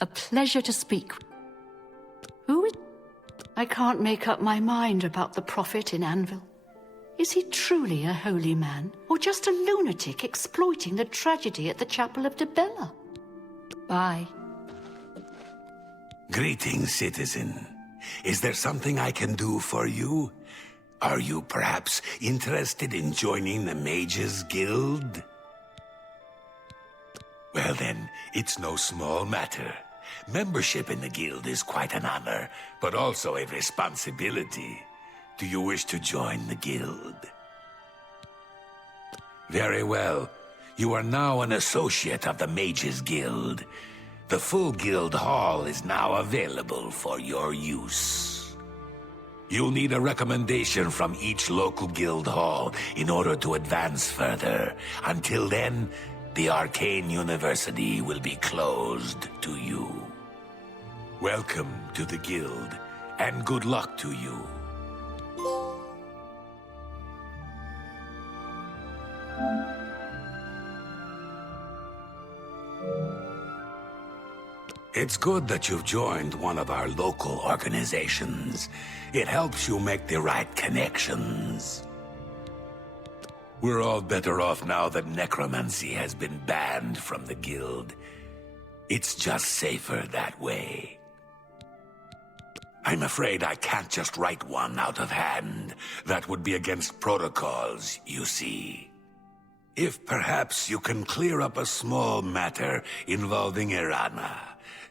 A pleasure to speak. Who is... I can't make up my mind about the prophet in Anvil. Is he truly a holy man, or just a lunatic exploiting the tragedy at the Chapel of Dibella? Bye. Greetings, citizen. Is there something I can do for you? Are you perhaps interested in joining the Mages Guild? Well then, it's no small matter. Membership in the guild is quite an honor, but also a responsibility. Do you wish to join the guild? Very well. You are now an associate of the Mages Guild. The full guild hall is now available for your use. You'll need a recommendation from each local guild hall in order to advance further. Until then, the Arcane University will be closed to you. Welcome to the guild, and good luck to you. It's good that you've joined one of our local organizations. It helps you make the right connections. We're all better off now that necromancy has been banned from the guild. It's just safer that way. I'm afraid I can't just write one out of hand. That would be against protocols, you see. If perhaps you can clear up a small matter involving Irana,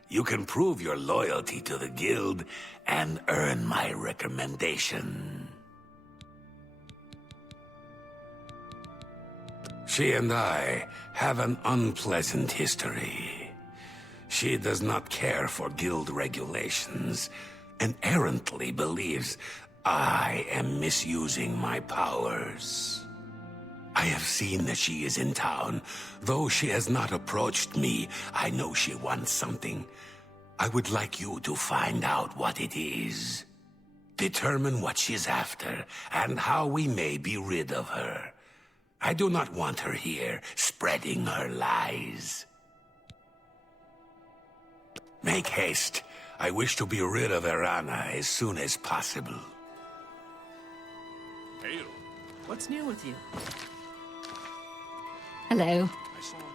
you can prove your loyalty to the guild and earn my recommendation. She and I have an unpleasant history. She does not care for guild regulations and errantly believes I am misusing my powers. I have seen that she is in town. Though she has not approached me, I know she wants something. I would like you to find out what it is. Determine what she's after, and how we may be rid of her. I do not want her here, spreading her lies. Make haste. I wish to be rid of Irana as soon as possible. Hail. What's new with you? Hello. I saw a mug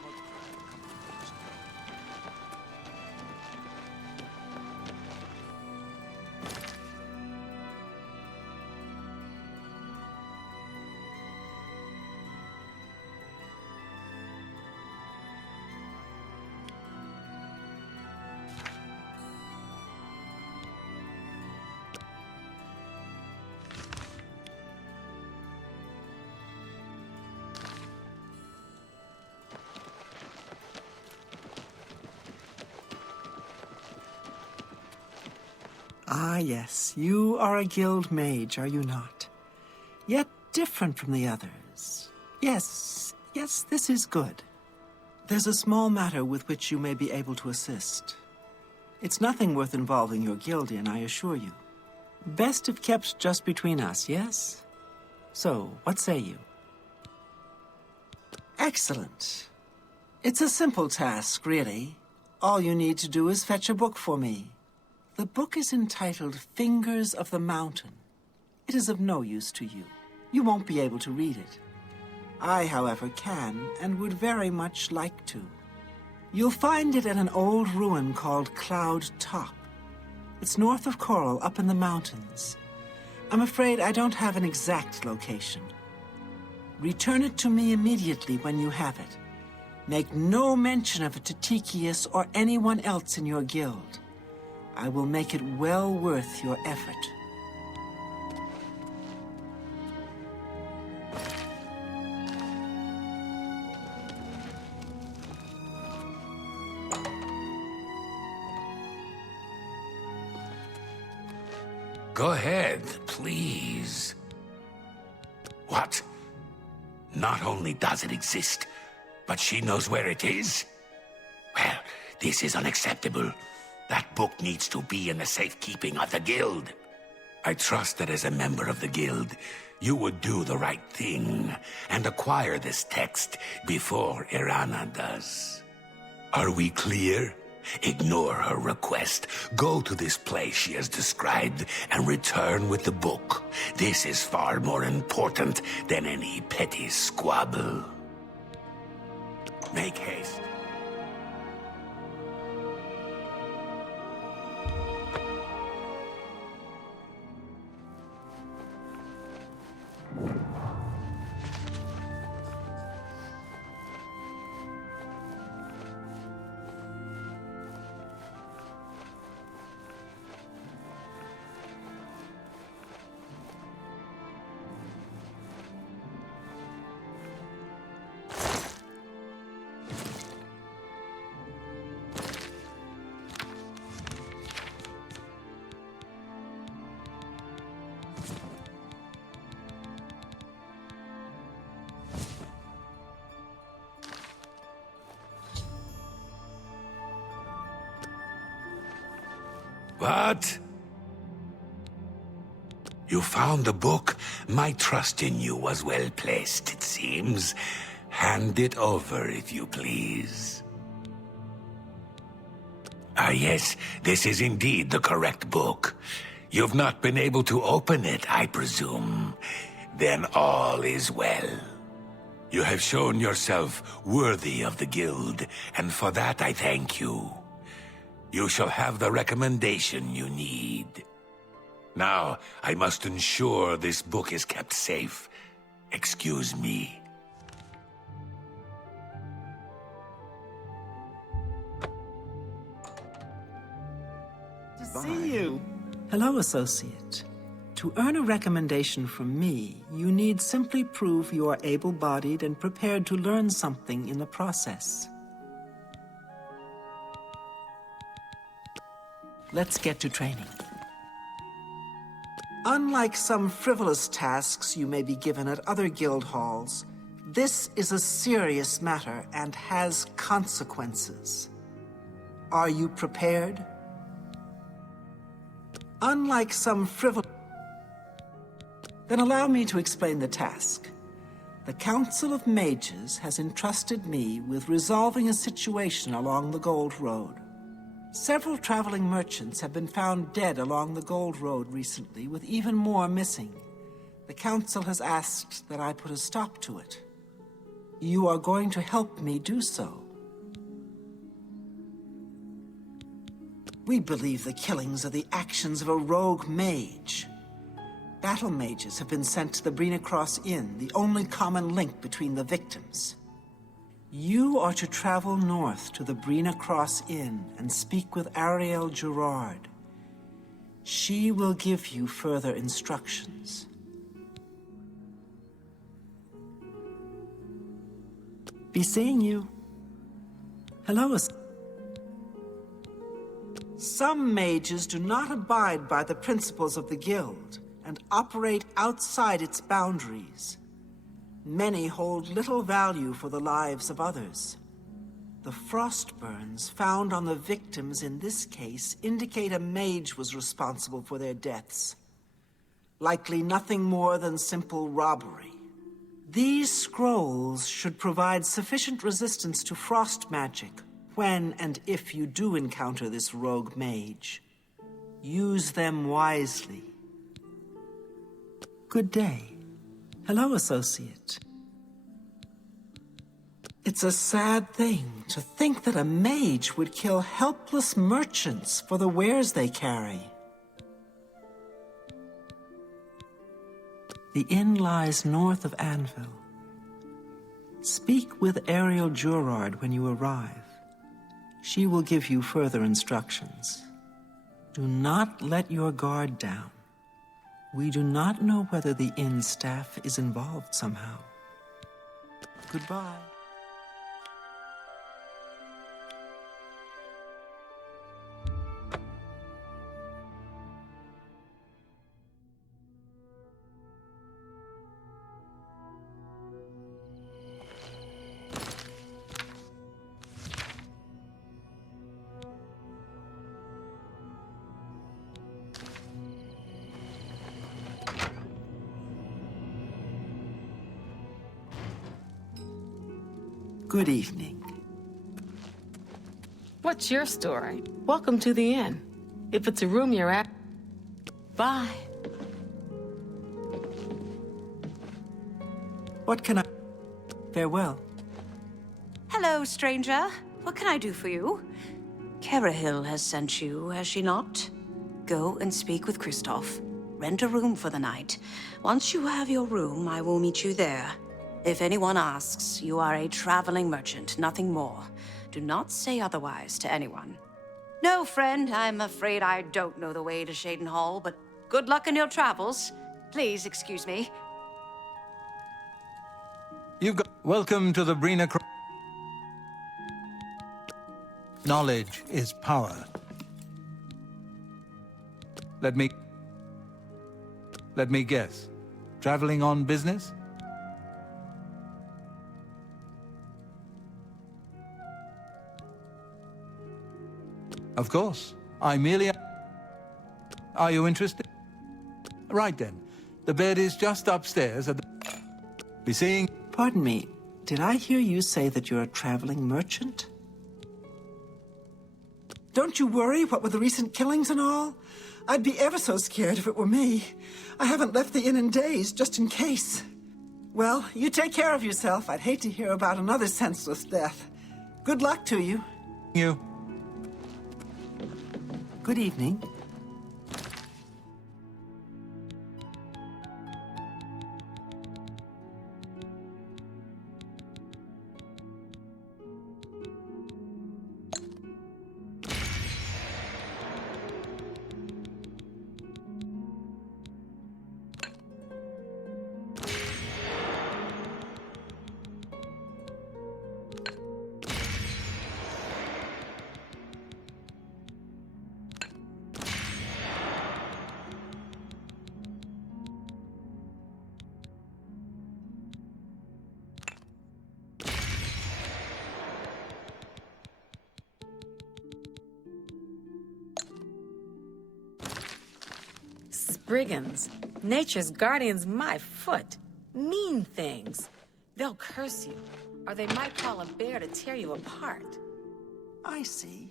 Ah, yes, you are a guild mage, are you not? Yet different from the others. Yes, this is good. There's a small matter with which you may be able to assist. It's nothing worth involving your guild in, I assure you. Best if kept just between us, yes? So, what say you? Excellent. It's a simple task, really. All you need to do is fetch a book for me. The book is entitled Fingers of the Mountain. It is of no use to you. You won't be able to read it. I, however, can, and would very much like to. You'll find it at an old ruin called Cloud Top. It's north of Coral, up in the mountains. I'm afraid I don't have an exact location. Return it to me immediately when you have it. Make no mention of it to Tikius or anyone else in your guild. I will make it well worth your effort. Go ahead, please. What? Not only does it exist, but she knows where it is? Well, this is unacceptable. That book needs to be in the safekeeping of the guild. I trust that as a member of the guild, you would do the right thing and acquire this text before Irana does. Are we clear? Ignore her request. Go to this place she has described and return with the book. This is far more important than any petty squabble. Make haste. What? You found the book? My trust in you was well placed, it seems. Hand it over, if you please. Ah, yes, this is indeed the correct book. You've not been able to open it, I presume. Then all is well. You have shown yourself worthy of the guild, and for that I thank you. You shall have the recommendation you need. Now, I must ensure this book is kept safe. Excuse me. To see you. Hello, associate. To earn a recommendation from me, you need simply prove you are able-bodied and prepared to learn something in the process. Let's get to training. Unlike some frivolous tasks you may be given at other guild halls, this is a serious matter and has consequences. Are you prepared? Unlike some frivolous... Then allow me to explain the task. The Council of Mages has entrusted me with resolving a situation along the Gold Road. Several traveling merchants have been found dead along the Gold Road recently, with even more missing. The Council has asked that I put a stop to it. You are going to help me do so. We believe the killings are the actions of a rogue mage. Battle mages have been sent to the Brina Cross Inn, the only common link between the victims. You are to travel north to the Brina Cross Inn and speak with Ariel Gerard. She will give you further instructions. Be seeing you. Hello. Some mages do not abide by the principles of the guild and operate outside its boundaries. Many hold little value for the lives of others. The frost burns found on the victims in this case indicate a mage was responsible for their deaths. Likely nothing more than simple robbery. These scrolls should provide sufficient resistance to frost magic when and if you do encounter this rogue mage. Use them wisely. Good day. Hello, associate. It's a sad thing to think that a mage would kill helpless merchants for the wares they carry. The inn lies north of Anvil. Speak with Ariel Gerard when you arrive. She will give you further instructions. Do not let your guard down. We do not know whether the inn staff is involved somehow. Goodbye. Good evening. What's your story? Welcome to the inn. If it's a room you're at, bye. What can I... Farewell. Hello, stranger. What can I do for you? Carahill has sent you, has she not? Go and speak with Kristoff. Rent a room for the night. Once you have your room, I will meet you there. If anyone asks, you are a traveling merchant, nothing more. Do not say otherwise to anyone. No, friend, I'm afraid I don't know the way to Cheydinhal, but good luck in your travels. Please excuse me. You've got... Welcome to the Brina... Knowledge is power. Let me guess. Traveling on business? Of course. I merely... Are you interested? Right then. The bed is just upstairs at the... Be seeing... Pardon me, did I hear you say that you're a traveling merchant? Don't you worry, what with the recent killings and all? I'd be ever so scared if it were me. I haven't left the inn in days, just in case. Well, you take care of yourself. I'd hate to hear about another senseless death. Good luck to you. You. Good evening. Brigands. Nature's guardians, my foot. Mean things. They'll curse you, or they might call a bear to tear you apart. I see.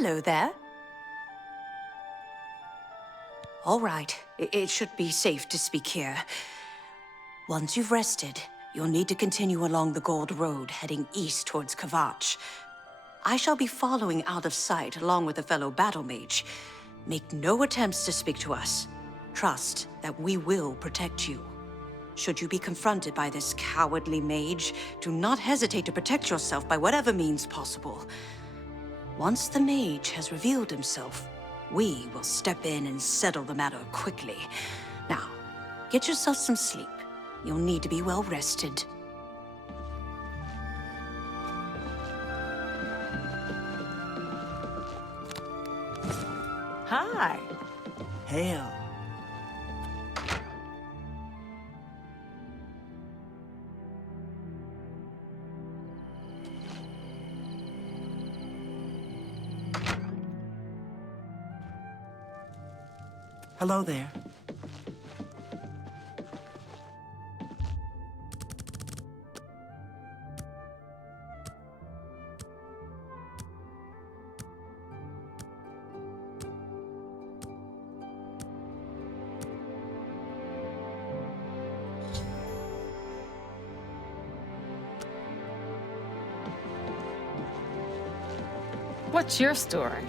Hello there. All right, it should be safe to speak here. Once you've rested, you'll need to continue along the Gold Road, heading east towards Kvatch. I shall be following out of sight along with a fellow battle mage. Make no attempts to speak to us. Trust that we will protect you. Should you be confronted by this cowardly mage, do not hesitate to protect yourself by whatever means possible. Once the mage has revealed himself, we will step in and settle the matter quickly. Now, get yourself some sleep. You'll need to be well rested. Hi. Hail. Hello there. What's your story?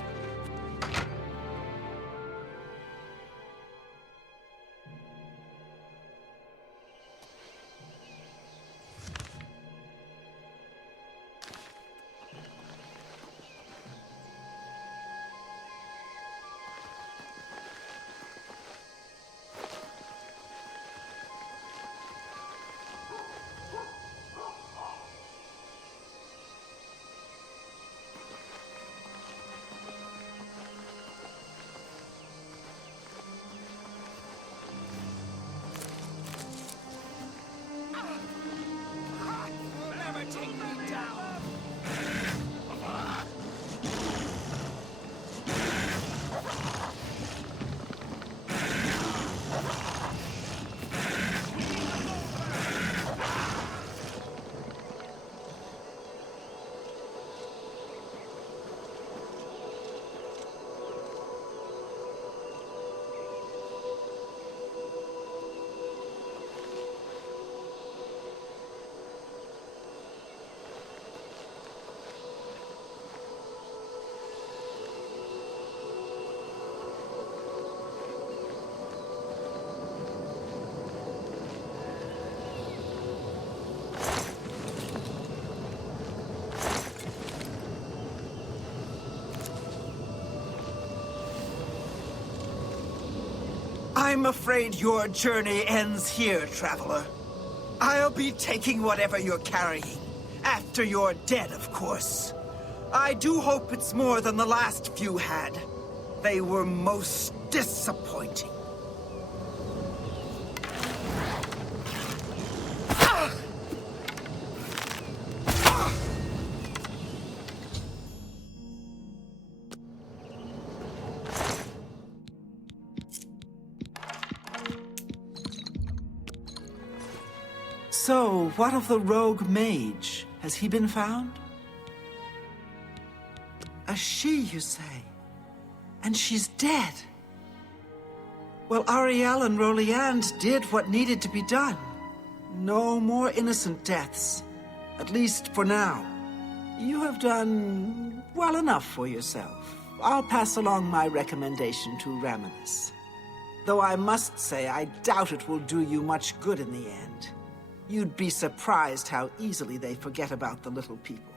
I'm afraid your journey ends here, traveler. I'll be taking whatever you're carrying. After you're dead, of course. I do hope it's more than the last few had. They were most disappointing. So, what of the rogue mage? Has he been found? A she, you say? And she's dead. Well, Ariel and Roliand did what needed to be done. No more innocent deaths. At least for now. You have done well enough for yourself. I'll pass along my recommendation to Raminis. Though I must say, I doubt it will do you much good in the end. You'd be surprised how easily they forget about the little people.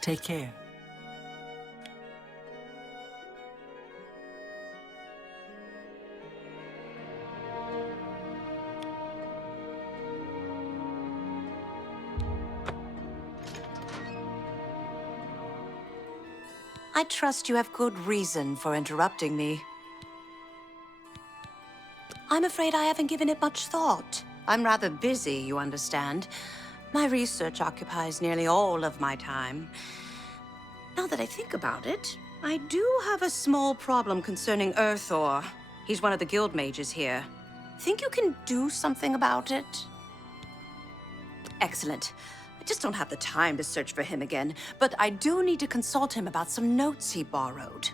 Take care. I trust you have good reason for interrupting me. I'm afraid I haven't given it much thought. I'm rather busy, you understand. My research occupies nearly all of my time. Now that I think about it, I do have a small problem concerning Earthor. He's one of the guild mages here. Think you can do something about it? Excellent. I just don't have the time to search for him again, but I do need to consult him about some notes he borrowed.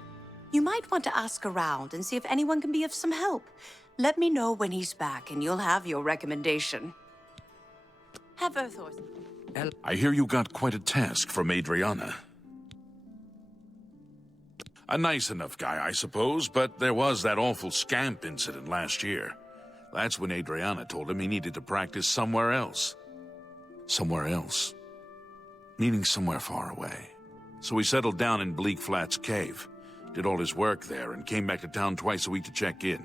You might want to ask around and see if anyone can be of some help. Let me know when he's back, and you'll have your recommendation. Have Earthor. I hear you got quite a task from Adriana. A nice enough guy, I suppose, but there was that awful scamp incident last year. That's when Adriana told him he needed to practice somewhere else. Somewhere else. Meaning somewhere far away. So he settled down in Bleak Flats Cave, did all his work there, and came back to town twice a week to check in.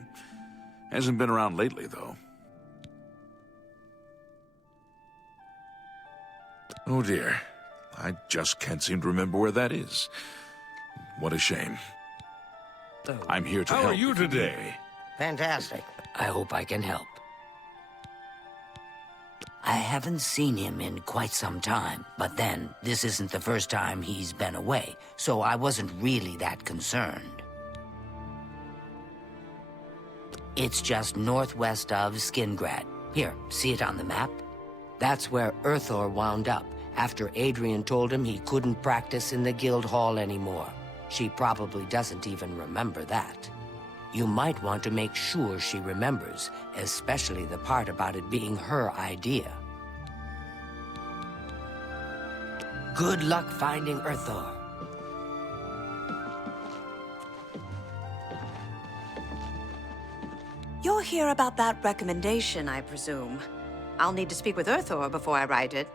Hasn't been around lately, though. Oh dear. I just can't seem to remember where that is. What a shame. I'm here to help. How are you today? Fantastic. I hope I can help. I haven't seen him in quite some time, but then, this isn't the first time he's been away, so I wasn't really that concerned. It's just northwest of Skingrad. Here, see it on the map? That's where Earthor wound up, after Adrian told him he couldn't practice in the guild hall anymore. She probably doesn't even remember that. You might want to make sure she remembers, especially the part about it being her idea. Good luck finding Earthor. You're here about that recommendation, I presume. I'll need to speak with Earthor before I write it.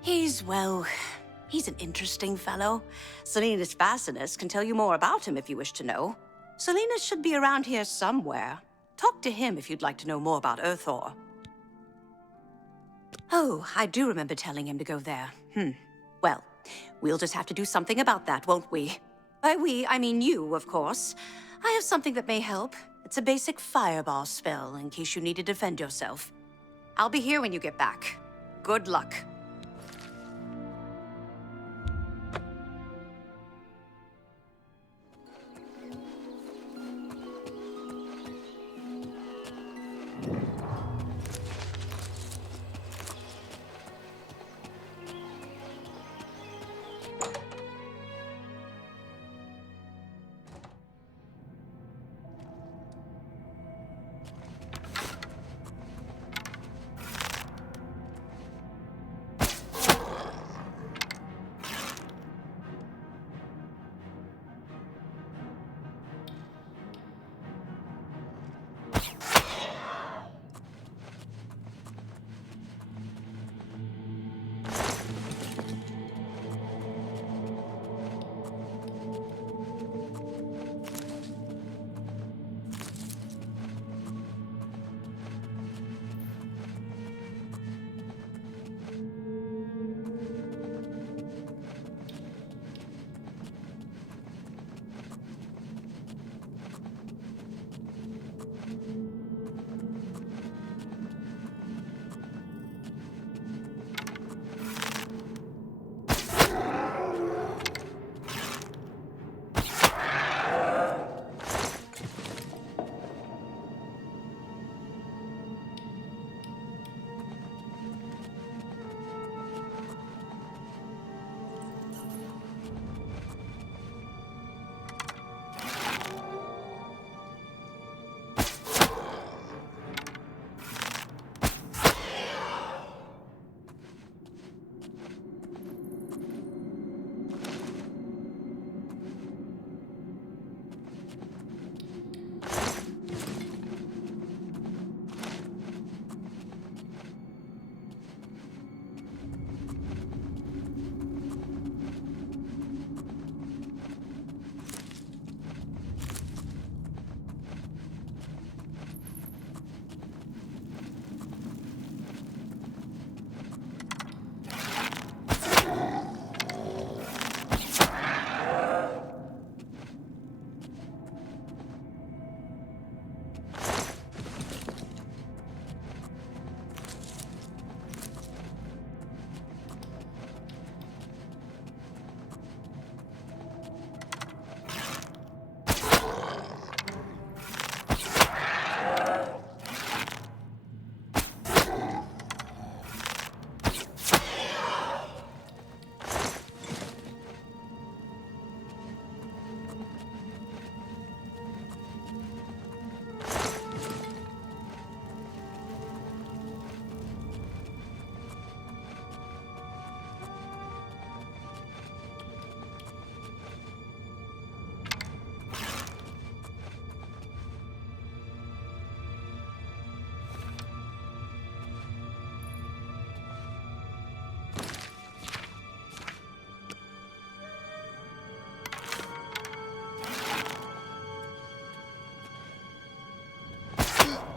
He's an interesting fellow. Selena's Fascinus can tell you more about him if you wish to know. Selena should be around here somewhere. Talk to him if you'd like to know more about Earthor. Oh, I do remember telling him to go there. Well, we'll just have to do something about that, won't we? By we, I mean you, of course. I have something that may help. It's a basic fireball spell, in case you need to defend yourself. I'll be here when you get back. Good luck.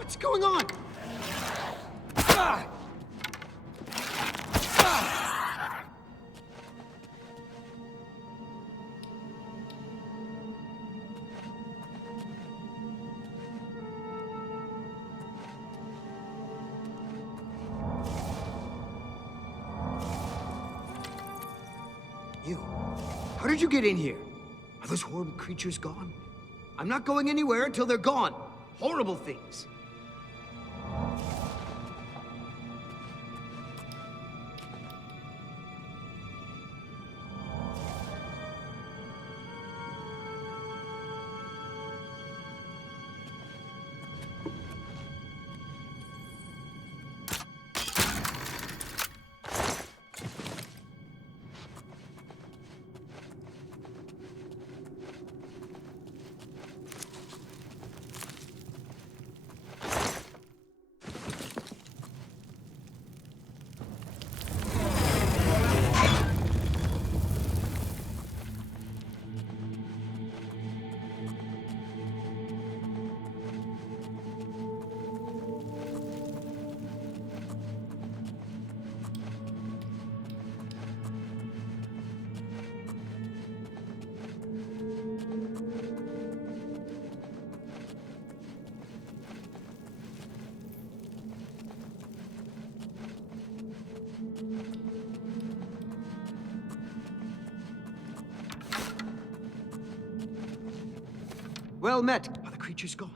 What's going on? You? How did you get in here? Are those horrible creatures gone? I'm not going anywhere until they're gone. Horrible things. Well met. Are the creatures gone?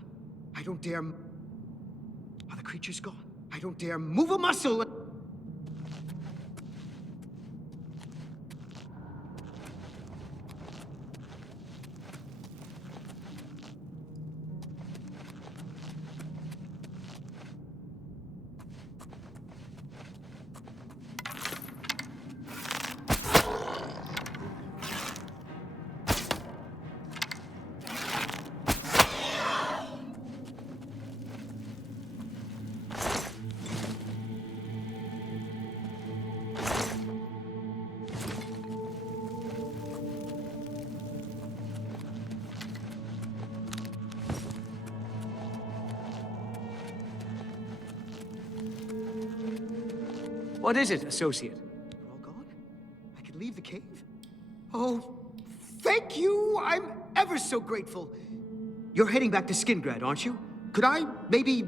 I don't dare... Are the creatures gone? I don't dare move a muscle! What is it, Associate? You're all gone? I can leave the cave? Oh, thank you! I'm ever so grateful. You're heading back to Skingrad, aren't you? Could I maybe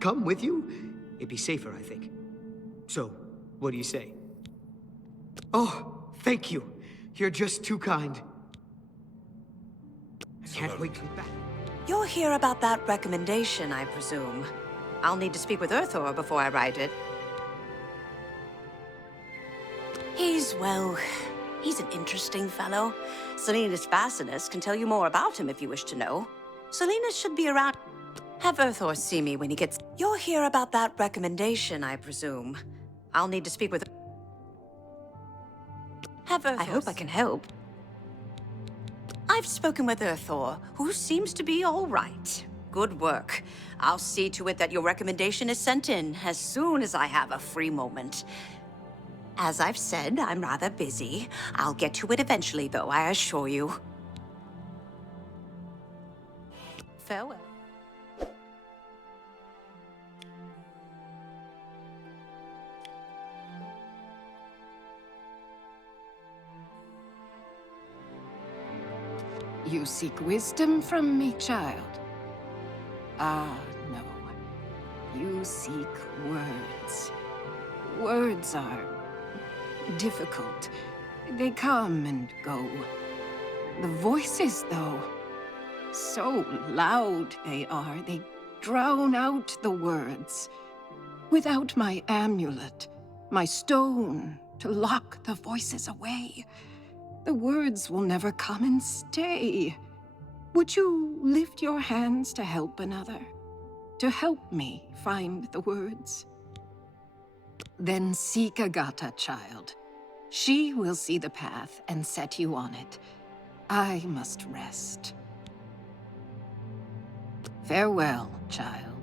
come with you? It'd be safer, I think. So, what do you say? Oh, thank you. You're just too kind. I can't wait to be back. You're here about that recommendation, I presume. I'll need to speak with Urthor before I write it. He's an interesting fellow. Salinas Facinus can tell you more about him if you wish to know. Salinas should be around. Have Urthor see me when he gets... You're here about that recommendation, I presume. I'll need to speak with... Have Urthor... I hope I can help. I've spoken with Urthor, who seems to be all right. Good work. I'll see to it that your recommendation is sent in as soon as I have a free moment. As I've said, I'm rather busy. I'll get to it eventually, though, I assure you. Farewell. You seek wisdom from me, child? Ah, no. You seek words. Words are difficult. They come and go. The voices, though, so loud they are, they drown out the words. Without my amulet, my stone to lock the voices away, the words will never come and stay. Would you lift your hands to help another? To help me find the words? Then seek Agatha, child. She will see the path and set you on it. I must rest. Farewell, child.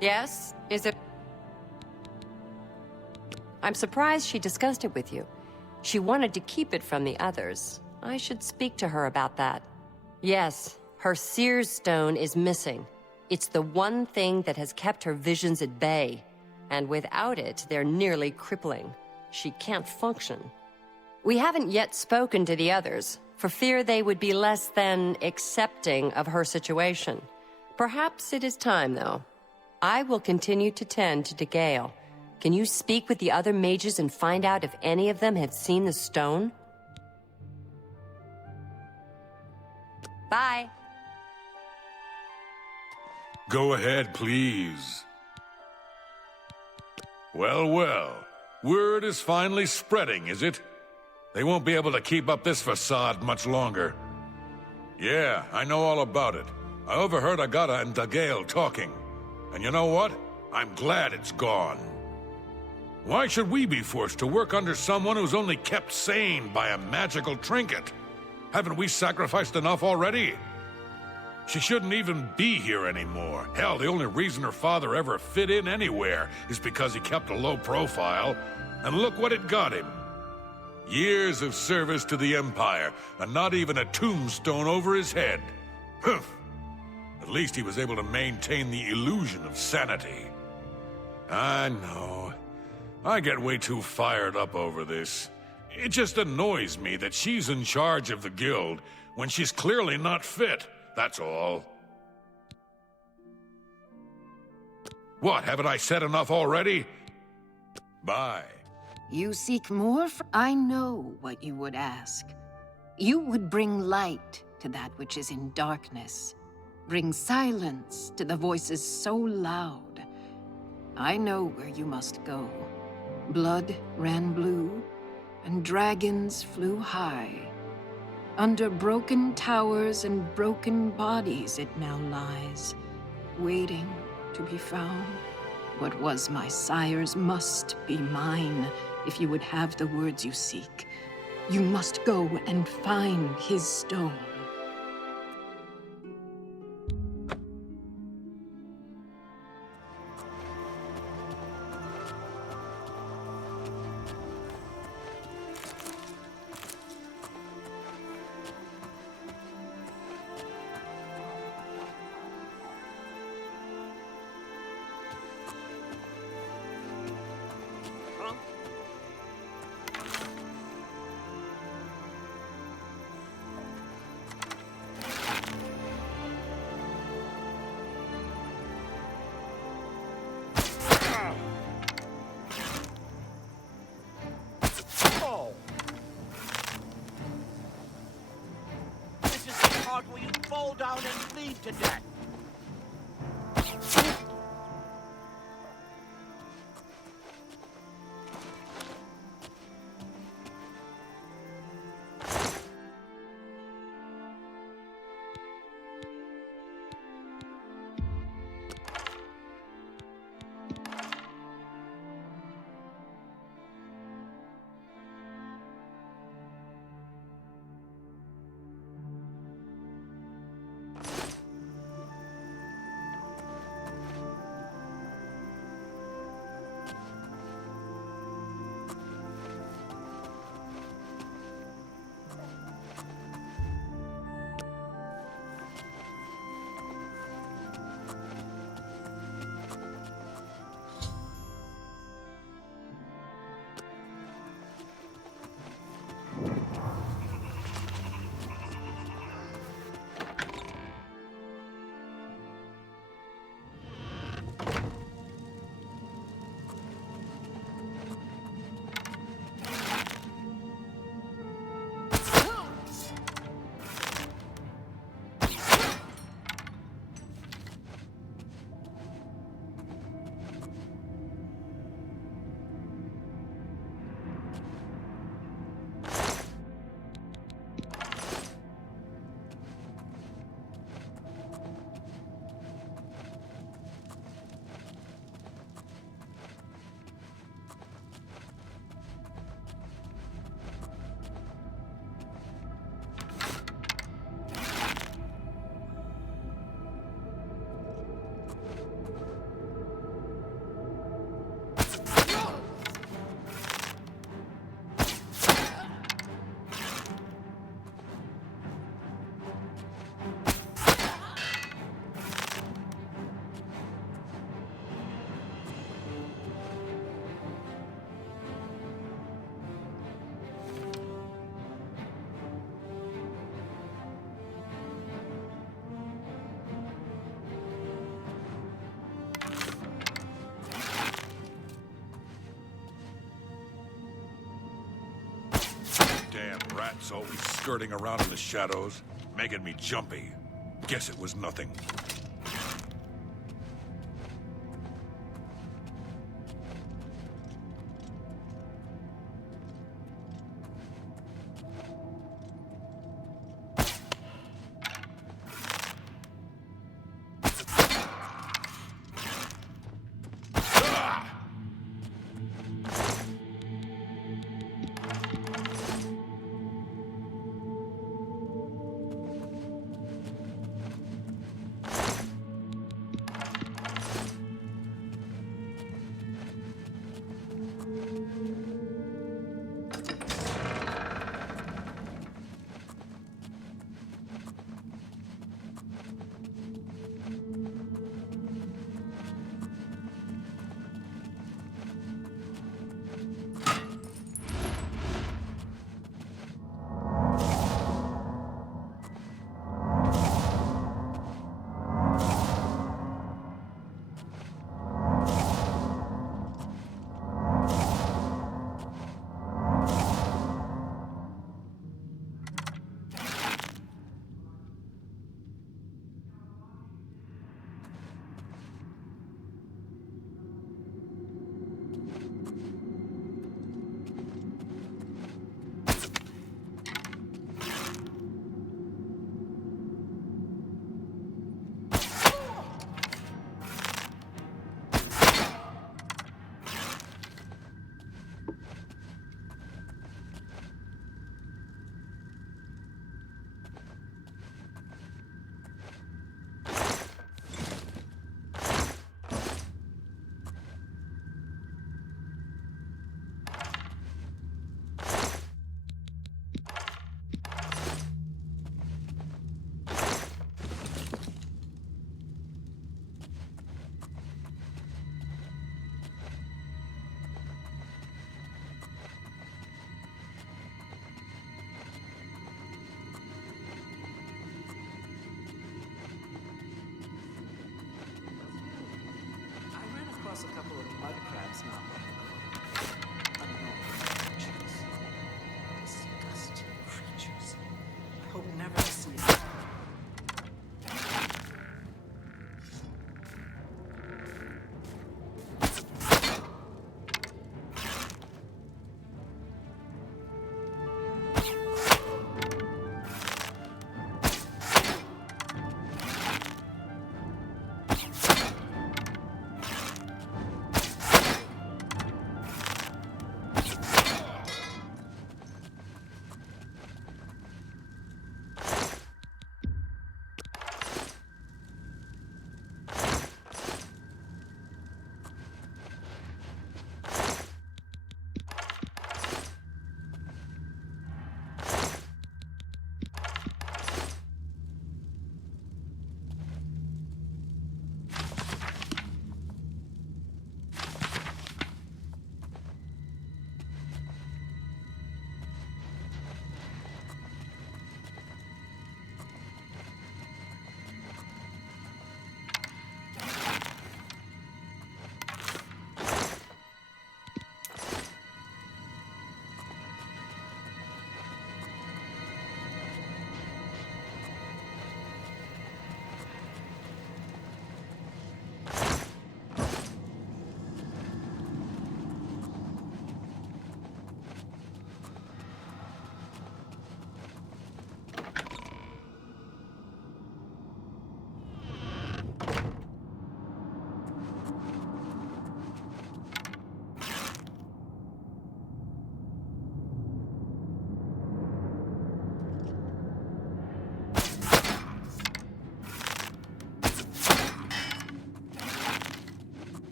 Yes? Is it... I'm surprised she discussed it with you. She wanted to keep it from the others. I should speak to her about that. Yes, her Seer's Stone is missing. It's the one thing that has kept her visions at bay. And without it, they're nearly crippling. She can't function. We haven't yet spoken to the others, for fear they would be less than accepting of her situation. Perhaps it is time, though. I will continue to tend to Gale. Can you speak with the other mages and find out if any of them have seen the stone? Bye. Go ahead, please. Well, well. Word is finally spreading, is it? They won't be able to keep up this facade much longer. Yeah, I know all about it. I overheard Agata and Dagail talking. And you know what? I'm glad it's gone. Why should we be forced to work under someone who's only kept sane by a magical trinket? Haven't we sacrificed enough already? She shouldn't even be here anymore. Hell, the only reason her father ever fit in anywhere is because he kept a low profile. And look what it got him. Years of service to the Empire, and not even a tombstone over his head. Humph. At least he was able to maintain the illusion of sanity. I know. I get way too fired up over this. It just annoys me that she's in charge of the guild when she's clearly not fit, that's all. What, haven't I said enough already? Bye. You seek more I know what you would ask. You would bring light to that which is in darkness. Bring silence to the voices so loud. I know where you must go. Blood ran blue, and dragons flew high. Under broken towers and broken bodies it now lies, waiting to be found. What was my sire's must be mine, if you would have the words you seek. You must go and find his stone. Where you fall down and bleed to death. Damn rats always skirting around in the shadows, making me jumpy. Guess it was nothing. A couple of mud crabs not long ago. Unknown creatures. Disgusting creatures. I hope never to see them.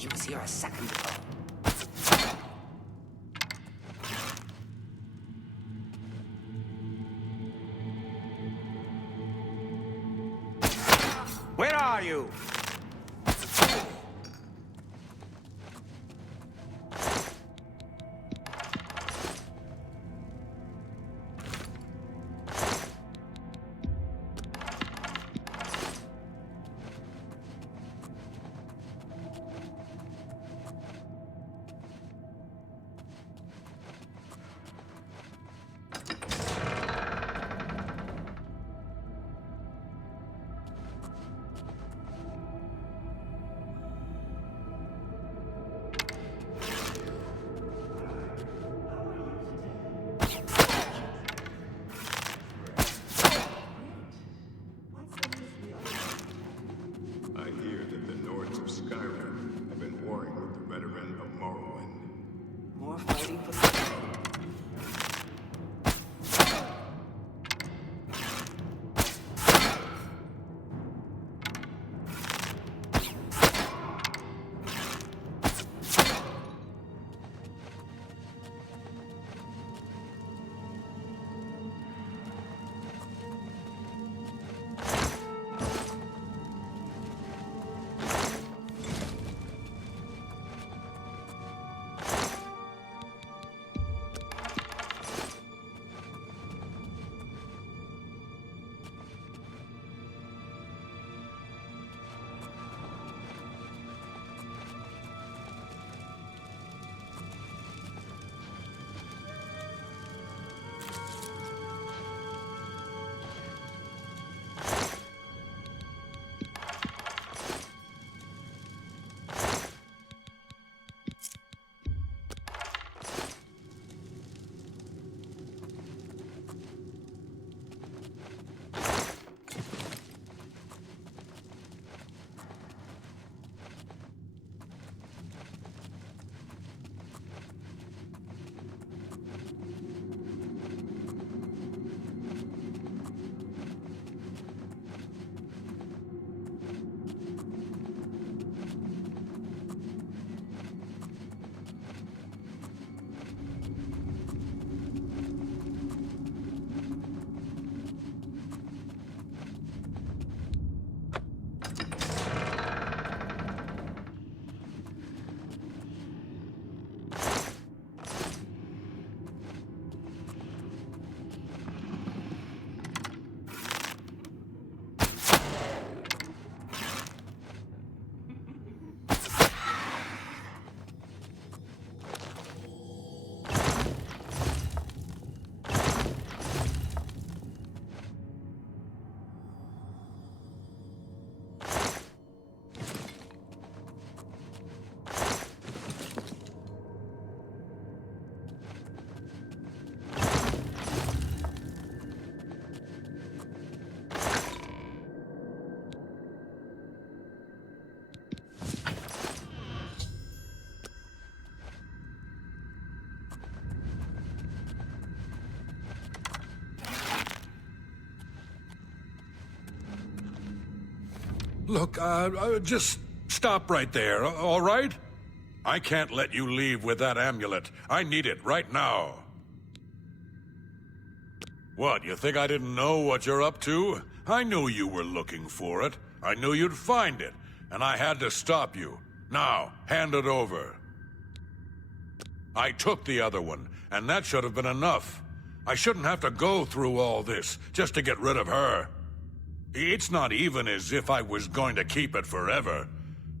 He was here a second ago. Where are you? Look, just stop right there, all right? I can't let you leave with that amulet. I need it right now. What, you think I didn't know what you're up to? I knew you were looking for it. I knew you'd find it, and I had to stop you. Now, hand it over. I took the other one, and that should have been enough. I shouldn't have to go through all this just to get rid of her. It's not even as if I was going to keep it forever.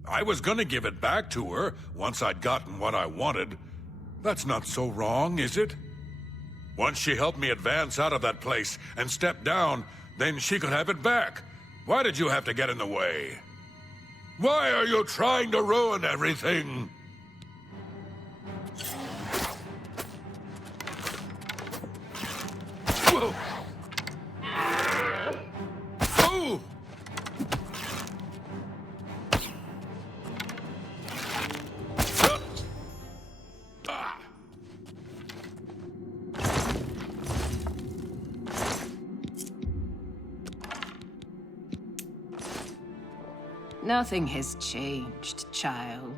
I was going to give it back to her once I'd gotten what I wanted. That's not so wrong, is it? Once she helped me advance out of that place and step down, then she could have it back. Why did you have to get in the way? Why are you trying to ruin everything? Whoa. Oh! Nothing has changed, child.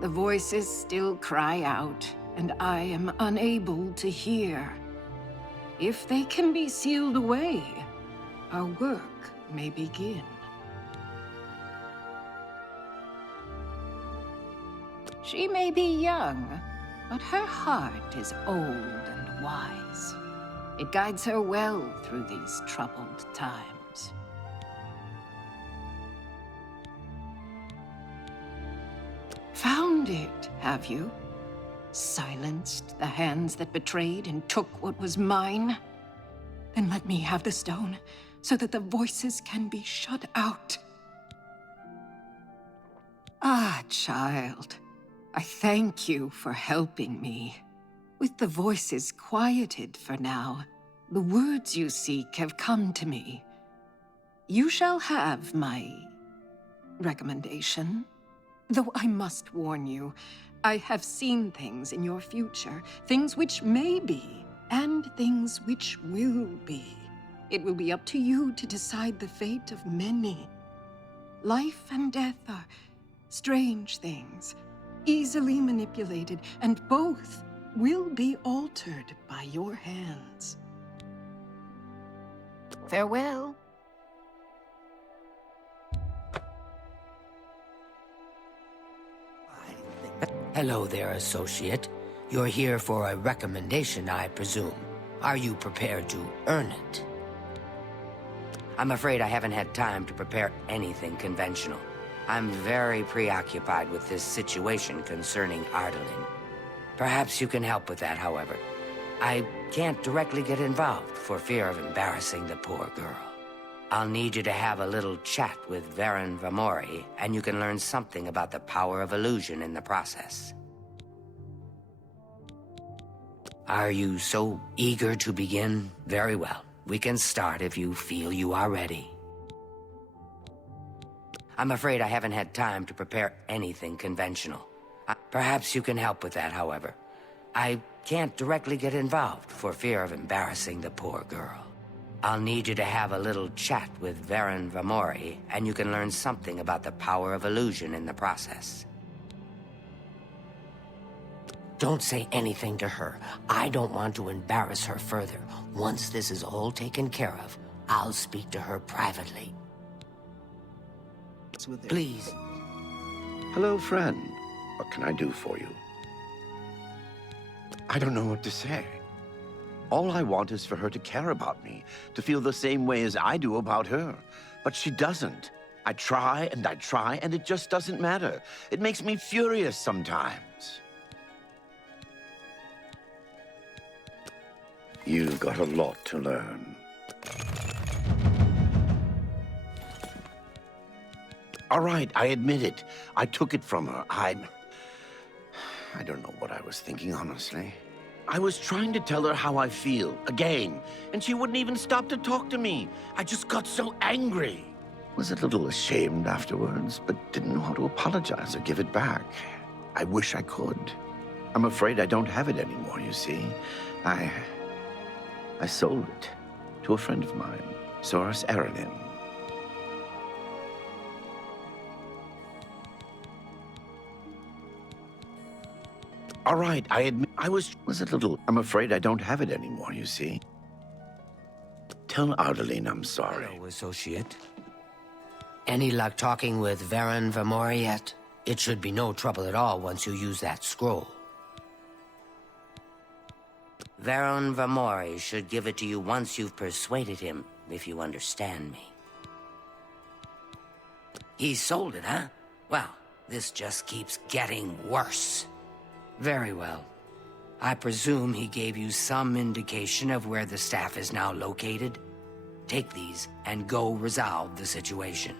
The voices still cry out, and I am unable to hear. If they can be sealed away, our work may begin. She may be young, but her heart is old and wise. It guides her well through these troubled times. Found it, have you? Silenced the hands that betrayed and took what was mine? Then let me have the stone, so that the voices can be shut out. Ah, child, I thank you for helping me. With the voices quieted for now, the words you seek have come to me. You shall have my recommendation. Though I must warn you, I have seen things in your future, things which may be, and things which will be. It will be up to you to decide the fate of many. Life and death are strange things, easily manipulated, and both will be altered by your hands. Farewell. Hello there, associate. You're here for a recommendation, I presume. Are you prepared to earn it? I'm afraid I haven't had time to prepare anything conventional. I'm very preoccupied with this situation concerning Ardalin. Perhaps you can help with that, however. I can't directly get involved for fear of embarrassing the poor girl. I'll need you to have a little chat with Varen Vamori, and you can learn something about the power of illusion in the process. Are you so eager to begin? Very well. We can start if you feel you are ready. I'm afraid I haven't had time to prepare anything conventional. Perhaps you can help with that, however. I can't directly get involved for fear of embarrassing the poor girl. I'll need you to have a little chat with Varen Vamori, and you can learn something about the power of illusion in the process. Don't say anything to her. I don't want to embarrass her further. Once this is all taken care of, I'll speak to her privately. Please. Hello, friend. What can I do for you? I don't know what to say. All I want is for her to care about me, to feel the same way as I do about her. But she doesn't. I try, and it just doesn't matter. It makes me furious sometimes. You've got a lot to learn. All right, I admit it. I took it from her. I don't know what I was thinking, honestly. I was trying to tell her how I feel, again, and she wouldn't even stop to talk to me. I just got so angry. Was a little ashamed afterwards, but didn't know how to apologize or give it back. I wish I could. I'm afraid I don't have it anymore, you see. I sold it to a friend of mine, Soros Aranin. All right, I admit I was a little... I'm afraid I don't have it anymore, you see. Tell Ardalin I'm sorry. Hello, associate. Any luck talking with Varen Vamori yet? It should be no trouble at all once you use that scroll. Varen Vamori should give it to you once you've persuaded him, if you understand me. He sold it, huh? Well, this just keeps getting worse. Very well. I presume he gave you some indication of where the staff is now located? Take these and go resolve the situation.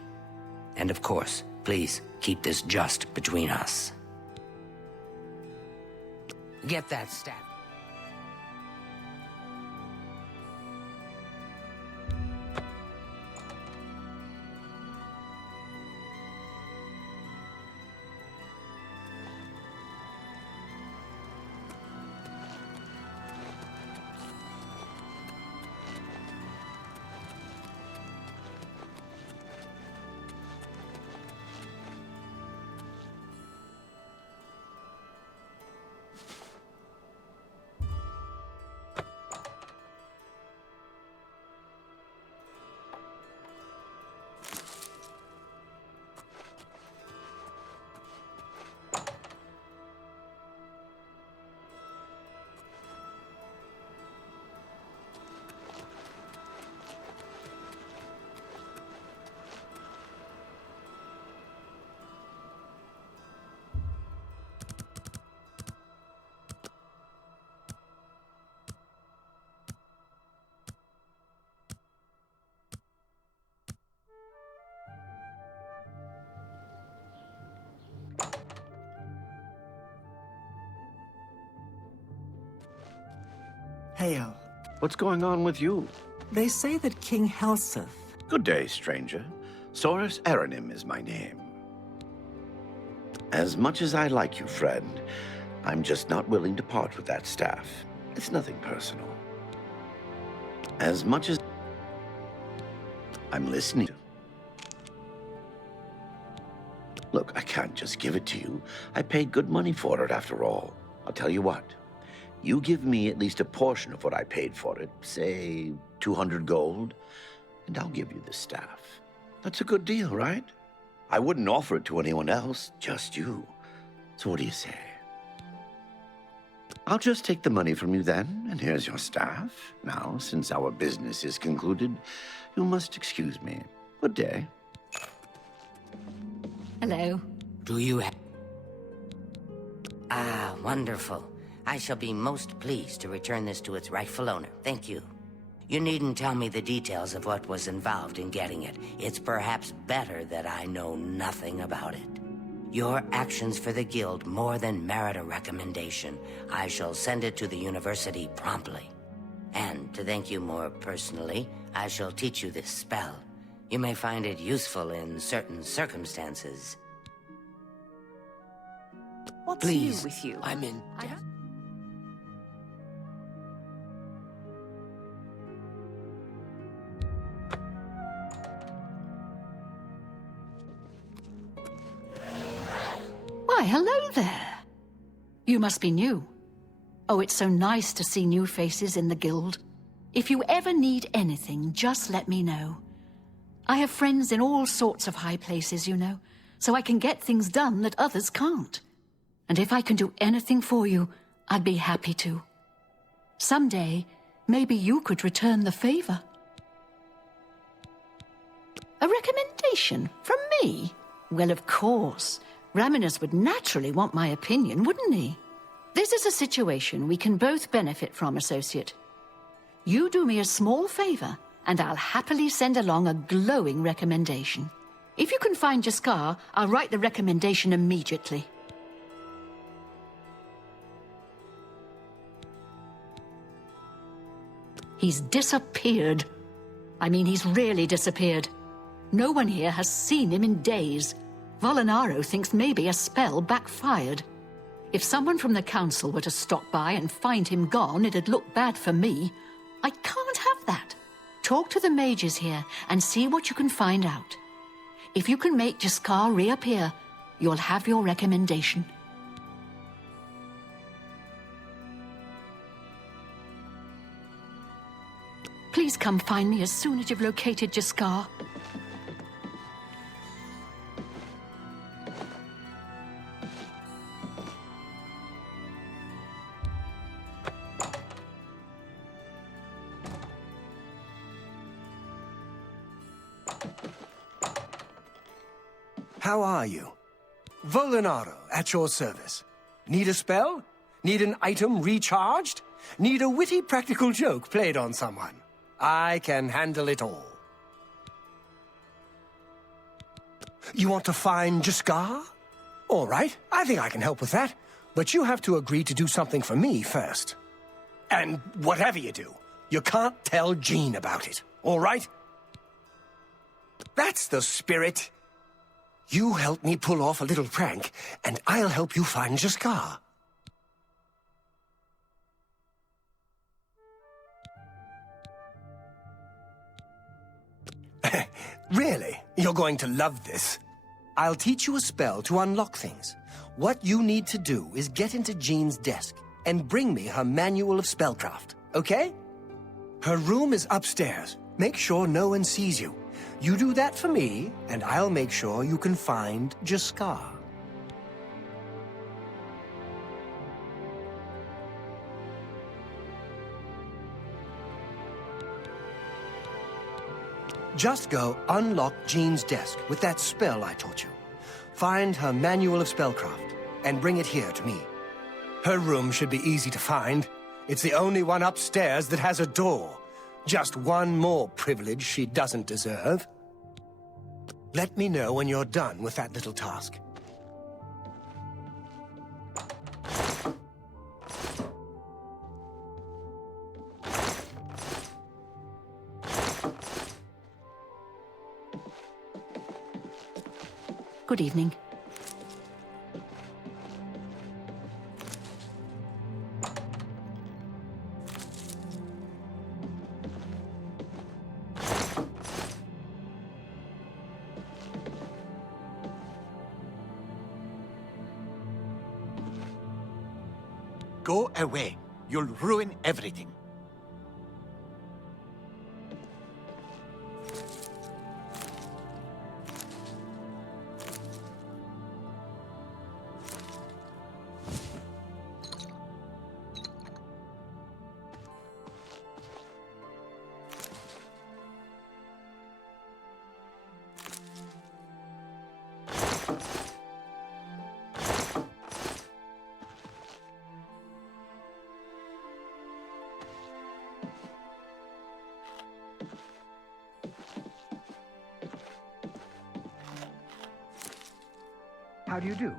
And of course, please keep this just between us. Get that staff. tale. What's going on with you? They say that King Helseth... Good day, stranger. Saurus Aranim is my name. As much as I like you, friend, I'm just not willing to part with that staff. It's nothing personal. As much as... I'm listening. Look, I can't just give it to you. I paid good money for it, after all. I'll tell you what. You give me at least a portion of what I paid for it, say 200 gold, and I'll give you the staff. That's a good deal, right? I wouldn't offer it to anyone else, just you. So what do you say? I'll just take the money from you then, and here's your staff. Now, since our business is concluded, you must excuse me. Good day. Hello. Do you have... Ah, wonderful. I shall be most pleased to return this to its rightful owner. Thank you. You needn't tell me the details of what was involved in getting it. It's perhaps better that I know nothing about it. Your actions for the guild more than merit a recommendation. I shall send it to the university promptly. And to thank you more personally, I shall teach you this spell. You may find it useful in certain circumstances. What's Please, new with you? I'm in... Why, hello there. You must be new. Oh, it's so nice to see new faces in the guild. If you ever need anything, just let me know. I have friends in all sorts of high places, you know, so I can get things done that others can't. And if I can do anything for you, I'd be happy to. Someday, maybe you could return the favor. A recommendation from me? Well, of course. Raminus would naturally want my opinion, wouldn't he? This is a situation we can both benefit from, associate. You do me a small favor, and I'll happily send along a glowing recommendation. If you can find Jaskar, I'll write the recommendation immediately. He's disappeared. I mean, he's really disappeared. No one here has seen him in days. Volinaro thinks maybe a spell backfired. If someone from the council were to stop by and find him gone, it'd look bad for me. I can't have that. Talk to the mages here and see what you can find out. If you can make Jaskar reappear, you'll have your recommendation. Please come find me as soon as you've located Jaskar. How are you? Volinaro, at your service. Need a spell? Need an item recharged? Need a witty practical joke played on someone? I can handle it all. You want to find Jaskar? All right, I think I can help with that. But you have to agree to do something for me first. And whatever you do, you can't tell Jean about it, all right? That's the spirit. You help me pull off a little prank, and I'll help you find Jaskar. Really? You're going to love this. I'll teach you a spell to unlock things. What you need to do is get into Jean's desk and bring me her manual of spellcraft, okay? Her room is upstairs. Make sure no one sees you. You do that for me, and I'll make sure you can find Jaskar. Just go unlock Jean's desk with that spell I taught you. Find her manual of spellcraft, and bring it here to me. Her room should be easy to find. It's the only one upstairs that has a door. Just one more privilege she doesn't deserve. Let me know when you're done with that little task. Good evening. Go away. You'll ruin everything. How do you do?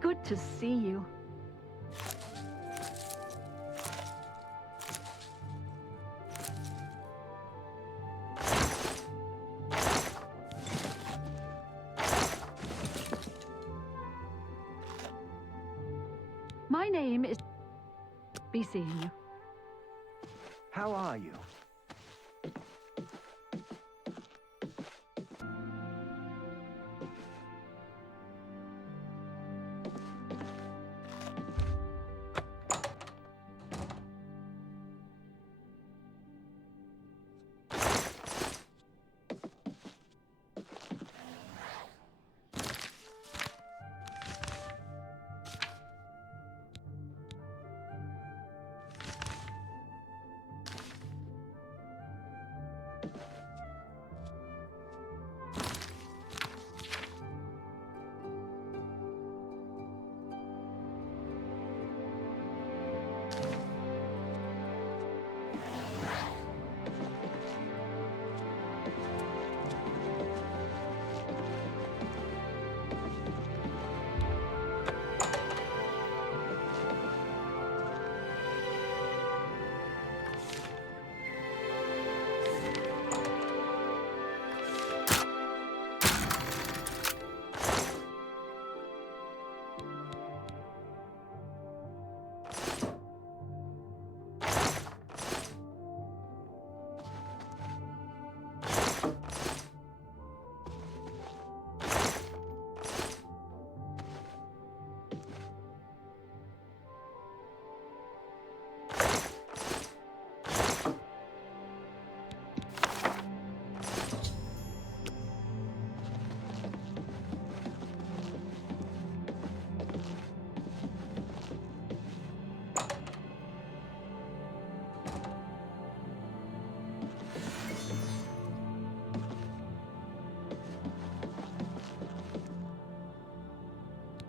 Good to see you. My name is... Be seeing you. How are you?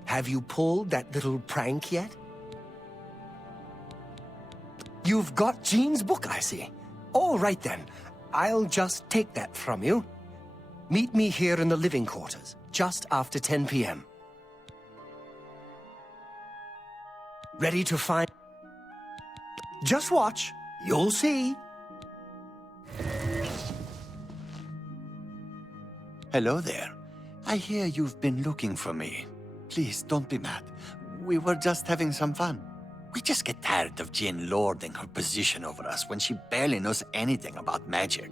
Have you pulled that little prank yet? You've got Jean's book, I see. All right, then. I'll just take that from you. Meet me here in the living quarters, just after 10 p.m. Ready to find... Just watch. You'll see. Hello there. I hear you've been looking for me. Please, don't be mad. We were just having some fun. We just get tired of Jin lording her position over us when she barely knows anything about magic.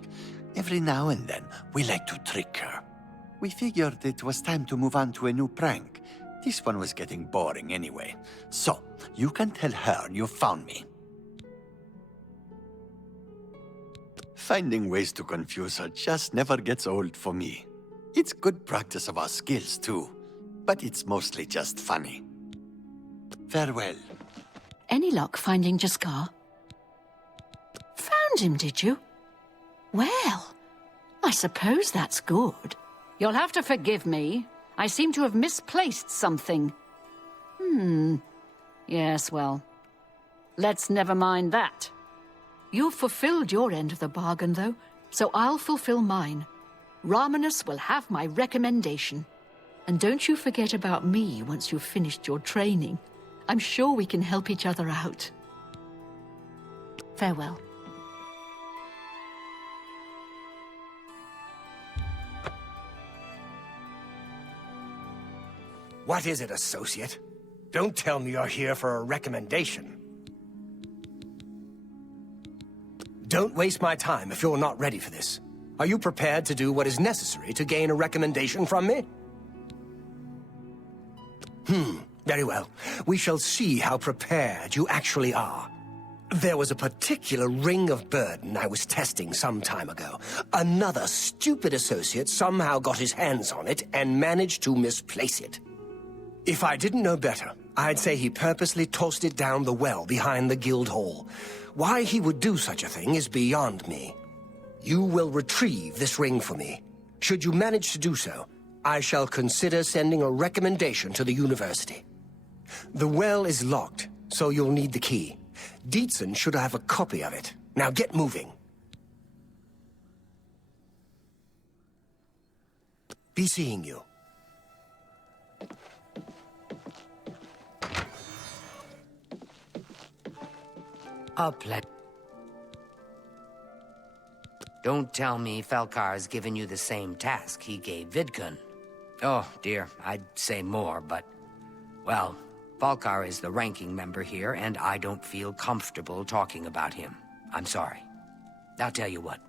Every now and then, we like to trick her. We figured it was time to move on to a new prank. This one was getting boring anyway. So, you can tell her you found me. Finding ways to confuse her just never gets old for me. It's good practice of our skills, too. But it's mostly just funny. Farewell. Any luck finding Jaskar? Found him, did you? Well, I suppose that's good. You'll have to forgive me. I seem to have misplaced something. Yes, well, let's never mind that. You've fulfilled your end of the bargain, though, so I'll fulfill mine. Ramanus will have my recommendation. And don't you forget about me once you've finished your training. I'm sure we can help each other out. Farewell. What is it, associate? Don't tell me you're here for a recommendation. Don't waste my time if you're not ready for this. Are you prepared to do what is necessary to gain a recommendation from me? Very well. We shall see how prepared you actually are. There was a particular ring of burden I was testing some time ago. Another stupid associate somehow got his hands on it and managed to misplace it. If I didn't know better, I'd say he purposely tossed it down the well behind the guild hall. Why he would do such a thing is beyond me. You will retrieve this ring for me. Should you manage to do so, I shall consider sending a recommendation to the university. The well is locked, so you'll need the key. Dietzen should have a copy of it. Now get moving. Be seeing you. Don't tell me Falcar's given you the same task he gave Vidkun. Oh, dear, I'd say more, but... Well, Falcar is the ranking member here, and I don't feel comfortable talking about him. I'm sorry. I'll tell you what.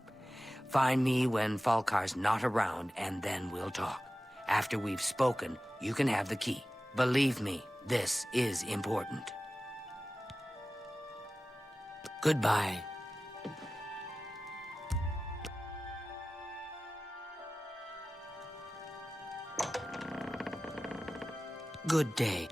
Find me when Falcar's not around, and then we'll talk. After we've spoken, you can have the key. Believe me, this is important. Goodbye. Good day.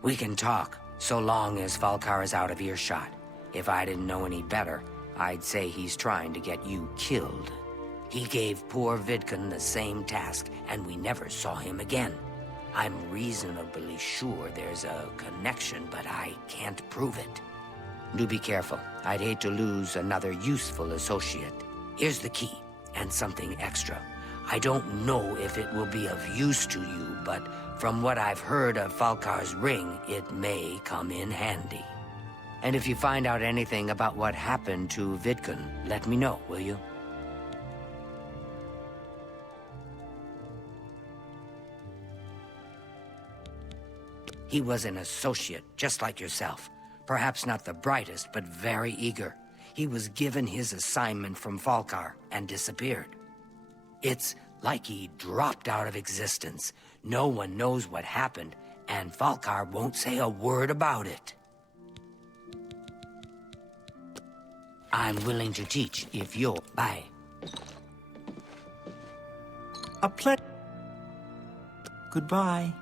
We can talk, so long as Falcar is out of earshot. If I didn't know any better, I'd say he's trying to get you killed. He gave poor Vidkun the same task, and we never saw him again. I'm reasonably sure there's a connection, but I can't prove it. Do be careful. I'd hate to lose another useful associate. Here's the key, and something extra. I don't know if it will be of use to you, but from what I've heard of Falcar's ring, it may come in handy. And if you find out anything about what happened to Vidkun, let me know, will you? He was an associate, just like yourself. Perhaps not the brightest, but very eager. He was given his assignment from Falcar and disappeared. It's like he dropped out of existence. No one knows what happened, and Falcar won't say a word about it. I'm willing to teach if you'll... Bye. A pleasure. Goodbye.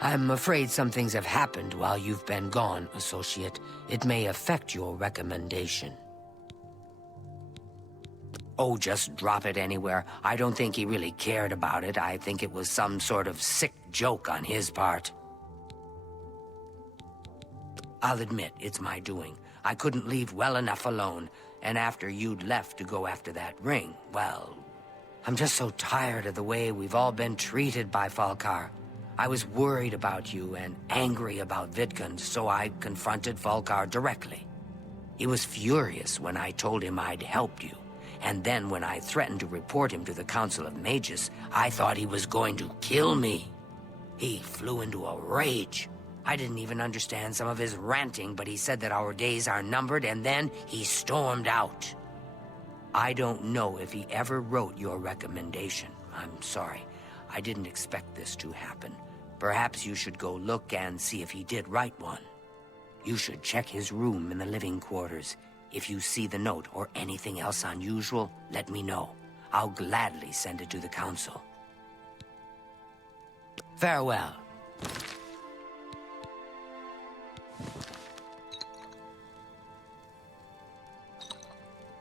I'm afraid some things have happened while you've been gone, Associate. It may affect your recommendation. Oh, just drop it anywhere. I don't think he really cared about it. I think it was some sort of sick joke on his part. I'll admit, it's my doing. I couldn't leave well enough alone. And after you'd left to go after that ring, well... I'm just so tired of the way we've all been treated by Falkar. I was worried about you and angry about Vidkund, so I confronted Falkar directly. He was furious when I told him I'd helped you. And then when I threatened to report him to the Council of Mages, I thought he was going to kill me. He flew into a rage. I didn't even understand some of his ranting, but he said that our days are numbered, and then he stormed out. I don't know if he ever wrote your recommendation. I'm sorry. I didn't expect this to happen. Perhaps you should go look and see if he did write one. You should check his room in the living quarters. If you see the note or anything else unusual, let me know. I'll gladly send it to the Council. Farewell.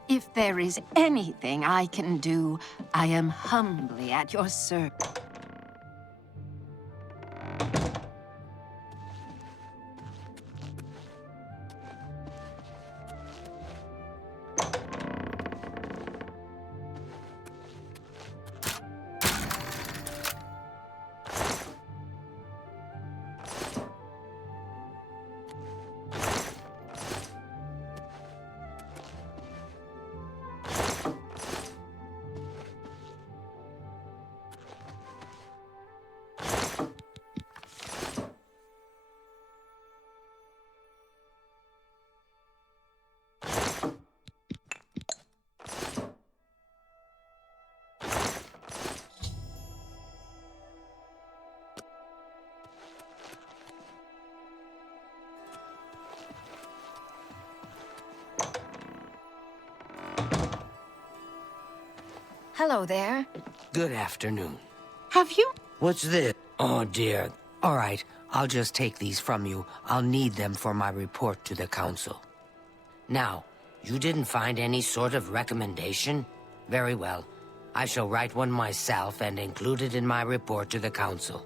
If there is anything I can do, I am humbly at your service. Hello there. Good afternoon. Have you? What's this? Oh, dear. All right, I'll just take these from you. I'll need them for my report to the Council. Now, you didn't find any sort of recommendation? Very well. I shall write one myself and include it in my report to the Council.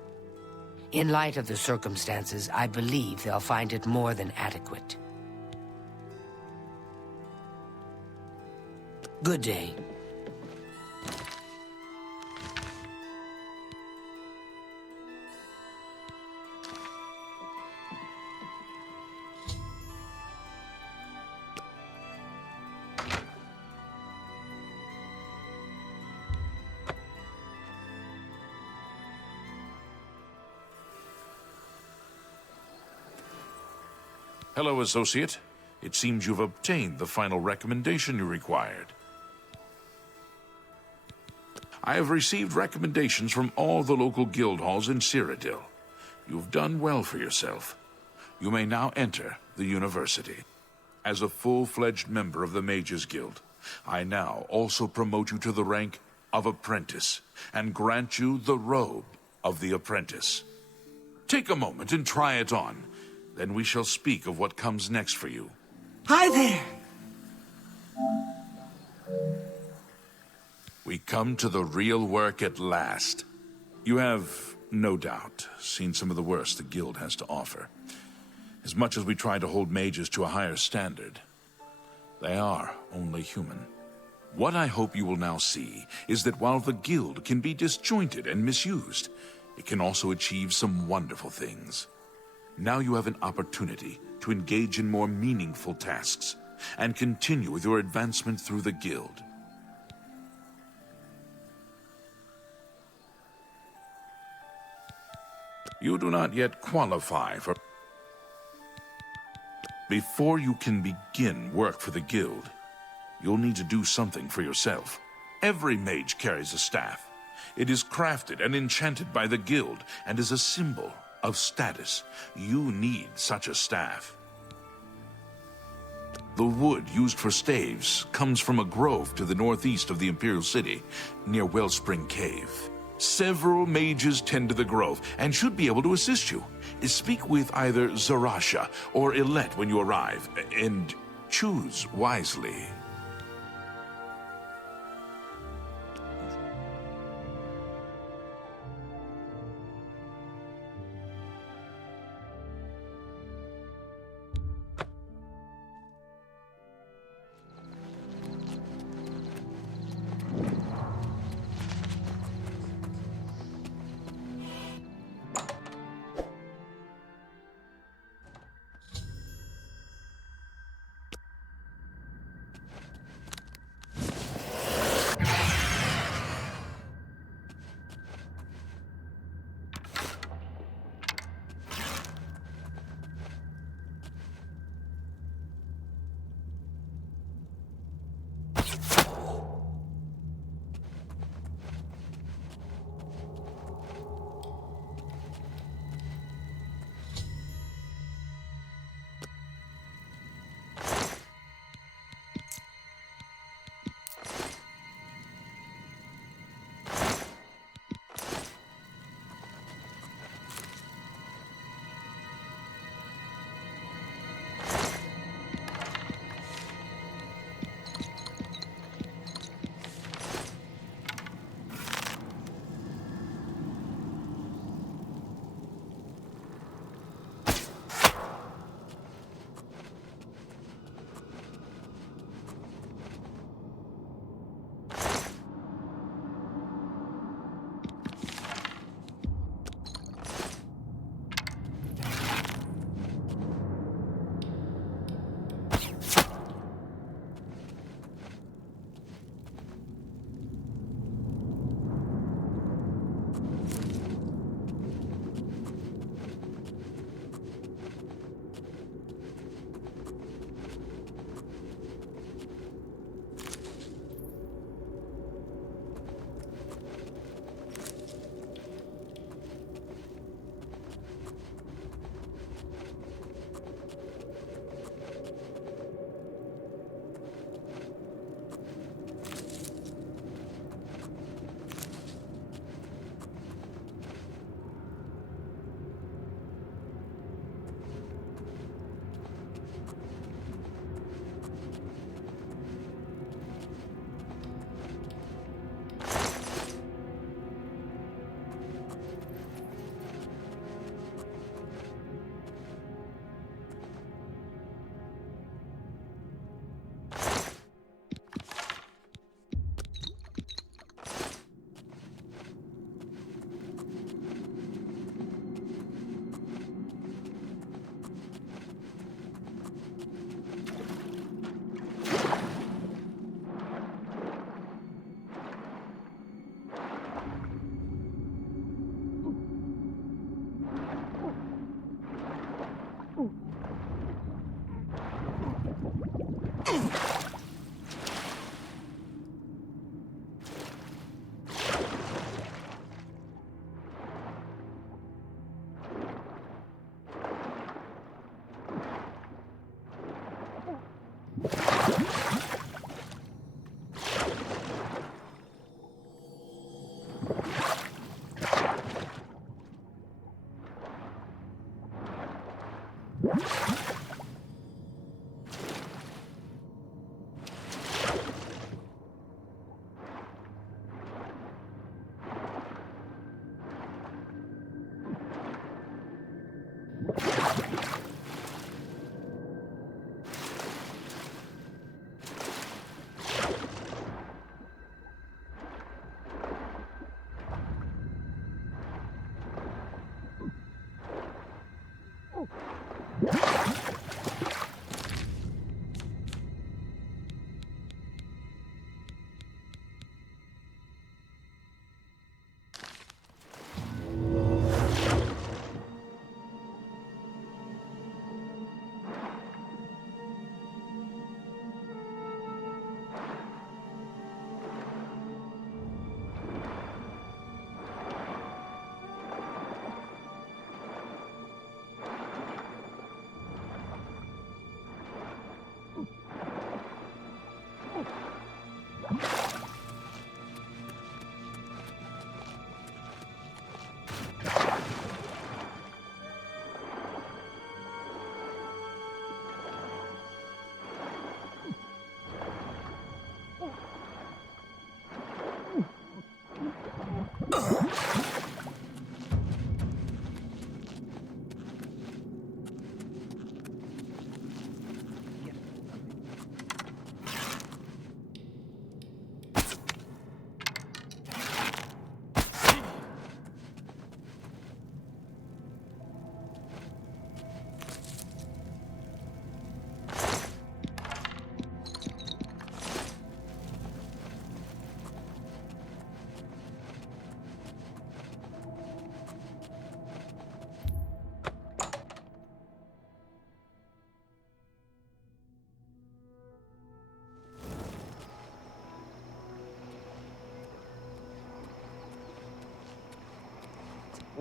In light of the circumstances, I believe they'll find it more than adequate. Good day. Hello, Associate. It seems you've obtained the final recommendation you required. I have received recommendations from all the local guild halls in Cyrodiil. You've done well for yourself. You may now enter the university. As a full-fledged member of the Mages Guild, I now also promote you to the rank of Apprentice and grant you the robe of the Apprentice. Take a moment and try it on. Then we shall speak of what comes next for you. Hi there! We come to the real work at last. You have, no doubt, seen some of the worst the Guild has to offer. As much as we try to hold mages to a higher standard, they are only human. What I hope you will now see is that while the Guild can be disjointed and misused, it can also achieve some wonderful things. Now you have an opportunity to engage in more meaningful tasks and continue with your advancement through the Guild. You do not yet qualify for... Before you can begin work for the Guild, you'll need to do something for yourself. Every mage carries a staff. It is crafted and enchanted by the Guild and is a symbol of status. You need such a staff. The wood used for staves comes from a grove to the northeast of the Imperial City, near Wellspring Cave. Several mages tend to the grove and should be able to assist you. Speak with either Zarasha or Illet when you arrive, and choose wisely.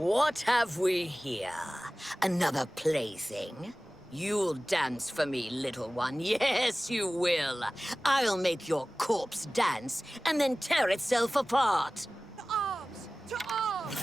What have we here? Another plaything? You'll dance for me, little one. Yes, you will. I'll make your corpse dance and then tear itself apart. To arms! To arms!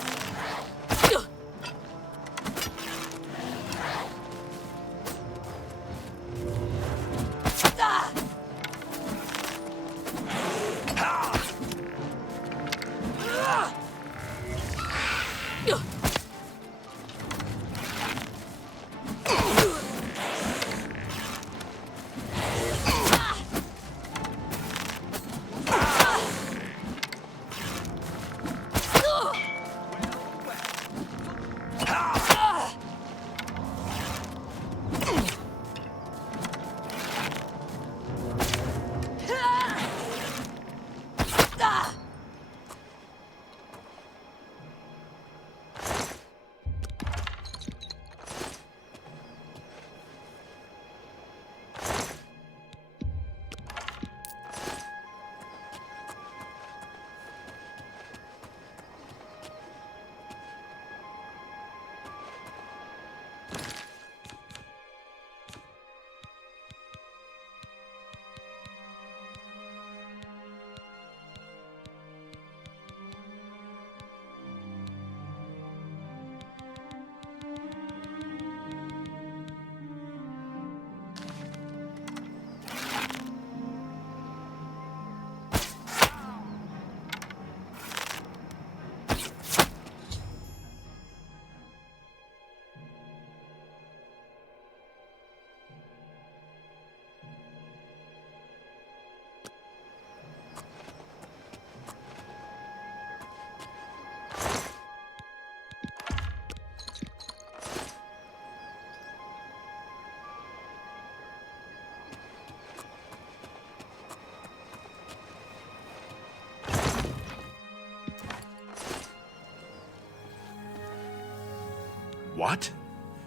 What?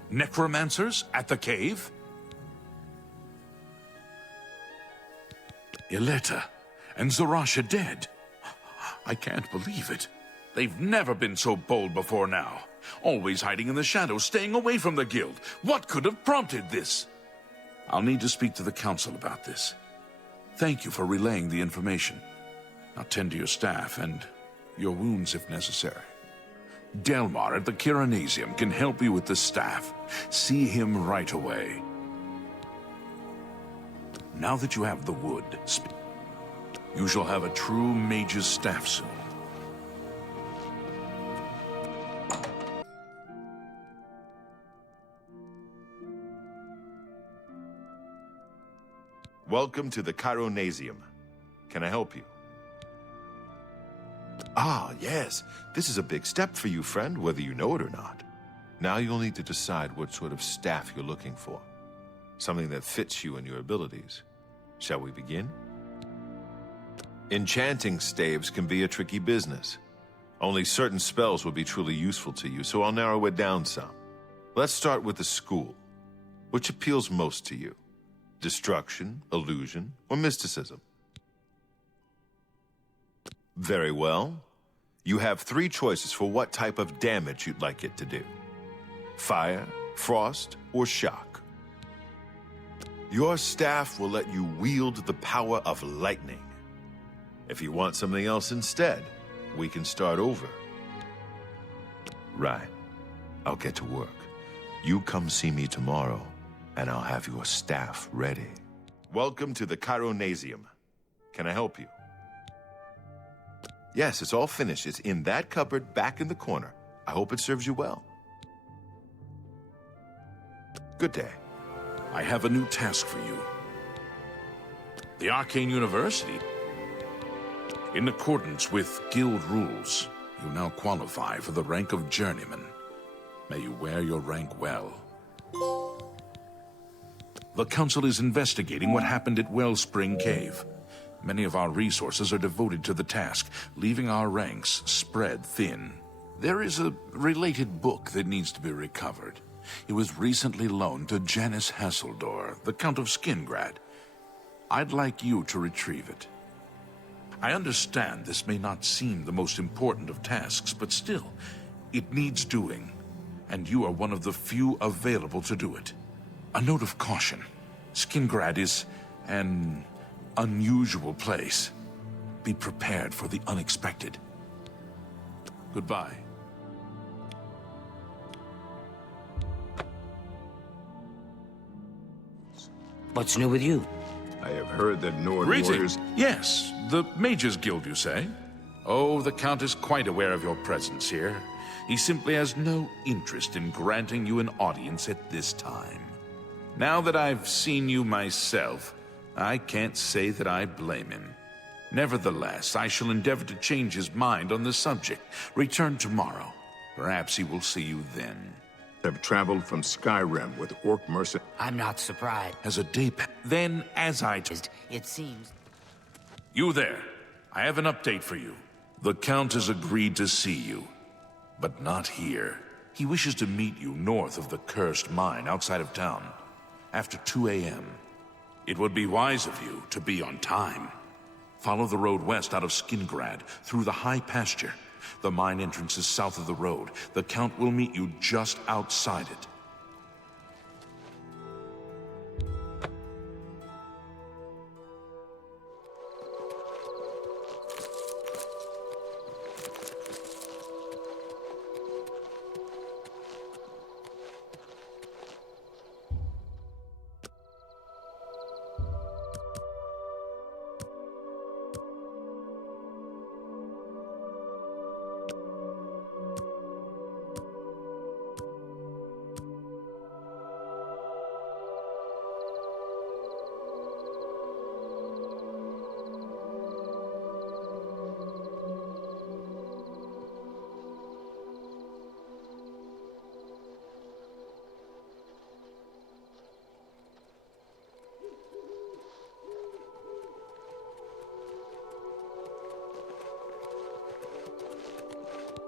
Necromancers at the cave? Ileta and Zarasha dead. I can't believe it. They've never been so bold before now. Always hiding in the shadows, staying away from the guild. What could have prompted this? I'll need to speak to the council about this. Thank you for relaying the information. Now tend to your staff and your wounds if necessary. Delmar at the Kiranasium can help you with the staff. See him right away. Now that you have the wood, you shall have a true mage's staff soon. Welcome to the Chironasium. Can I help you? Ah, yes. This is a big step for you, friend, whether you know it or not. Now you'll need to decide what sort of staff you're looking for. Something that fits you and your abilities. Shall we begin? Enchanting staves can be a tricky business. Only certain spells will be truly useful to you, so I'll narrow it down some. Let's start with the school. Which appeals most to you? Destruction, illusion, or mysticism? Very well. You have 3 choices for what type of damage you'd like it to do. Fire, frost, or shock. Your staff will let you wield the power of lightning. If you want something else instead, we can start over. Right. I'll get to work. You come see me tomorrow, and I'll have your staff ready. Welcome to the Chironasium. Can I help you? Yes, it's all finished. It's in that cupboard back in the corner. I hope it serves you well. Good day. I have a new task for you. The Arcane University. In accordance with guild rules, you now qualify for the rank of journeyman. May you wear your rank well. The Council is investigating what happened at Wellspring Cave. Many of our resources are devoted to the task, leaving our ranks spread thin. There is a related book that needs to be recovered. It was recently loaned to Janice Hasseldor, the Count of Skingrad. I'd like you to retrieve it. I understand this may not seem the most important of tasks, but still, It needs doing, and you are one of the few available to do it. A note of caution. Skingrad is an unusual place. Be prepared for the unexpected. Goodbye. What's new with you? I have heard that Nord Greetings. warriors... Yes, the Mages Guild, you say? Oh, the Count is quite aware of your presence here. He simply has no interest in granting you an audience at this time. Now that I've seen you myself, I can't say that I blame him. Nevertheless, I shall endeavor to change his mind on the subject. Return tomorrow. Perhaps he will see you then. Have traveled from Skyrim with orc mercenaries. I'm not surprised. As a day then, as It seems... You there. I have an update for you. The Count has agreed to see you, but not here. He wishes to meet you north of the cursed mine outside of town, after 2 a.m. It would be wise of you to be on time. Follow the road west out of Skingrad, through the high pasture. The mine entrance is south of the road. The Count will meet you just outside it.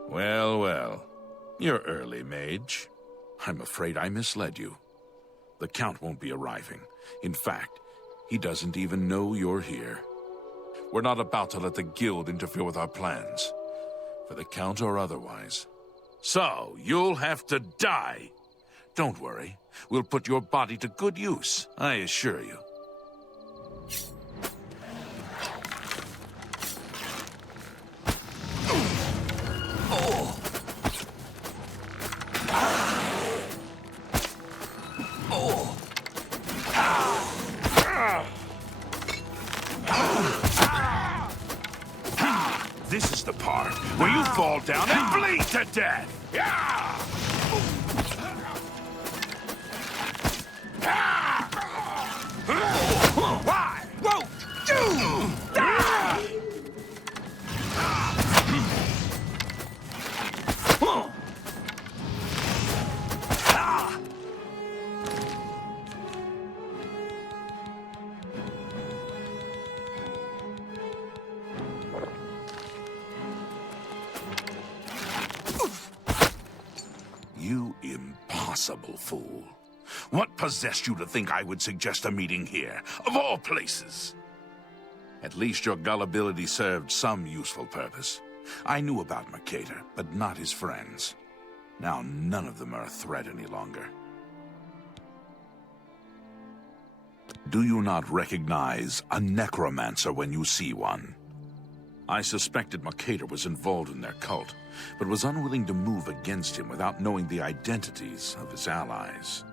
Well, well. You're early, mage. I'm afraid I misled you. The Count won't be arriving. In fact, he doesn't even know you're here. We're not about to let the Guild interfere with our plans, for the Count or otherwise. So, you'll have to die. Don't worry. We'll put your body to good use, I assure you. This is the part where you fall down and bleed to death! Why won't you die? You impossible fool. What possessed you to think I would suggest a meeting here, of all places? At least your gullibility served some useful purpose. I knew about Mercator, but not his friends. Now none of them are a threat any longer. Do you not recognize a necromancer when you see one? I suspected Mercator was involved in their cult, but was unwilling to move against him without knowing the identities of his allies.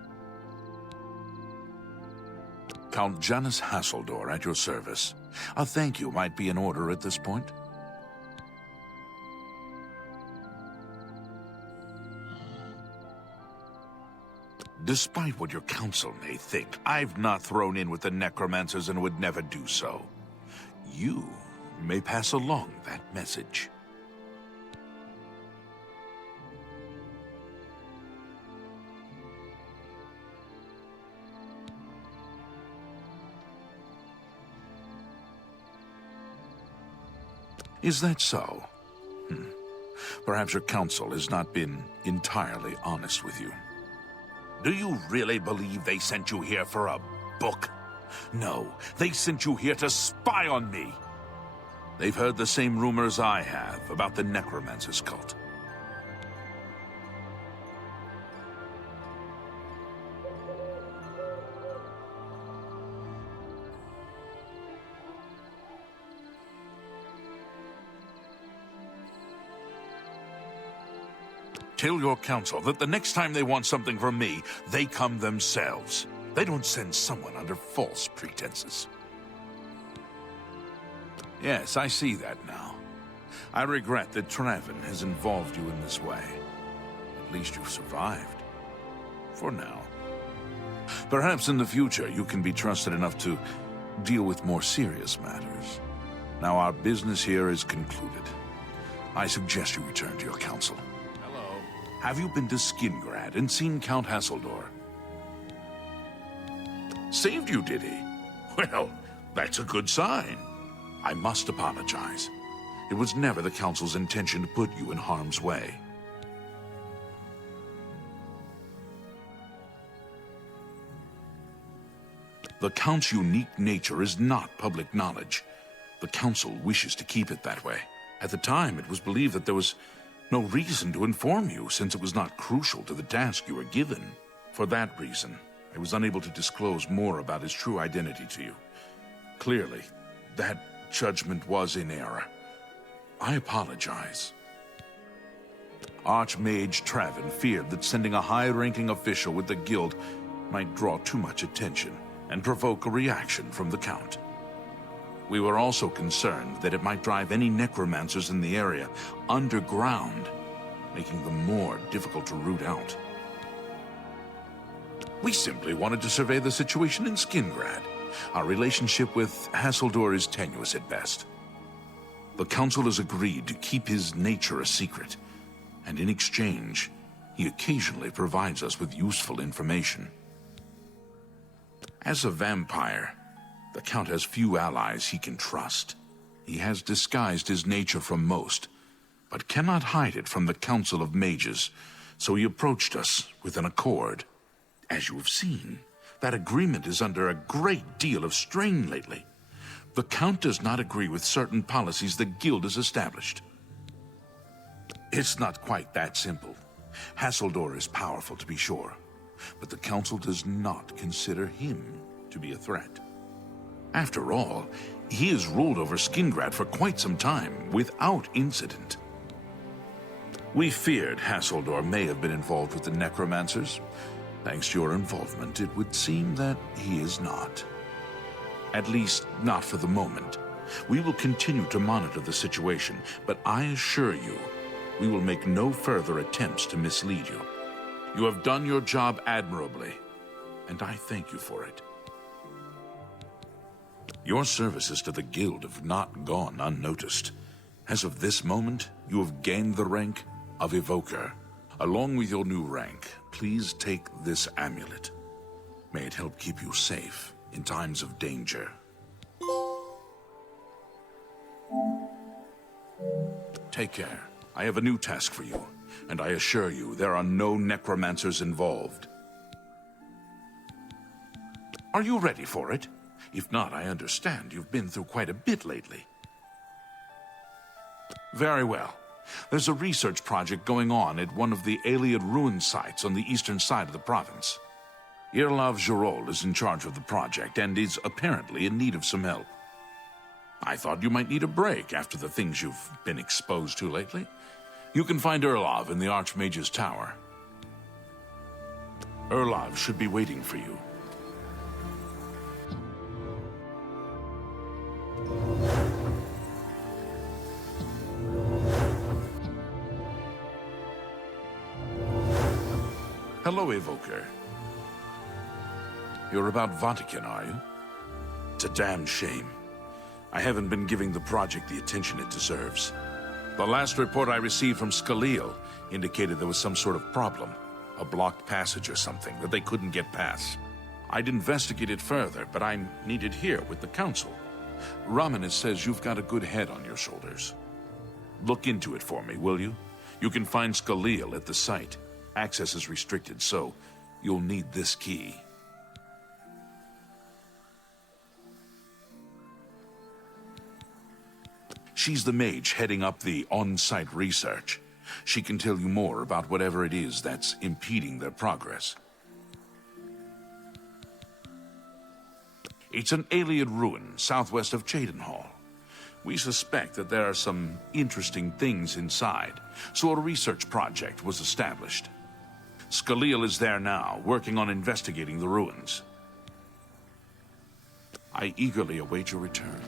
Count Janus Hasseldor at your service. A thank you might be in order at this point. Despite what your council may think, I've not thrown in with the necromancers and would never do so. You may pass along that message. Is that so? Perhaps your council has not been entirely honest with you. Do you really believe they sent you here for a book? No, they sent you here to spy on me. They've heard the same rumors I have about the Necromancer's cult. Tell your council that the next time they want something from me, they come themselves. They don't send someone under false pretenses. Yes, I see that now. I regret that Traven has involved you in this way. At least you've survived. For now. Perhaps in the future you can be trusted enough to deal with more serious matters. Now our business here is concluded. I suggest you return to your council. Hello. Have you been to Skingrad and seen Count Hasseldor? Saved you, did he? Well, that's a good sign. I must apologize. It was never the Council's intention to put you in harm's way. The Count's unique nature is not public knowledge. The Council wishes to keep it that way. At the time, it was believed that there was no reason to inform you, since it was not crucial to the task you were given. For that reason, I was unable to disclose more about his true identity to you. Clearly, that judgment was in error. I apologize. Archmage Traven feared that sending a high-ranking official with the guild might draw too much attention and provoke a reaction from the Count. We were also concerned that it might drive any necromancers in the area underground, making them more difficult to root out. We simply wanted to survey the situation in Skingrad. Our relationship with Hasseldor is tenuous at best. The Council has agreed to keep his nature a secret, and in exchange, he occasionally provides us with useful information. As a vampire, the Count has few allies he can trust. He has disguised his nature from most, but cannot hide it from the Council of Mages, so he approached us with an accord. As you have seen, that agreement is under a great deal of strain lately. The Count does not agree with certain policies the Guild has established. It's not quite that simple. Hasseldor is powerful, to be sure, but the Council does not consider him to be a threat. After all, he has ruled over Skingrad for quite some time, without incident. We feared Hasseldor may have been involved with the necromancers. Thanks to your involvement, it would seem that he is not. At least, not for the moment. We will continue to monitor the situation, but I assure you, we will make no further attempts to mislead you. You have done your job admirably, and I thank you for it. Your services to the Guild have not gone unnoticed. As of this moment, you have gained the rank of Evoker. Along with your new rank, please take this amulet. May it help keep you safe in times of danger. Take care. I have a new task for you, and I assure you there are no necromancers involved. Are you ready for it? If not, I understand you've been through quite a bit lately. Very well. There's a research project going on at one of the Ayleid ruin sites on the eastern side of the province. Irlav Chorrol is in charge of the project and is apparently in need of some help. I thought you might need a break after the things you've been exposed to lately. You can find Irlav in the Archmage's Tower. Irlav should be waiting for you. Hello, Evoker. You're about Vahtacen, are you? It's a damned shame. I haven't been giving the project the attention it deserves. The last report I received from Skalil indicated there was some sort of problem, a blocked passage or something that they couldn't get past. I'd investigate it further, but I'm needed here with the Council. Ramanis says you've got a good head on your shoulders. Look into it for me, will you? You can find Skalil at the site. Access is restricted, so you'll need this key. She's the mage heading up the on-site research. She can tell you more about whatever it is that's impeding their progress. It's an Ayleid ruin southwest of Cheydinhal. We suspect that there are some interesting things inside, so a research project was established. Skalil is there now, working on investigating the ruins. I eagerly await your return.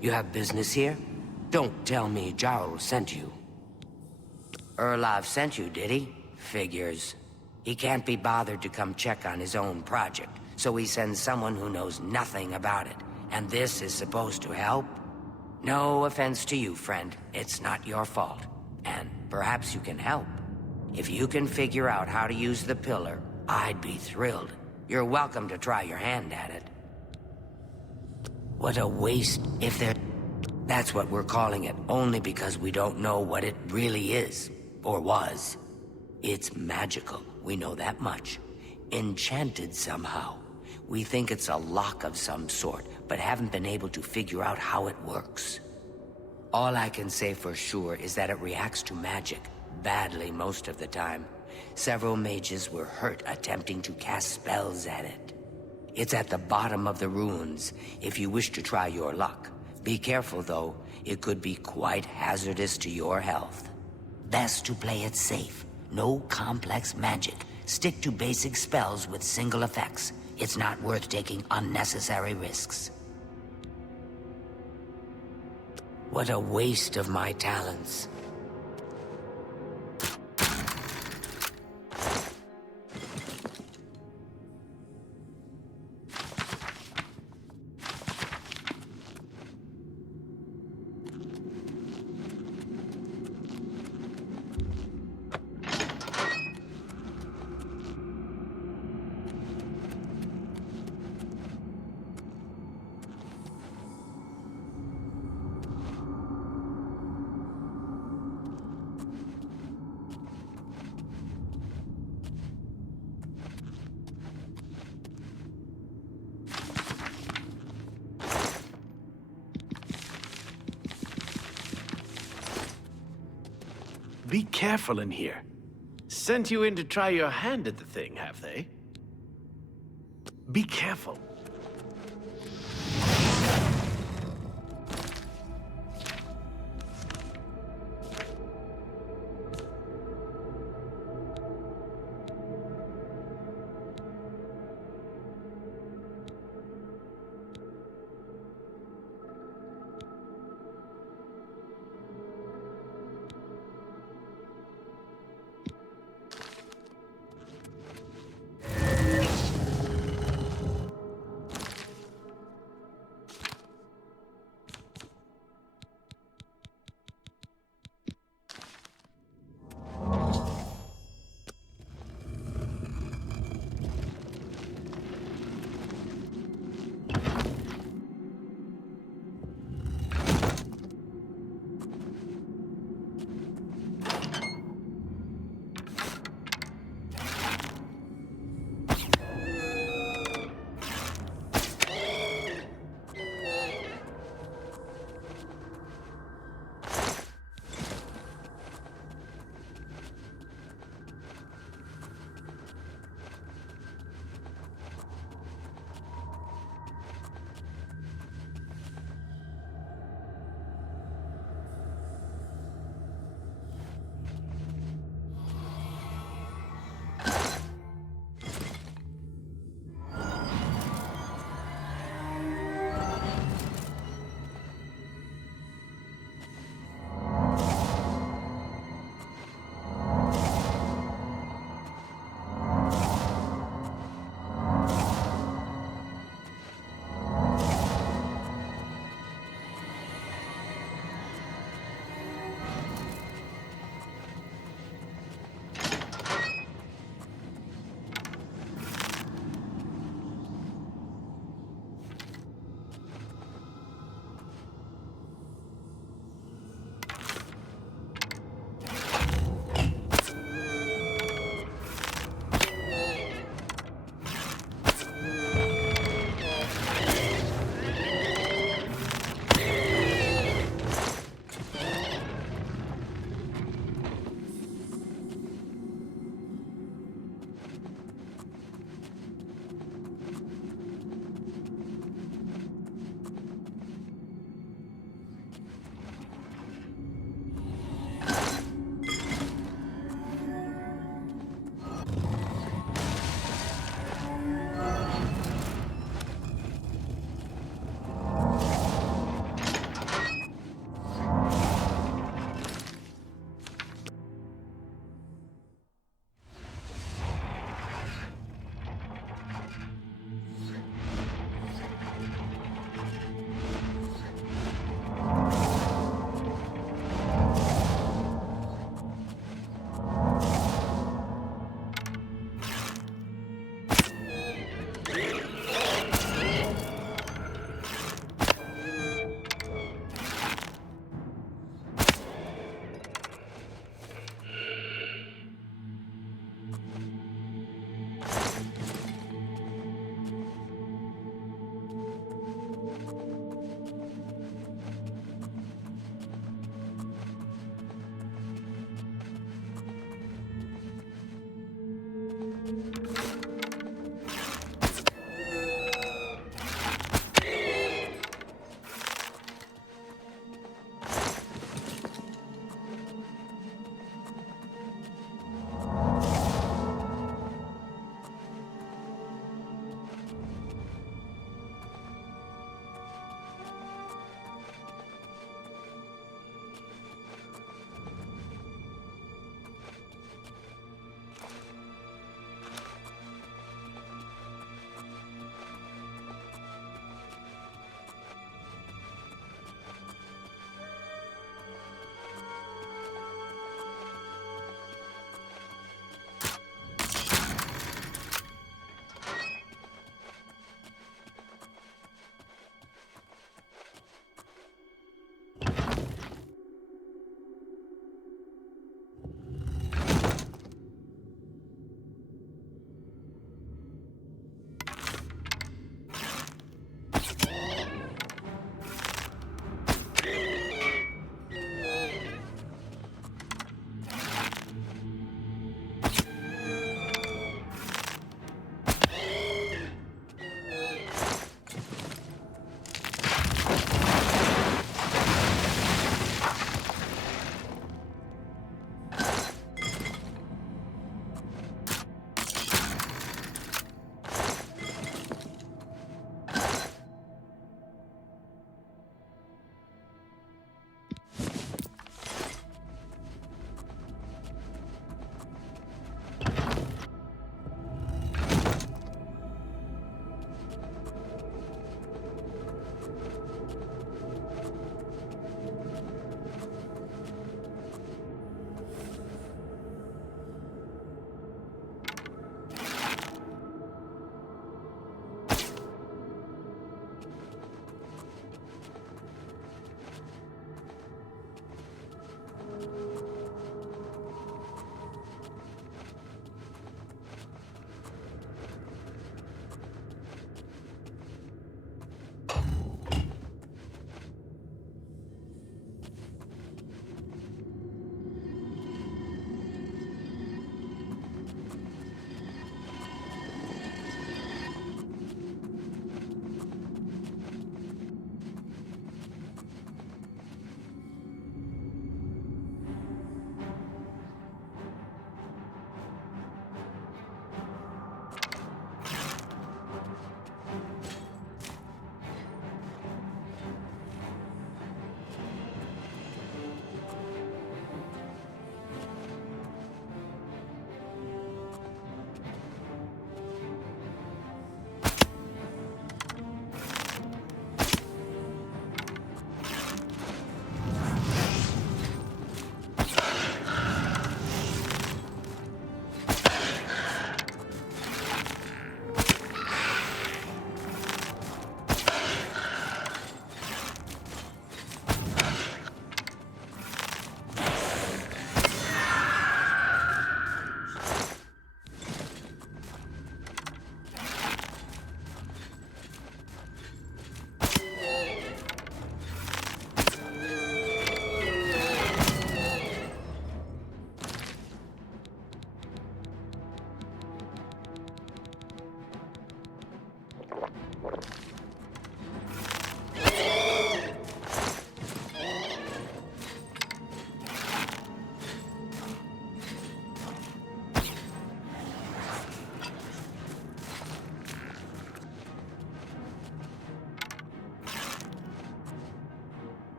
You have business here? Don't tell me Jarl sent you. Erlov sent you, did he? Figures. He can't be bothered to come check on his own project, so he sends someone who knows nothing about it. And this is supposed to help? No offense to you, friend. It's not your fault. And perhaps you can help. If you can figure out how to use the pillar, I'd be thrilled. You're welcome to try your hand at it. What a waste if there... That's what we're calling it, only because we don't know what it really is. Or was. It's magical, we know that much. Enchanted somehow. We think it's a lock of some sort, but haven't been able to figure out how it works. All I can say for sure is that it reacts to magic, badly most of the time. Several mages were hurt attempting to cast spells at it. It's at the bottom of the ruins, if you wish to try your luck. Be careful, though. It could be quite hazardous to your health. Best to play it safe. No complex magic. Stick to basic spells with single effects. It's not worth taking unnecessary risks. What a waste of my talents. Be careful in here. Sent you in to try your hand at the thing, have they? Be careful.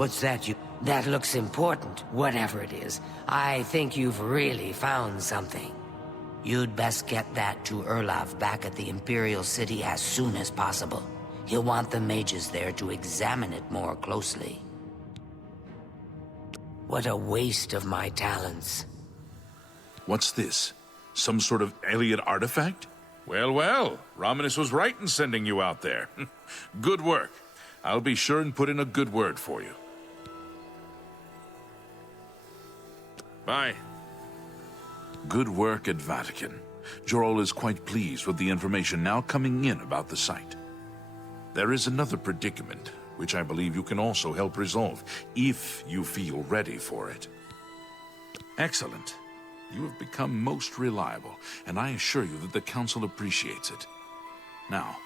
What's that you... That looks important, whatever it is. I think you've really found something. You'd best get that to Erlav back at the Imperial City as soon as possible. He'll want the mages there to examine it more closely. What a waste of my talents. What's this? Some sort of alien artifact? Well, well, Romanus was right in sending you out there. Good work. I'll be sure and put in a good word for you. Bye. Good work at Vatican. Chorrol is quite pleased with the information now coming in about the site. There is another predicament, which I believe you can also help resolve, if you feel ready for it. Excellent. You have become most reliable, and I assure you that the Council appreciates it. Now,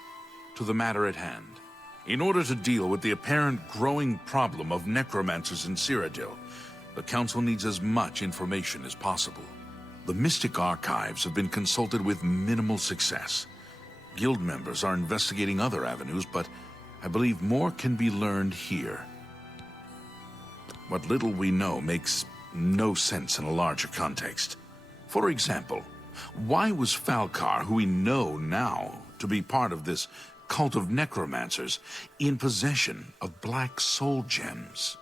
to the matter at hand. In order to deal with the apparent growing problem of necromancers in Cyrodiil, the Council needs as much information as possible. The Mystic Archives have been consulted with minimal success. Guild members are investigating other avenues, but I believe more can be learned here. What little we know makes no sense in a larger context. For example, why was Falcar, who we know now to be part of this cult of necromancers, in possession of black soul gems?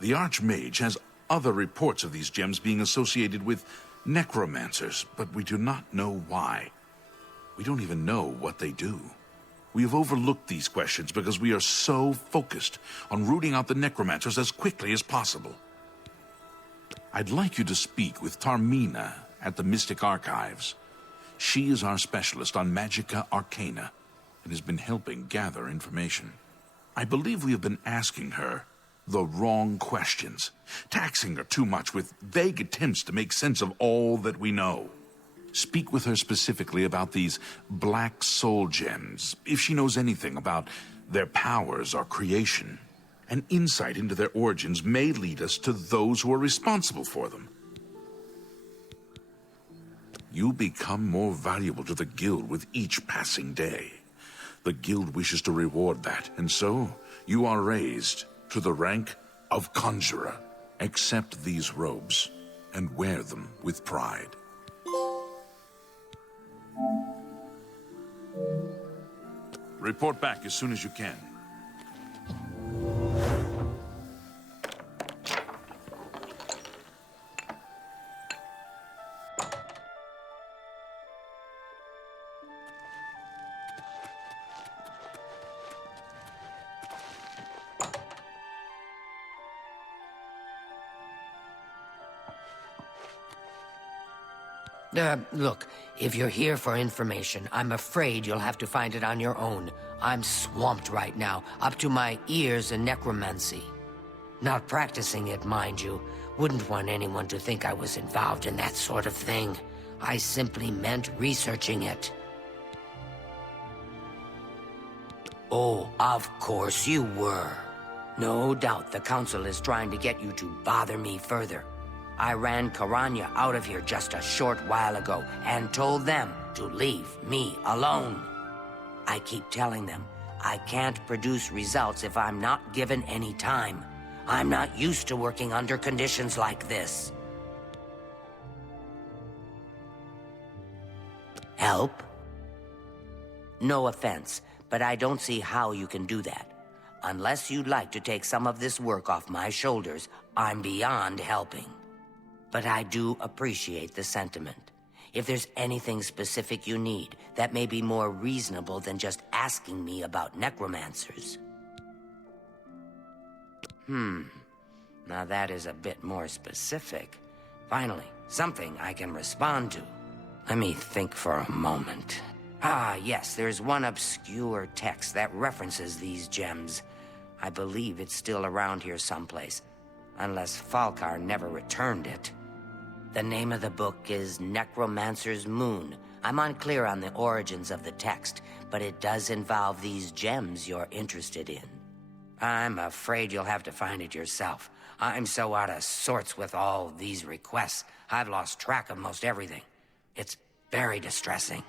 The Archmage has other reports of these gems being associated with necromancers, but we do not know why. We don't even know what they do. We have overlooked these questions because we are so focused on rooting out the necromancers as quickly as possible. I'd like you to speak with Tarmina at the Mystic Archives. She is our specialist on Magica Arcana and has been helping gather information. I believe we have been asking her the wrong questions, taxing her too much with vague attempts to make sense of all that we know. Speak with her specifically about these black soul gems, if she knows anything about their powers or creation. An insight into their origins may lead us to those who are responsible for them. You become more valuable to the Guild with each passing day. The Guild wishes to reward that, and so you are raised to the rank of Conjurer. Accept these robes and wear them with pride. Report back as soon as you can. Look, if you're here for information, I'm afraid you'll have to find it on your own. I'm swamped right now, up to my ears in necromancy. Not practicing it, mind you. Wouldn't want anyone to think I was involved in that sort of thing. I simply meant researching it. Oh, of course you were. No doubt the Council is trying to get you to bother me further. I ran Karanya out of here just a short while ago and told them to leave me alone. I keep telling them I can't produce results if I'm not given any time. I'm not used to working under conditions like this. Help? No offense, but I don't see how you can do that. Unless you'd like to take some of this work off my shoulders, I'm beyond helping. But I do appreciate the sentiment. If there's anything specific you need, that may be more reasonable than just asking me about necromancers. Now that is a bit more specific. Finally, something I can respond to. Let me think for a moment. Ah, yes, there's one obscure text that references these gems. I believe it's still around here someplace, unless Falcar never returned it. The name of the book is Necromancer's Moon. I'm unclear on the origins of the text, but it does involve these gems you're interested in. I'm afraid you'll have to find it yourself. I'm so out of sorts with all these requests, I've lost track of most everything. It's very distressing.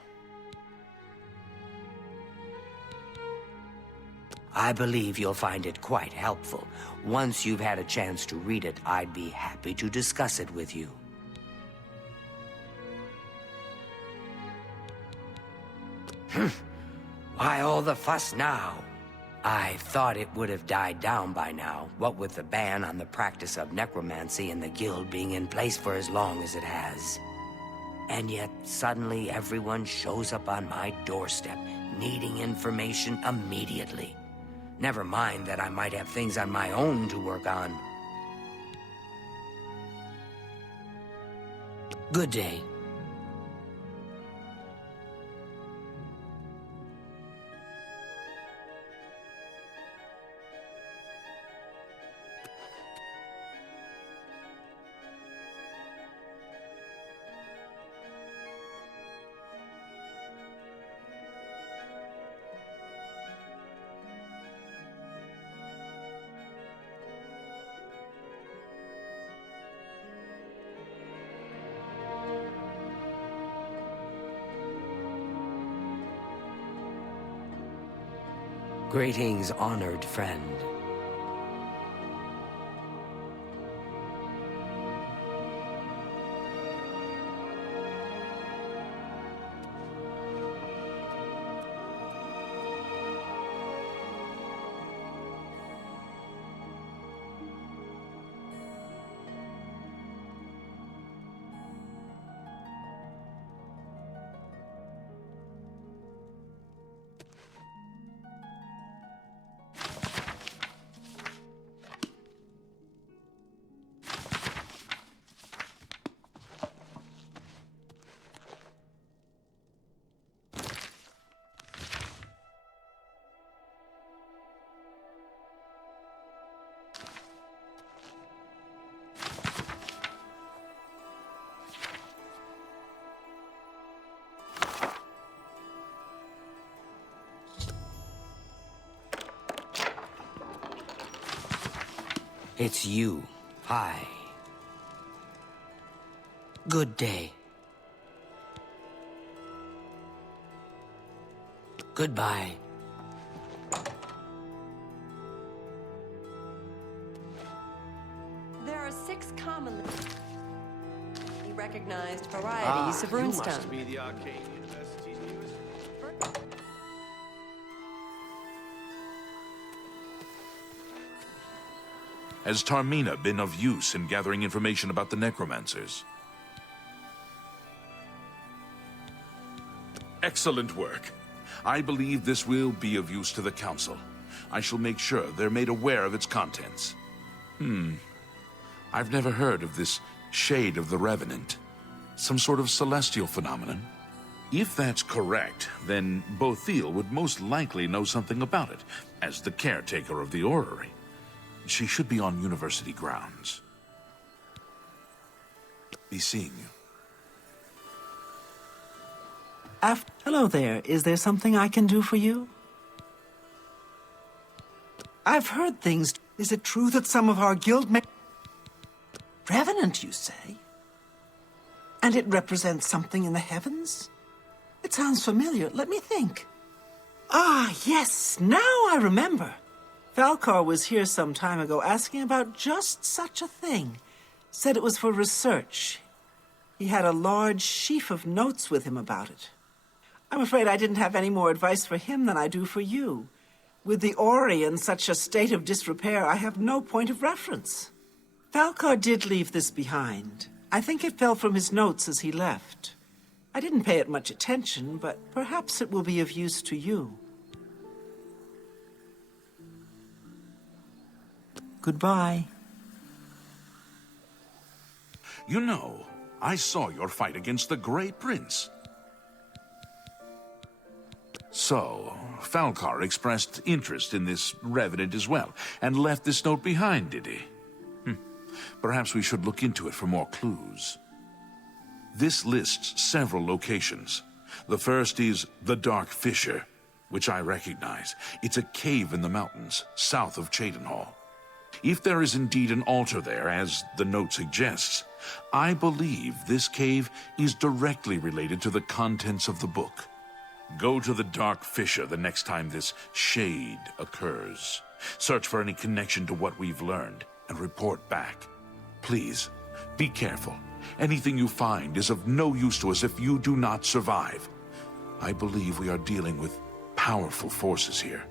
I believe you'll find it quite helpful. Once you've had a chance to read it, I'd be happy to discuss it with you. Why all the fuss now? I thought it would have died down by now, what with the ban on the practice of necromancy and the guild being in place for as long as it has. And yet, suddenly everyone shows up on my doorstep, needing information immediately. Never mind that I might have things on my own to work on. Good day. Greetings, honored friend. It's you. Hi. Good day. Goodbye. There are 6 commonly recognized varieties of runestone. You must be the Arcane University's newest... Has Tarmina been of use in gathering information about the necromancers? Excellent work. I believe this will be of use to the Council. I shall make sure they're made aware of its contents. I've never heard of this Shade of the Revenant. Some sort of celestial phenomenon? If that's correct, then Bothil would most likely know something about it, as the caretaker of the orrery. She should be on university grounds. Be seeing you. Hello there. Is there something I can do for you? I've heard things. Is it true that some of our guild Revenant, you say? And it represents something in the heavens? It sounds familiar. Let me think. Ah, yes. Now I remember. Falcar was here some time ago asking about just such a thing. Said it was for research. He had a large sheaf of notes with him about it. I'm afraid I didn't have any more advice for him than I do for you. With the orrery in such a state of disrepair, I have no point of reference. Falcar did leave this behind. I think it fell from his notes as he left. I didn't pay it much attention, but perhaps it will be of use to you. Goodbye. You know, I saw your fight against the Grey Prince. So, Falcar expressed interest in this Revenant as well, and left this note behind, did he? Perhaps we should look into it for more clues. This lists several locations. The first is the Dark Fissure, which I recognize. It's a cave in the mountains, south of Cheydinhal. If there is indeed an altar there, as the note suggests, I believe this cave is directly related to the contents of the book. Go to the Dark Fissure the next time this shade occurs. Search for any connection to what we've learned and report back. Please, be careful. Anything you find is of no use to us if you do not survive. I believe we are dealing with powerful forces here.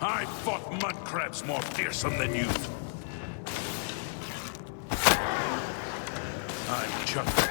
I fought mud crabs more fearsome than you. I'm just...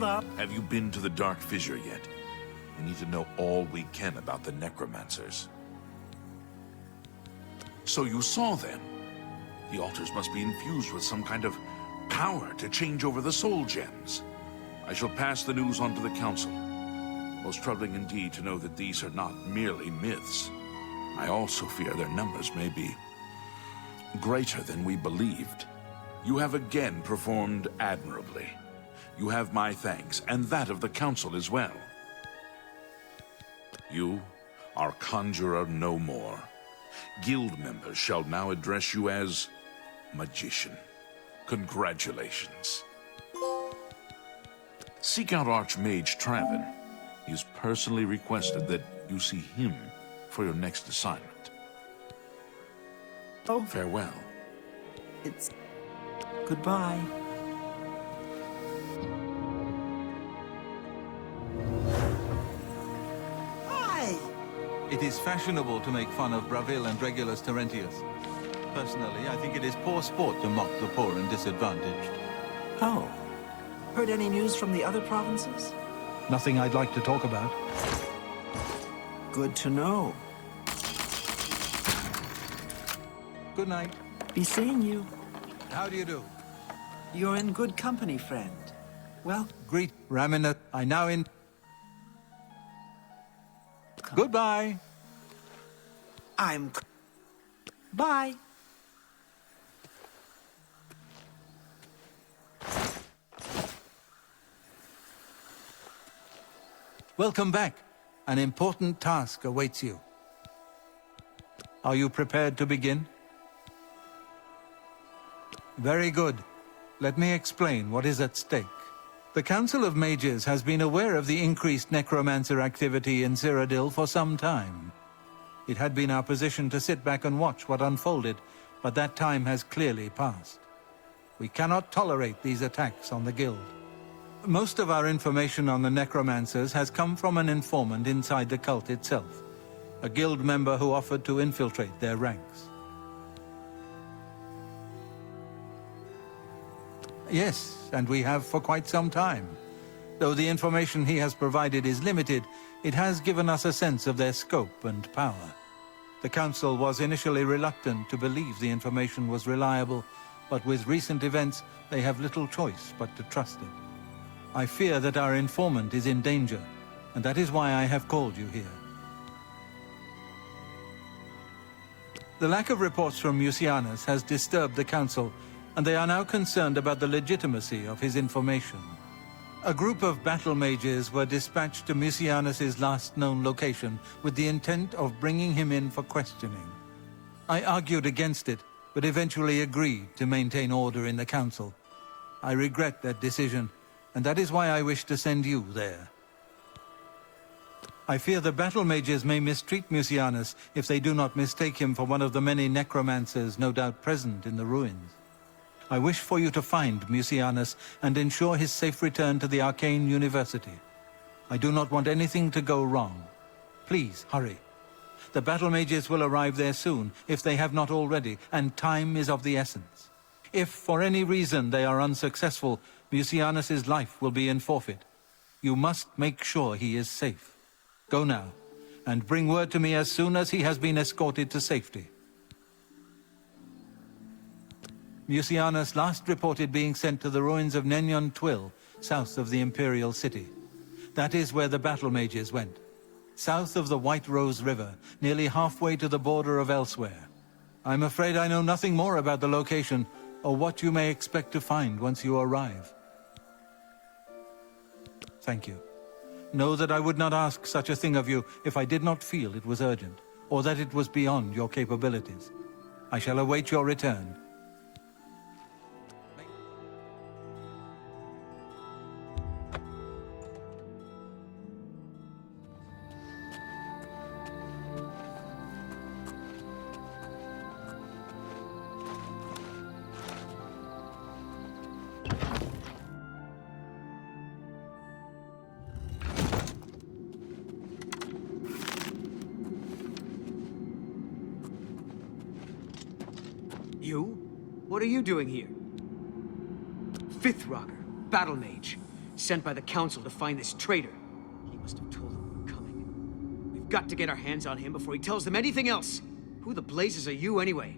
Hold up. Have you been to the Dark Fissure yet? We need to know all we can about the necromancers. So you saw them. The altars must be infused with some kind of power to change over the soul gems. I shall pass the news on to the Council. Most troubling indeed to know that these are not merely myths. I also fear their numbers may be greater than we believed. You have again performed admirably. You have my thanks, and that of the Council as well. You are Conjurer no more. Guild members shall now address you as Magician. Congratulations. Seek out Archmage Traven. He has personally requested that you see him for your next assignment. Oh. Farewell. It's... goodbye. Hi! It is fashionable to make fun of Bravil and Regulus Terentius. Personally, I think it is poor sport to mock the poor and disadvantaged. Oh. Heard any news from the other provinces? Nothing I'd like to talk about. Good to know. Good night. Be seeing you. How do you do? You're in good company, friend. Well... Greet, Raminat. I now in... Goodbye. I'm... Bye. Welcome back. An important task awaits you. Are you prepared to begin? Very good. Let me explain what is at stake. The Council of Mages has been aware of the increased necromancer activity in Cyrodiil for some time. It had been our position to sit back and watch what unfolded, but that time has clearly passed. We cannot tolerate these attacks on the Guild. Most of our information on the necromancers has come from an informant inside the cult itself, a Guild member who offered to infiltrate their ranks. Yes, and we have for quite some time. Though the information he has provided is limited, it has given us a sense of their scope and power. The Council was initially reluctant to believe the information was reliable, but with recent events, they have little choice but to trust it. I fear that our informant is in danger, and that is why I have called you here. The lack of reports from Mucianus has disturbed the Council, and they are now concerned about the legitimacy of his information. A group of battle mages were dispatched to Mucianus's last known location with the intent of bringing him in for questioning. I argued against it, but eventually agreed to maintain order in the Council. I regret that decision, and that is why I wish to send you there. I fear the battle mages may mistreat Mucianus if they do not mistake him for one of the many necromancers no doubt present in the ruins. I wish for you to find Mucianus and ensure his safe return to the Arcane University. I do not want anything to go wrong. Please, hurry. The battle mages will arrive there soon, if they have not already, and time is of the essence. If, for any reason, they are unsuccessful, Mucianus's life will be in forfeit. You must make sure he is safe. Go now, and bring word to me as soon as he has been escorted to safety. Mucianus last reported being sent to the ruins of Nenyon Twill, south of the Imperial City. That is where the battle mages went. South of the White Rose River, nearly halfway to the border of elsewhere. I'm afraid I know nothing more about the location, or what you may expect to find once you arrive. Thank you. Know that I would not ask such a thing of you if I did not feel it was urgent, or that it was beyond your capabilities. I shall await your return. You? What are you doing here? Fifth Rocker, Battle Mage. sent by the Council to find this traitor. He must have told them we were coming. We've got to get our hands on him before he tells them anything else. Who the blazes are you, anyway?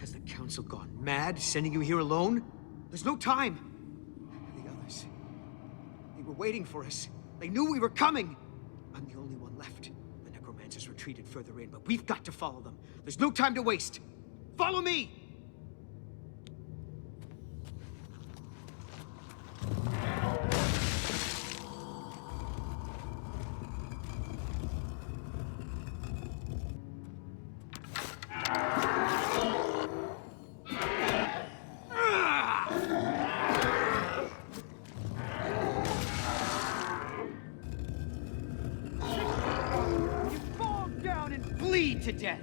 Has the Council gone mad, sending you here alone? There's no time. The others, they were waiting for us. They knew we were coming. I'm the only one left. The necromancers retreated further in, but we've got to follow them. There's no time to waste. Follow me! To death.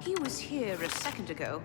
He was here a second ago.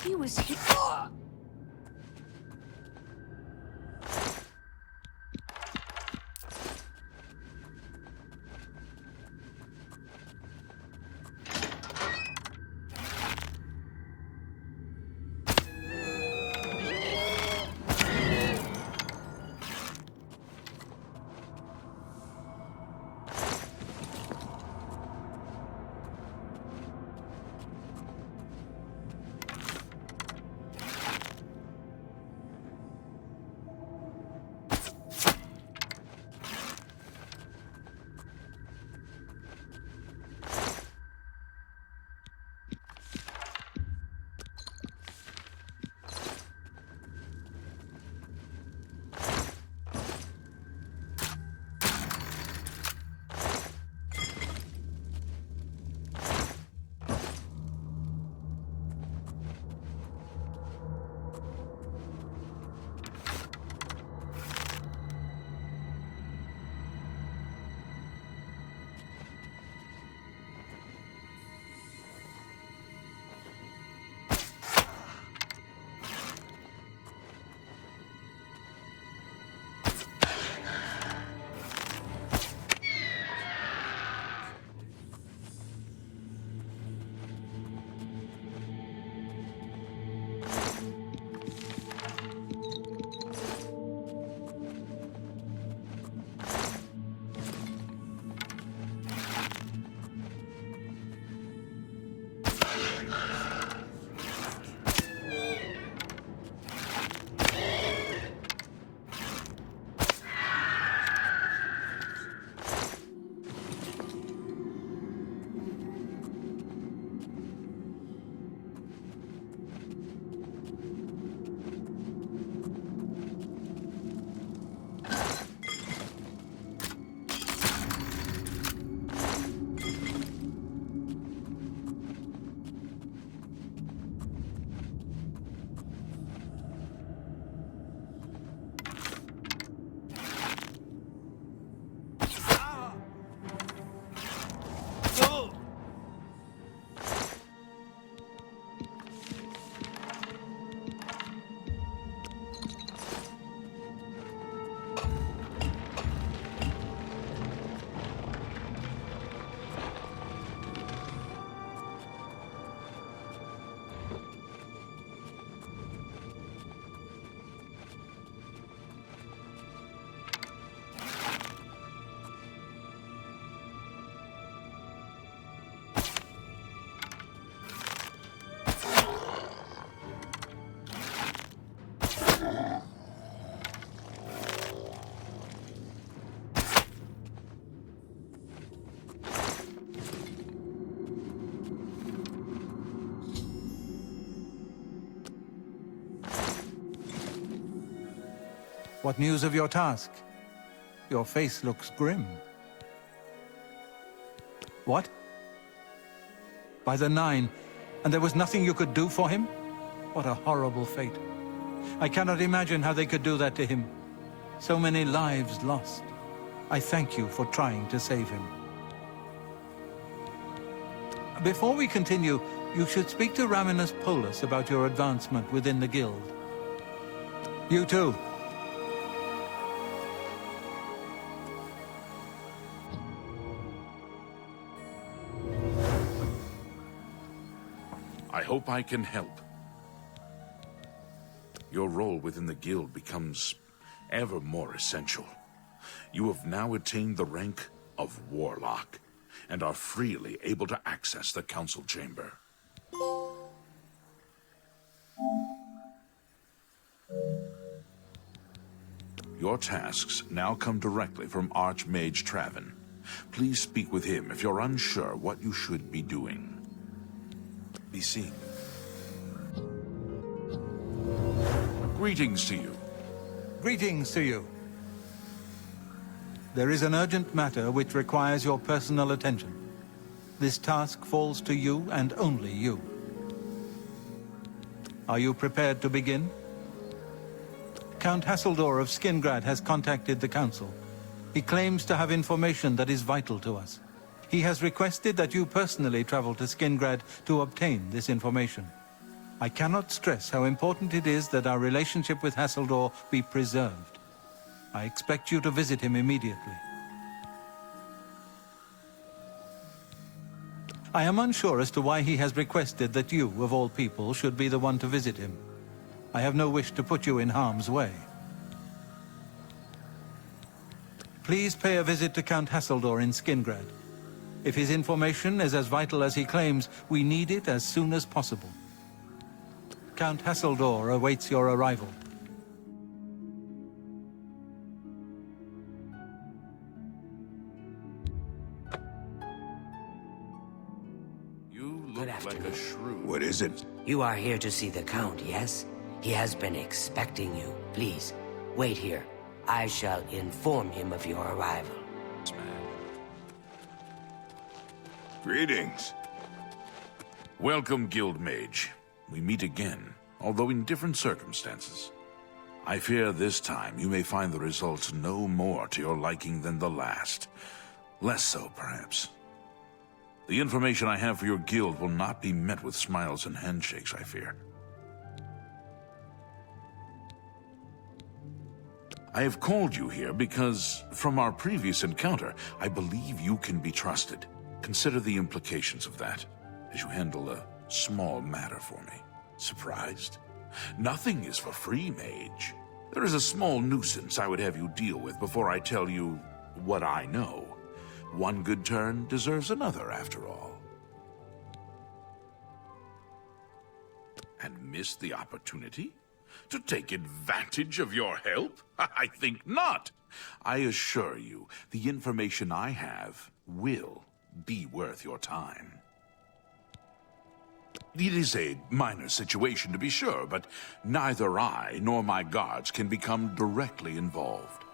He was here. What news of your task? Your face looks grim. What? By the Nine, and there was nothing you could do for him? What a horrible fate. I cannot imagine how they could do that to him. So many lives lost. I thank you for trying to save him. Before we continue, you should speak to Raminus Polus about your advancement within the guild. You too. I hope I can help. Your role within the guild becomes ever more essential. You have now attained the rank of Warlock, and are freely able to access the council chamber. Your tasks now come directly from Archmage Traven. Please speak with him if you're unsure what you should be doing. Be seen. Greetings to you. Greetings to you. There is an urgent matter which requires your personal attention. This task falls to you and only you. Are you prepared to begin? Count Hasseldor of Skingrad has contacted the Council. He claims to have information that is vital to us. He has requested that you personally travel to Skingrad to obtain this information. I cannot stress how important it is that our relationship with Hasseldor be preserved. I expect you to visit him immediately. I am unsure as to why he has requested that you, of all people, should be the one to visit him. I have no wish to put you in harm's way. Please pay a visit to Count Hasseldor in Skingrad. If his information is as vital as he claims, we need it as soon as possible. Count Hasseldor awaits your arrival. You look like a shrew. What is it? You are here to see the Count, yes? He has been expecting you. Please, wait here. I shall inform him of your arrival. Greetings. Welcome, Guild Mage. We meet again, although in different circumstances. I fear this time you may find the results no more to your liking than the last. Less so, perhaps. The information I have for your guild will not be met with smiles and handshakes, I fear. I have called you here because, from our previous encounter, I believe you can be trusted. Consider the implications of that, as you handle a small matter for me. Surprised? Nothing is for free, Mage. There is a small nuisance I would have you deal with before I tell you what I know. One good turn deserves another, after all. And miss the opportunity? To take advantage of your help? I think not. I assure you, the information I have will be worth your time. It is a minor situation, to be sure, but neither I nor my guards can become directly involved.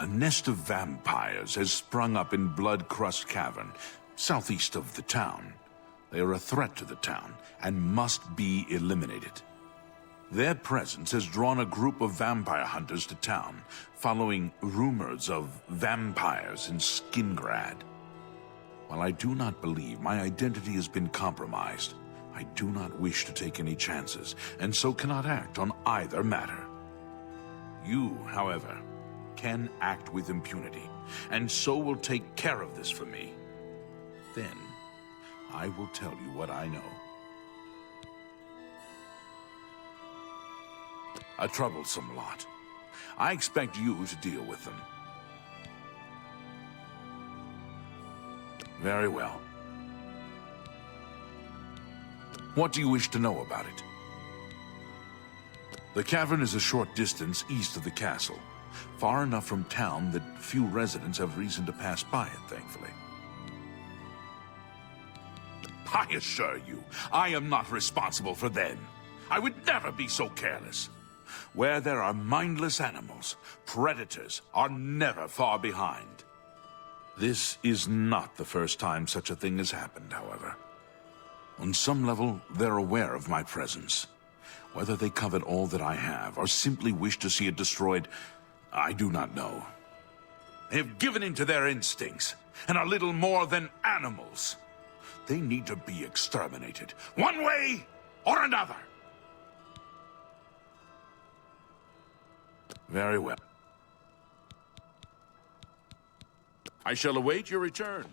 A nest of vampires has sprung up in Blood-Crust Cavern, southeast of the town. They are a threat to the town and must be eliminated. Their presence has drawn a group of vampire hunters to town, following rumors of vampires in Skingrad. While I do not believe my identity has been compromised, I do not wish to take any chances, and so cannot act on either matter. You, however, can act with impunity, and so will take care of this for me. Then, I will tell you what I know. A troublesome lot. I expect you to deal with them. Very well. What do you wish to know about it? The cavern is a short distance east of the castle, far enough from town that few residents have reason to pass by it, thankfully. I assure you, I am not responsible for them. I would never be so careless. Where there are mindless animals, predators are never far behind. This is not the first time such a thing has happened, however. On some level, they're aware of my presence. Whether they covet all that I have, or simply wish to see it destroyed, I do not know. They have given in to their instincts, and are little more than animals. They need to be exterminated, one way or another. Very well. I shall await your return.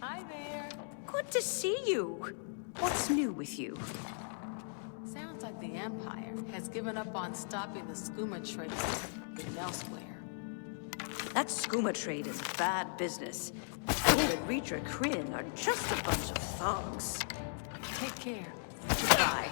Hi there. Good to see you. What's new with you? Sounds like the Empire has given up on stopping the skooma trade from elsewhere. That skooma trade is bad business. And the Reacher Kryn are just a bunch of thugs. Take care. Goodbye.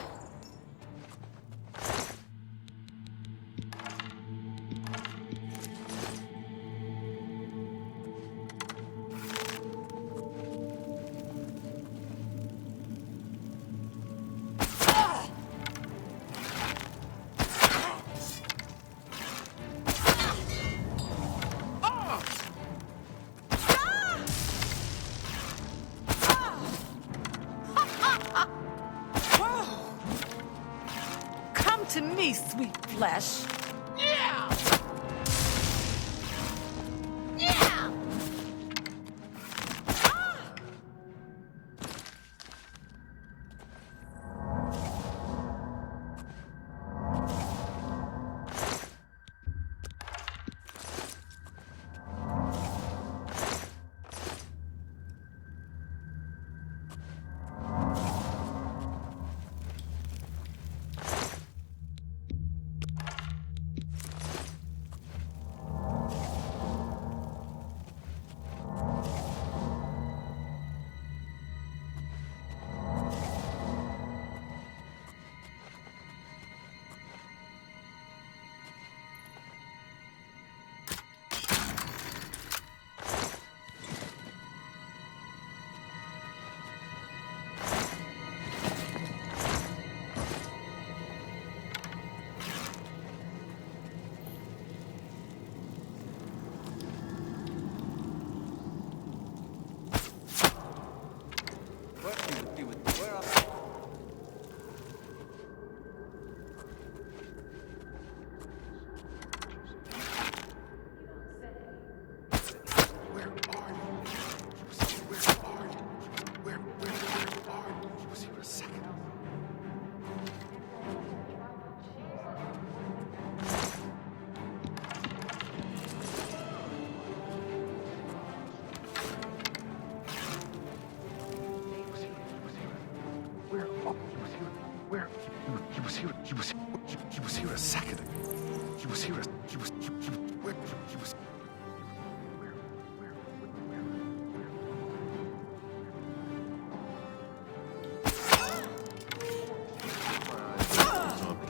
To me, sweet flesh. Yeah! Yeah!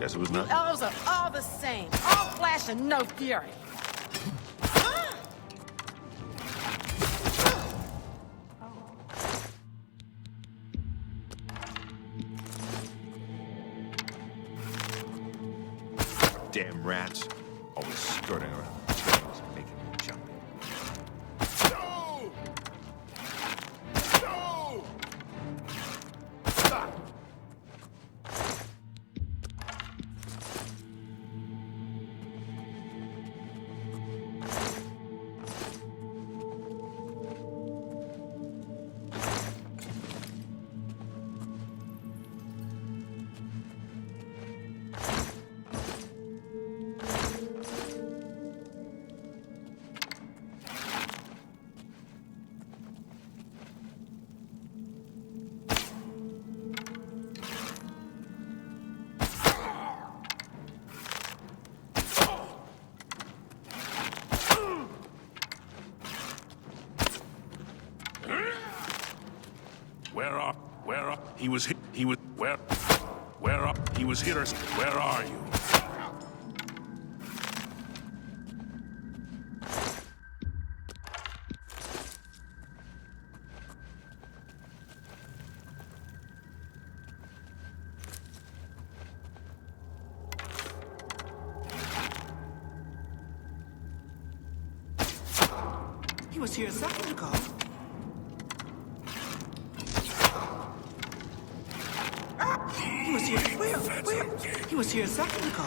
Guess it was not. Those are all the same. All flash and no fury. Damn rats. Always skirting around the trains, making me jump. No! No! Stop! He was hit. He was where up? He was hit. Where are you? He was here a second ago. He was here. Where? He was here a second ago.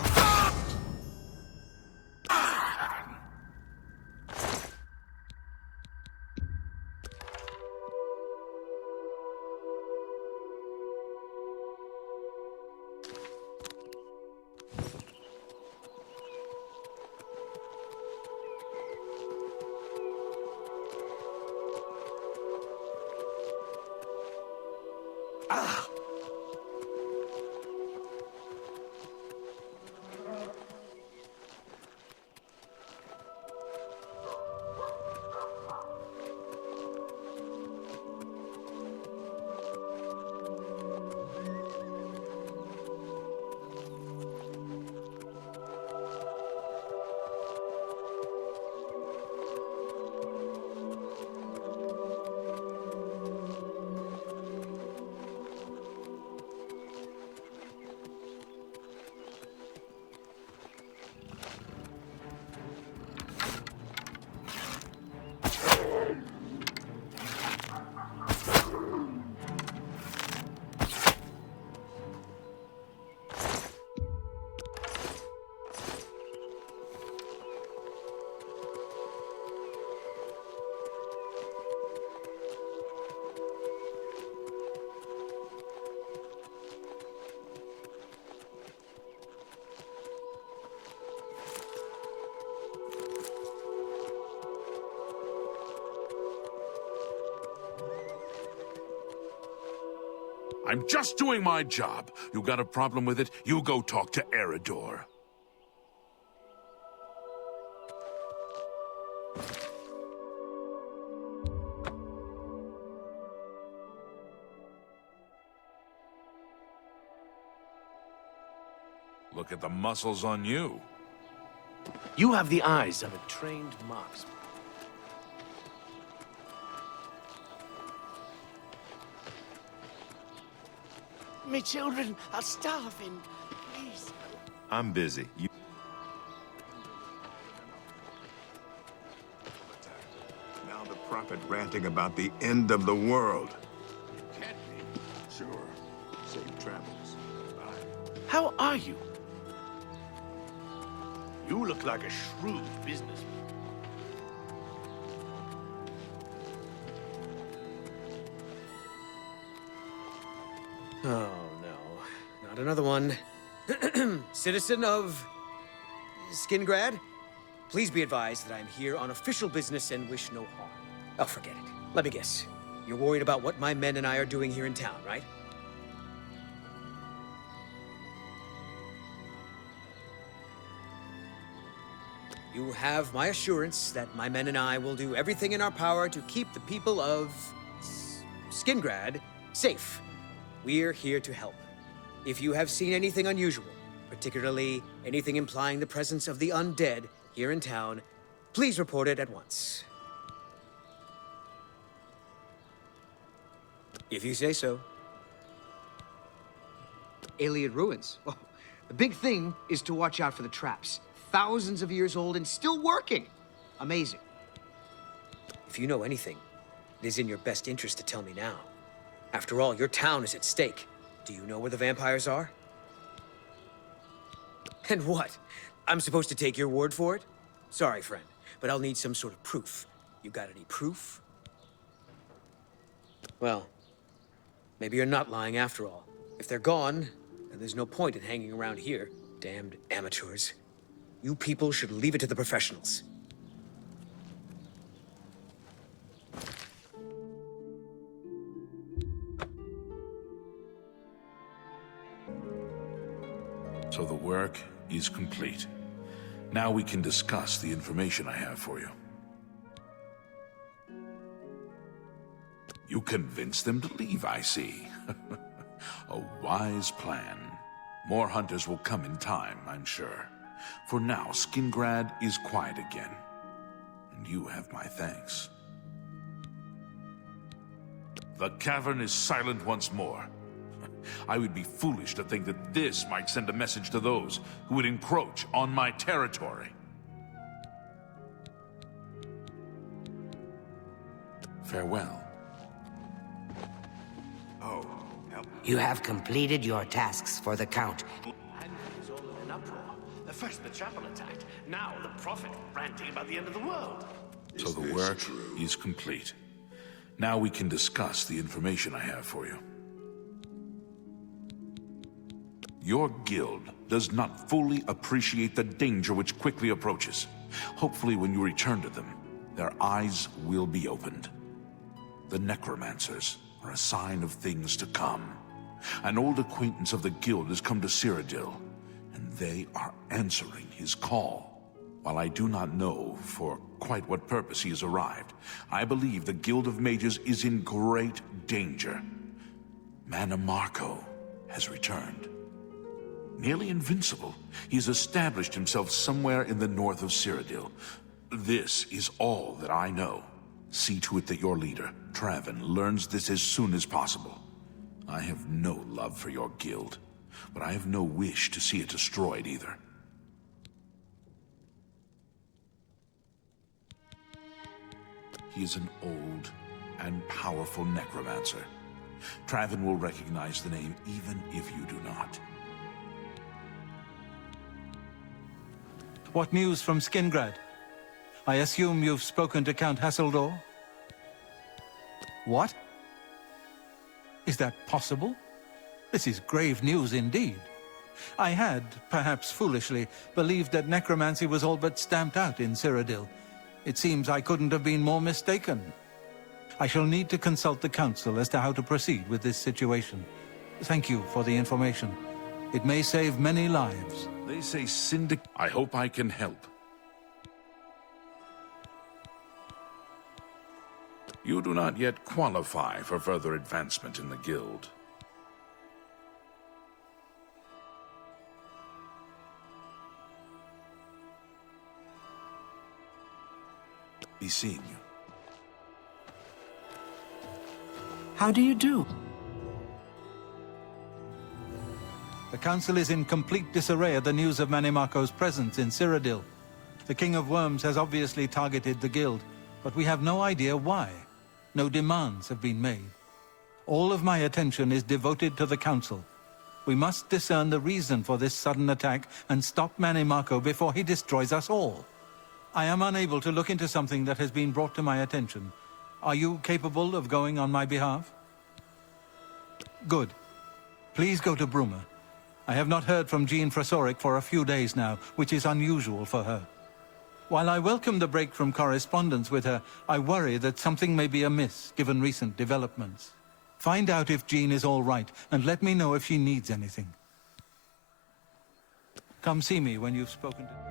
I'm just doing my job. You got a problem with it? You go talk to Eridor. Look at the muscles on you. You have the eyes of a trained marksman. Me children are starving. Please. I'm busy. Now the prophet ranting about the end of the world. Can't be. Sure. Safe travels. Bye. How are you? You look like a shrewd businessman. Oh, no. Not another one. Citizen of Skingrad, please be advised that I'm here on official business and wish no harm. Oh, forget it. Let me guess. You're worried about what my men and I are doing here in town, right? You have my assurance that my men and I will do everything in our power to keep the people of Skingrad safe. We're here to help. If you have seen anything unusual, particularly anything implying the presence of the undead here in town, please report it at once. If you say so. Alien ruins. Oh, the big thing is to watch out for the traps. Thousands of years old and still working. Amazing. If you know anything, it is in your best interest to tell me now. After all, your town is at stake. Do you know where the vampires are? And what? I'm supposed to take your word for it? Sorry, friend, but I'll need some sort of proof. You got any proof? Well, maybe you're not lying after all. If they're gone, then there's no point in hanging around here. Damned amateurs. You people should leave it to the professionals. So the work is complete. Now we can discuss the information I have for you. You convinced them to leave, I see. A wise plan. More hunters will come in time, I'm sure. For now, Skingrad is quiet again. And you have my thanks. The cavern is silent once more. I would be foolish to think that this might send a message to those who would encroach on my territory. Farewell. Oh, help. You have completed your tasks for the Count. Anvil is all in an uproar. First the chapel attacked, now the prophet ranting about the end of the world. So the work is complete. Now we can discuss the information I have for you. Your guild does not fully appreciate the danger which quickly approaches. Hopefully when you return to them, their eyes will be opened. The necromancers are a sign of things to come. An old acquaintance of the guild has come to Cyrodiil, and they are answering his call. While I do not know for quite what purpose he has arrived, I believe the Guild of Mages is in great danger. Manimarco has returned. Nearly invincible, he has established himself somewhere in the north of Cyrodiil. This is all that I know. See to it that your leader, Traven, learns this as soon as possible. I have no love for your guild, but I have no wish to see it destroyed either. He is an old and powerful necromancer. Traven will recognize the name even if you do not. What news from Skingrad? I assume you've spoken to Count Hasseldor? What? Is that possible? This is grave news indeed. I had, perhaps foolishly, believed that necromancy was all but stamped out in Cyrodiil. It seems I couldn't have been more mistaken. I shall need to consult the council as to how to proceed with this situation. Thank you for the information. It may save many lives. They say I hope I can help. You do not yet qualify for further advancement in the guild. Be seeing you. How do you do? The Council is in complete disarray at the news of Manimarco's presence in Cyrodiil. The King of Worms has obviously targeted the Guild, but we have no idea why. No demands have been made. All of my attention is devoted to the Council. We must discern the reason for this sudden attack and stop Manimarco before he destroys us all. I am unable to look into something that has been brought to my attention. Are you capable of going on my behalf? Good. Please go to Bruma. I have not heard from Jean Frasoric for a few days now, which is unusual for her. While I welcome the break from correspondence with her, I worry that something may be amiss, given recent developments. Find out if Jean is all right, and let me know if she needs anything. Come see me when you've spoken to...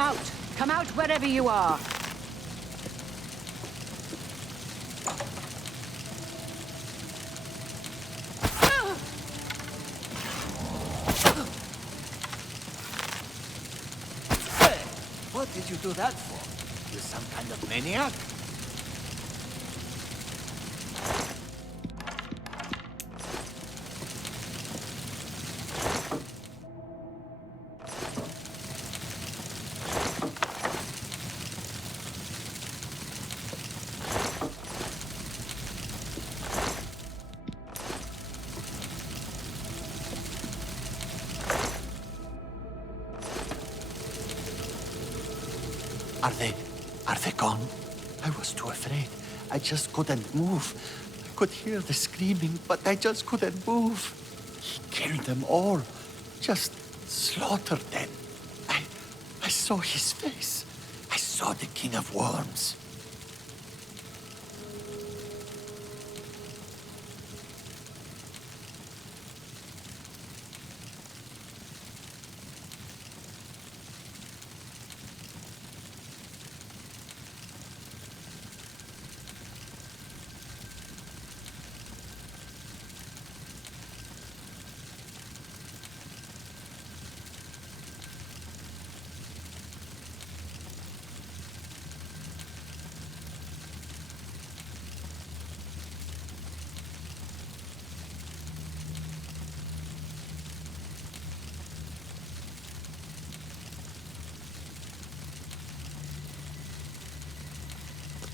out! Come out wherever you are! What did you do that for? You're some kind of maniac? Are they gone? I was too afraid. I just couldn't move. I could hear the screaming, but I just couldn't move. He killed them all. Just slaughtered them. I saw his face. I saw the King of Worms.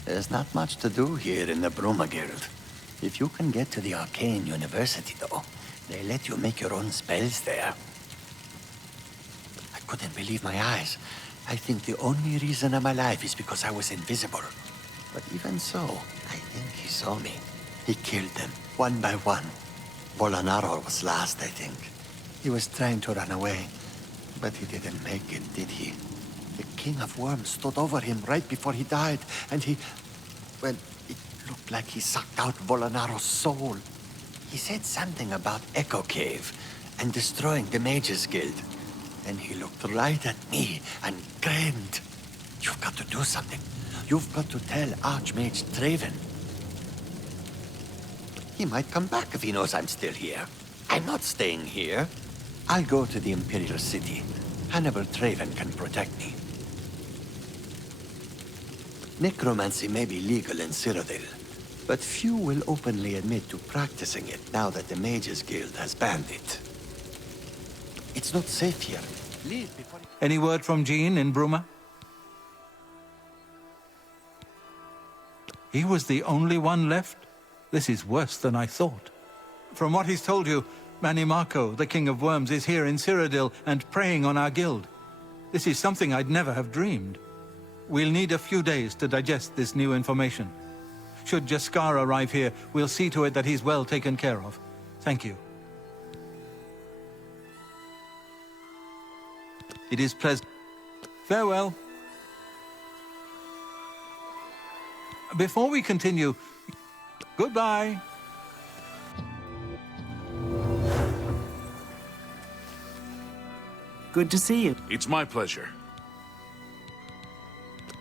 There's not much to do here in the Bruma Guild. If you can get to the Arcane University, though, they let you make your own spells there. I couldn't believe my eyes. I think the only reason I'm alive is because I was invisible. But even so, I think he saw me. He killed them, one by one. Volanaro was last, I think. He was trying to run away, but he didn't make it, did he? The King of Worms stood over him right before he died, and he... well, it looked like he sucked out Volanaro's soul. He said something about Echo Cave and destroying the Mages Guild. And he looked right at me and grinned. You've got to do something. You've got to tell Archmage Traven. He might come back if he knows I'm still here. I'm not staying here. I'll go to the Imperial City. Hannibal Traven can protect me. Necromancy may be legal in Cyrodiil, but few will openly admit to practicing it now that the Mages Guild has banned it. It's not safe here. Leave before... Any word from Jean in Bruma? He was the only one left? This is worse than I thought. From what he's told you, Manimarco, the King of Worms, is here in Cyrodiil and preying on our guild. This is something I'd never have dreamed. We'll need a few days to digest this new information. Should Jaskar arrive here, we'll see to it that he's well taken care of. Thank you. It is pleasant. Farewell. Before we continue, goodbye. Good to see you. It's my pleasure.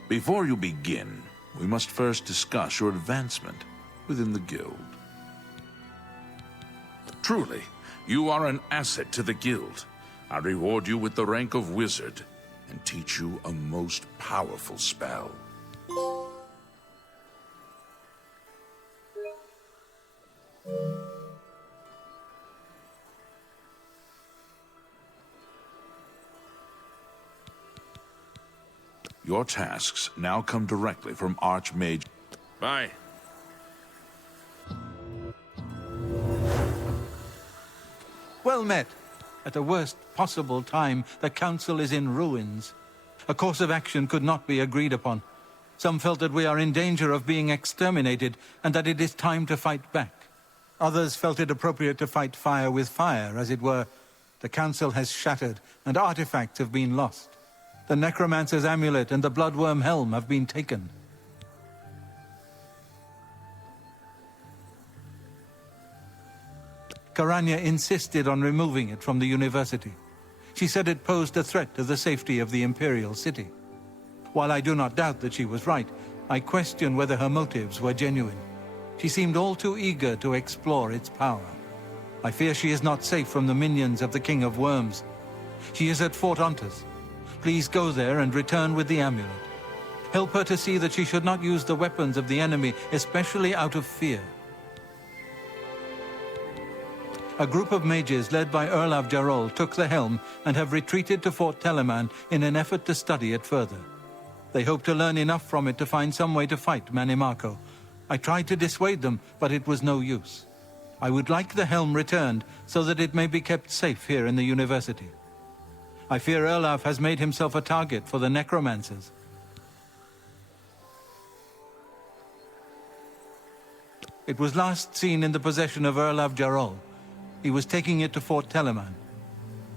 Before you begin, we must first discuss your advancement within the guild. Truly, you are an asset to the guild. I reward you with the rank of wizard and teach you a most powerful spell. Your tasks now come directly from Archmage. Bye. Well met. At the worst possible time, the Council is in ruins. A course of action could not be agreed upon. Some felt that we are in danger of being exterminated, and that it is time to fight back. Others felt it appropriate to fight fire with fire, as it were. The Council has shattered, and artifacts have been lost. The Necromancer's Amulet and the Bloodworm Helm have been taken. Karanya insisted on removing it from the university. She said it posed a threat to the safety of the Imperial City. While I do not doubt that she was right, I question whether her motives were genuine. She seemed all too eager to explore its power. I fear she is not safe from the minions of the King of Worms. She is at Fort Ontas. Please go there and return with the amulet. Help her to see that she should not use the weapons of the enemy, especially out of fear. A group of mages led by Erlav Jarol took the helm and have retreated to Fort Telemann in an effort to study it further. They hope to learn enough from it to find some way to fight Mannimarco. I tried to dissuade them, but it was no use. I would like the helm returned so that it may be kept safe here in the university. I fear Erlav has made himself a target for the necromancers. It was last seen in the possession of Erlav Jarol. He was taking it to Fort Telemann.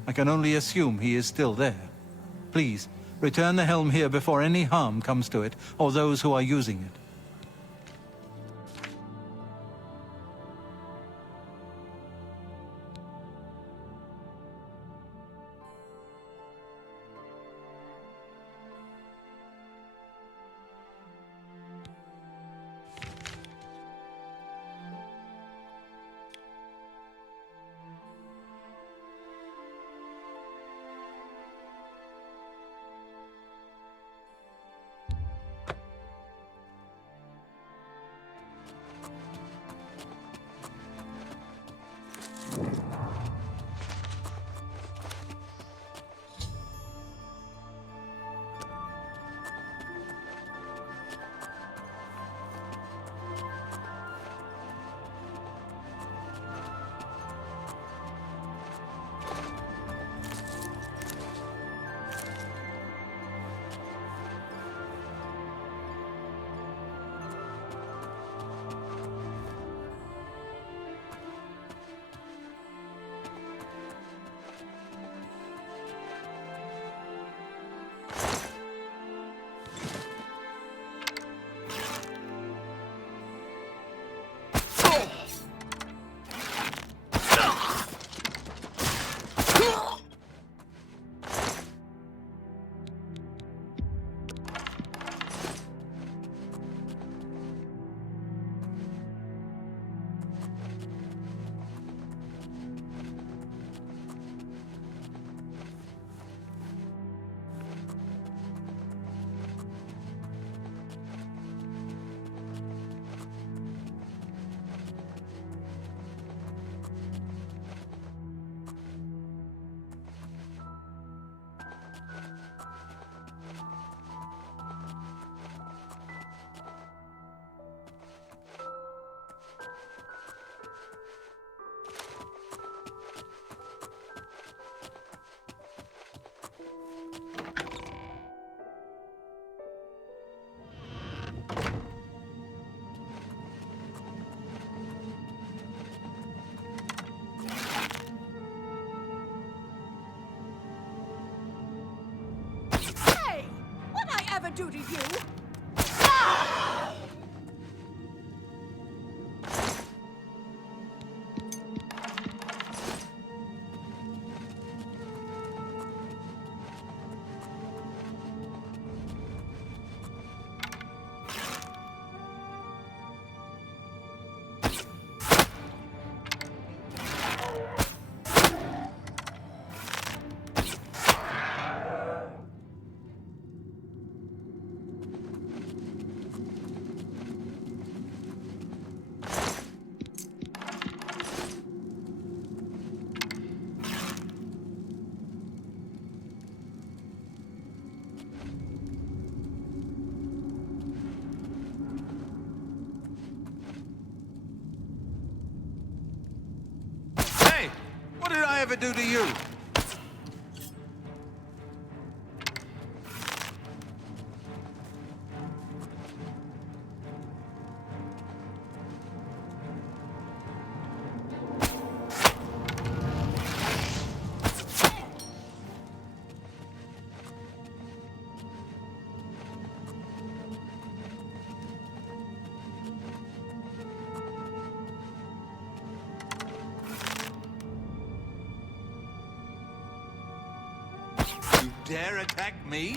I can only assume he is still there. Please, return the helm here before any harm comes to it, or those who are using it. Do to you? What did I ever do to you? dare attack me?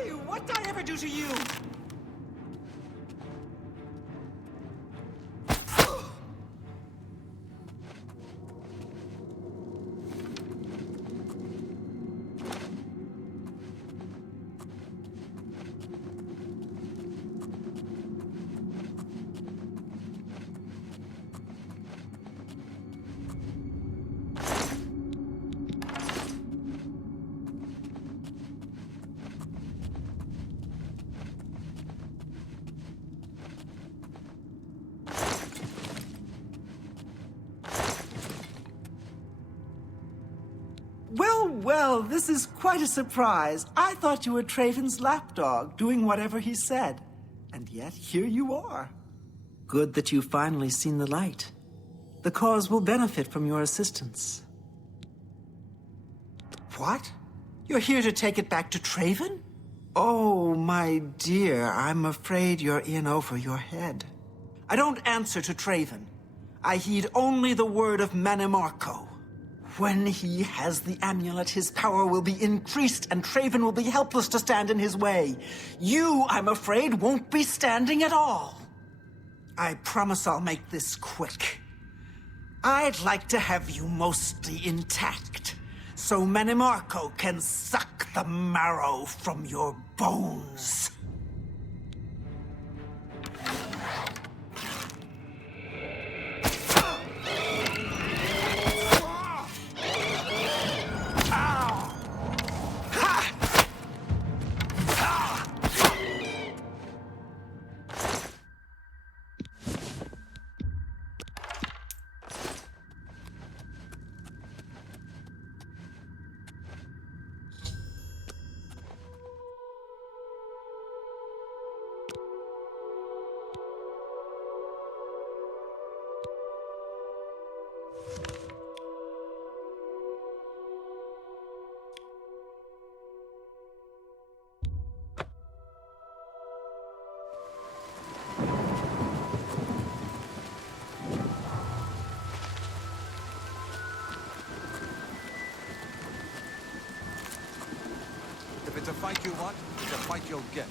Hey, what did I ever do to you? Well, this is quite a surprise. I thought you were Traven's lapdog, doing whatever he said. And yet, here you are. Good that you've finally seen the light. The cause will benefit from your assistance. What? You're here to take it back to Traven? Oh, my dear, I'm afraid you're in over your head. I don't answer to Traven. I heed only the word of Manimarco. When he has the amulet, his power will be increased, and Traven will be helpless to stand in his way. You, I'm afraid, won't be standing at all. I promise I'll make this quick. I'd like to have you mostly intact, so Manimarco can suck the marrow from your bones. If it's a fight you want, it's a fight you'll get.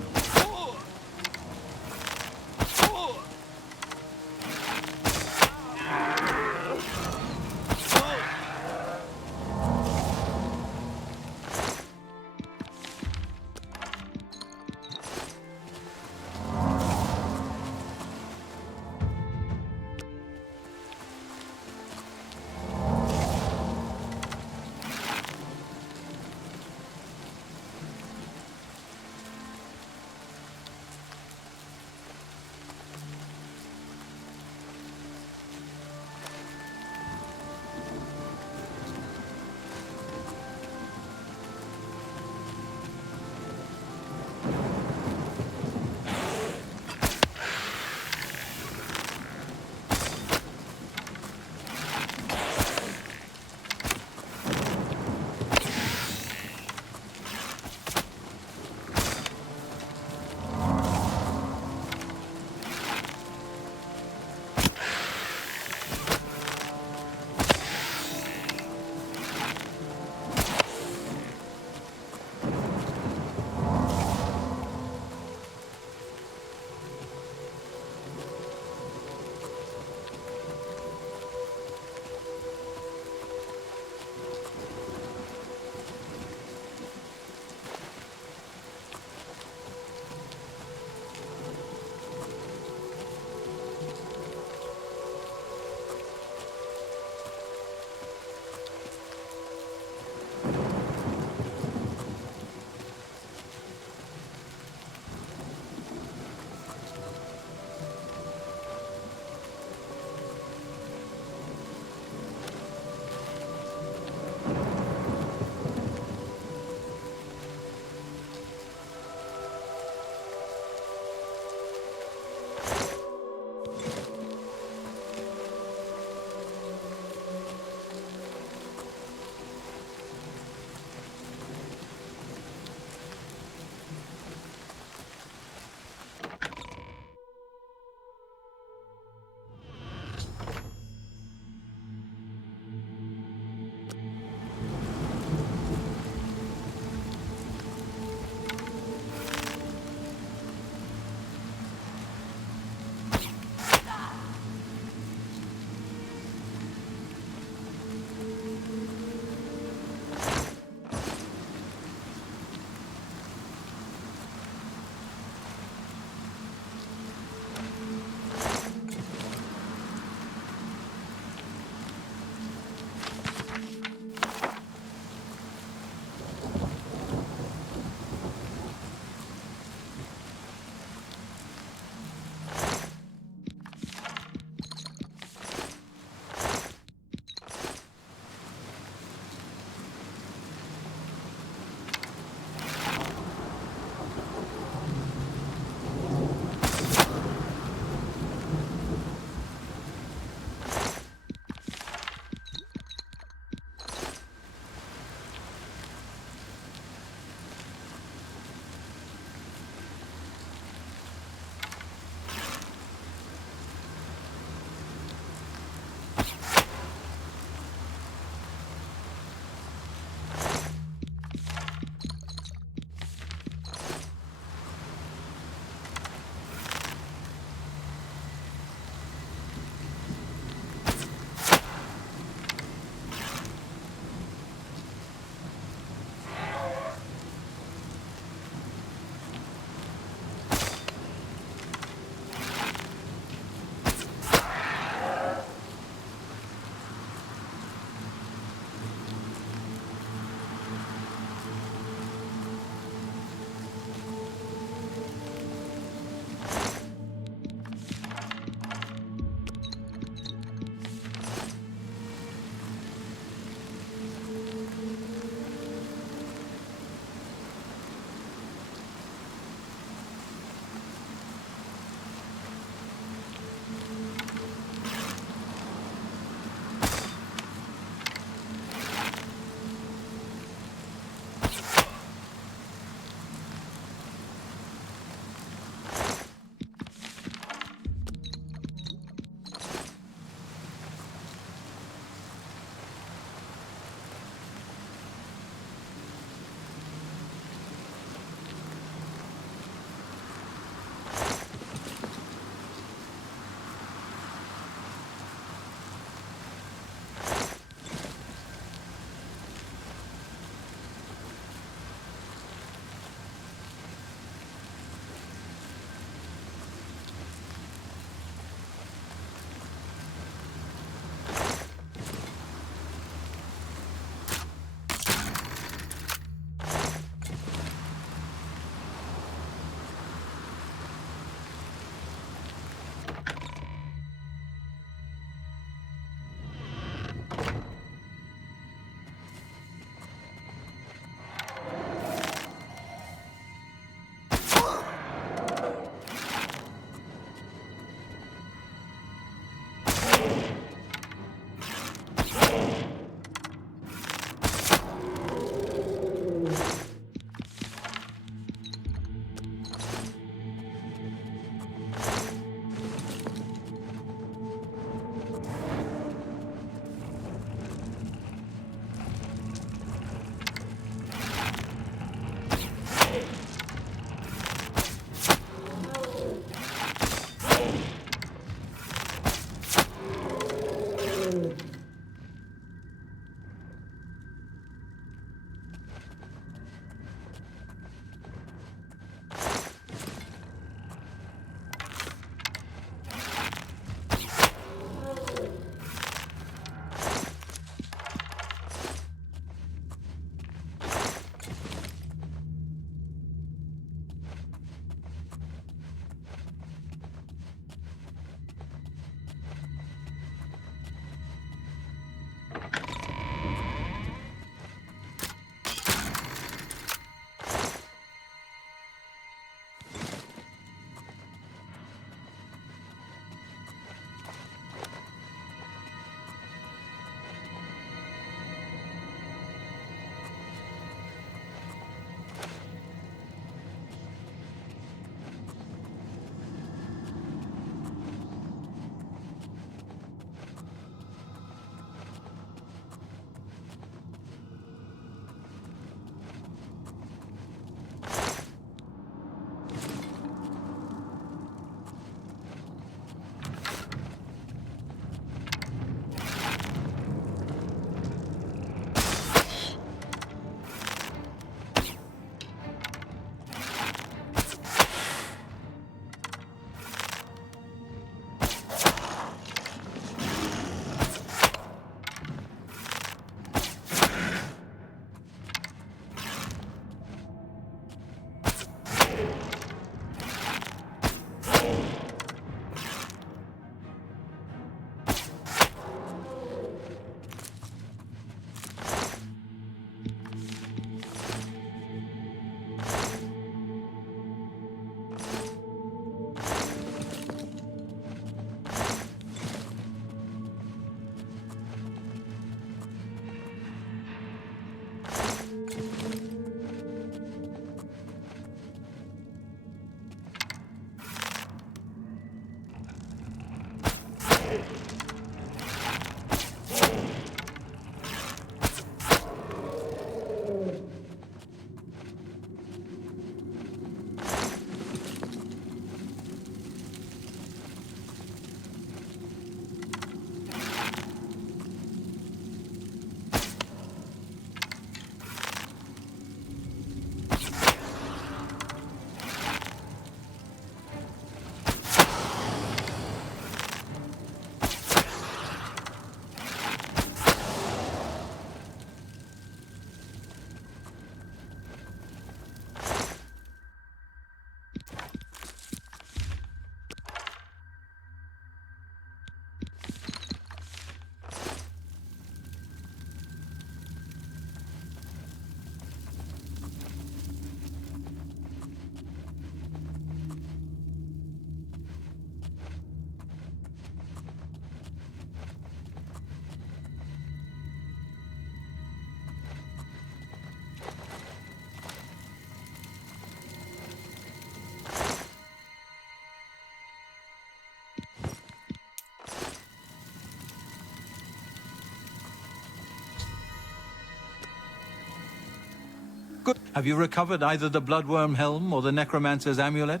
Good. Have you recovered either the Bloodworm Helm or the Necromancer's Amulet?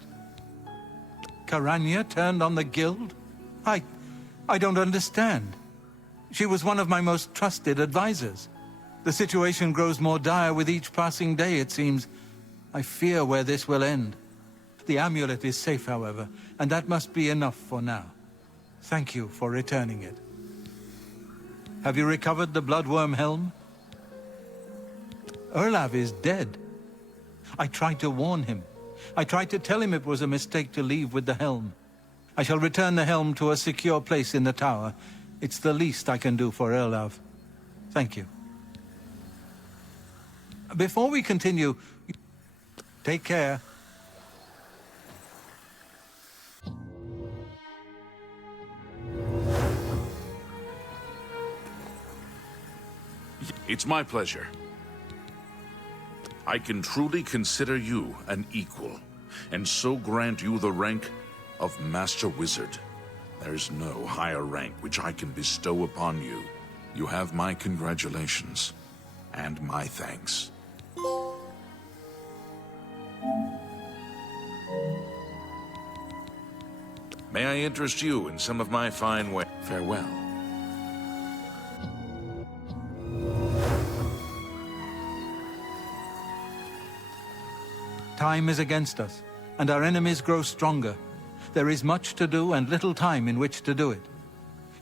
Karanya turned on the Guild? I don't understand. She was one of my most trusted advisors. The situation grows more dire with each passing day, it seems. I fear where this will end. The amulet is safe, however, and that must be enough for now. Thank you for returning it. Have you recovered the Bloodworm Helm? Erlav is dead. I tried to warn him. I tried to tell him it was a mistake to leave with the helm. I shall return the helm to a secure place in the tower. It's the least I can do for Erlav. Thank you. Before we continue, take care. It's my pleasure. I can truly consider you an equal, and so grant you the rank of Master Wizard. There is no higher rank which I can bestow upon you. You have my congratulations, and my thanks. May I interest you in some of my fine ways? Farewell. Time is against us, and our enemies grow stronger. There is much to do and little time in which to do it.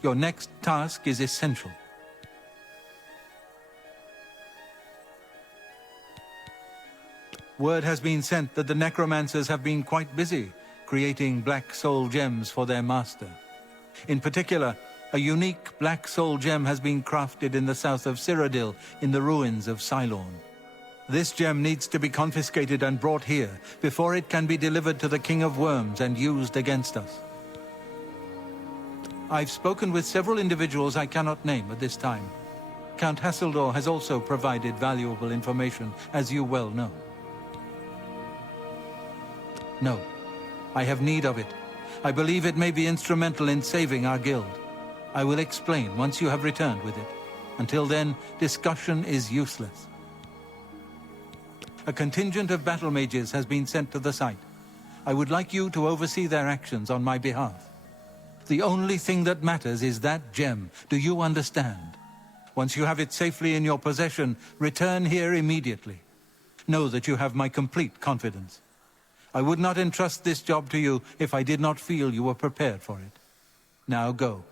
Your next task is essential. Word has been sent that the necromancers have been quite busy creating black soul gems for their master. In particular, a unique black soul gem has been crafted in the south of Cyrodiil in the ruins of Cylorn. This gem needs to be confiscated and brought here before it can be delivered to the King of Worms and used against us. I've spoken with several individuals I cannot name at this time. Count Hasseldor has also provided valuable information, as you well know. No, I have need of it. I believe it may be instrumental in saving our guild. I will explain once you have returned with it. Until then, discussion is useless. A contingent of battle mages has been sent to the site. I would like you to oversee their actions on my behalf. The only thing that matters is that gem. Do you understand? Once you have it safely in your possession, return here immediately. Know that you have my complete confidence. I would not entrust this job to you if I did not feel you were prepared for it. Now go.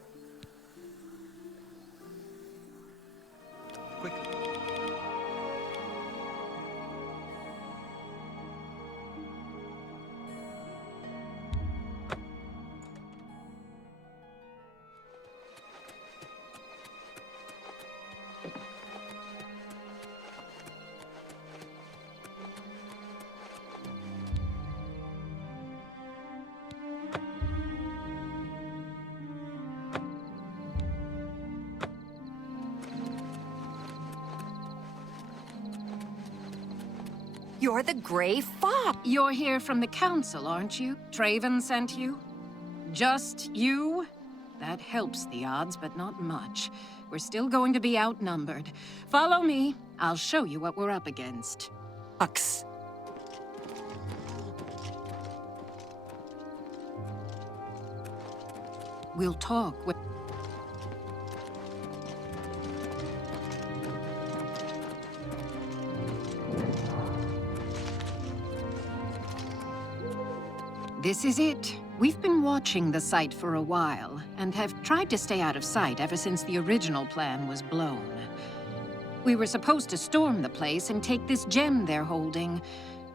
You're the Grey Fox. You're here from the Council, aren't you? Traven sent you? Just you? That helps the odds, but not much. We're still going to be outnumbered. Follow me. I'll show you what we're up against. Ux. We'll talk with... This is it. We've been watching the site for a while, and have tried to stay out of sight ever since the original plan was blown. We were supposed to storm the place and take this gem they're holding,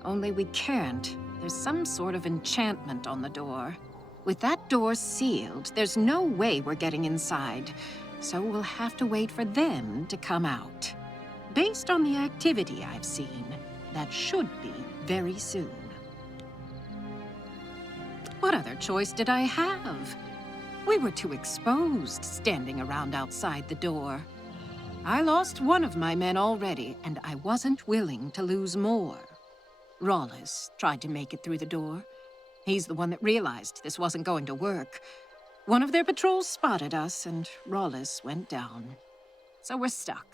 only we can't. There's some sort of enchantment on the door. With that door sealed, there's no way we're getting inside, so we'll have to wait for them to come out. Based on the activity I've seen, that should be very soon. What other choice did I have? We were too exposed, standing around outside the door. I lost one of my men already, and I wasn't willing to lose more. Rawlis tried to make it through the door. He's the one that realized this wasn't going to work. One of their patrols spotted us, and Rawlis went down. So we're stuck.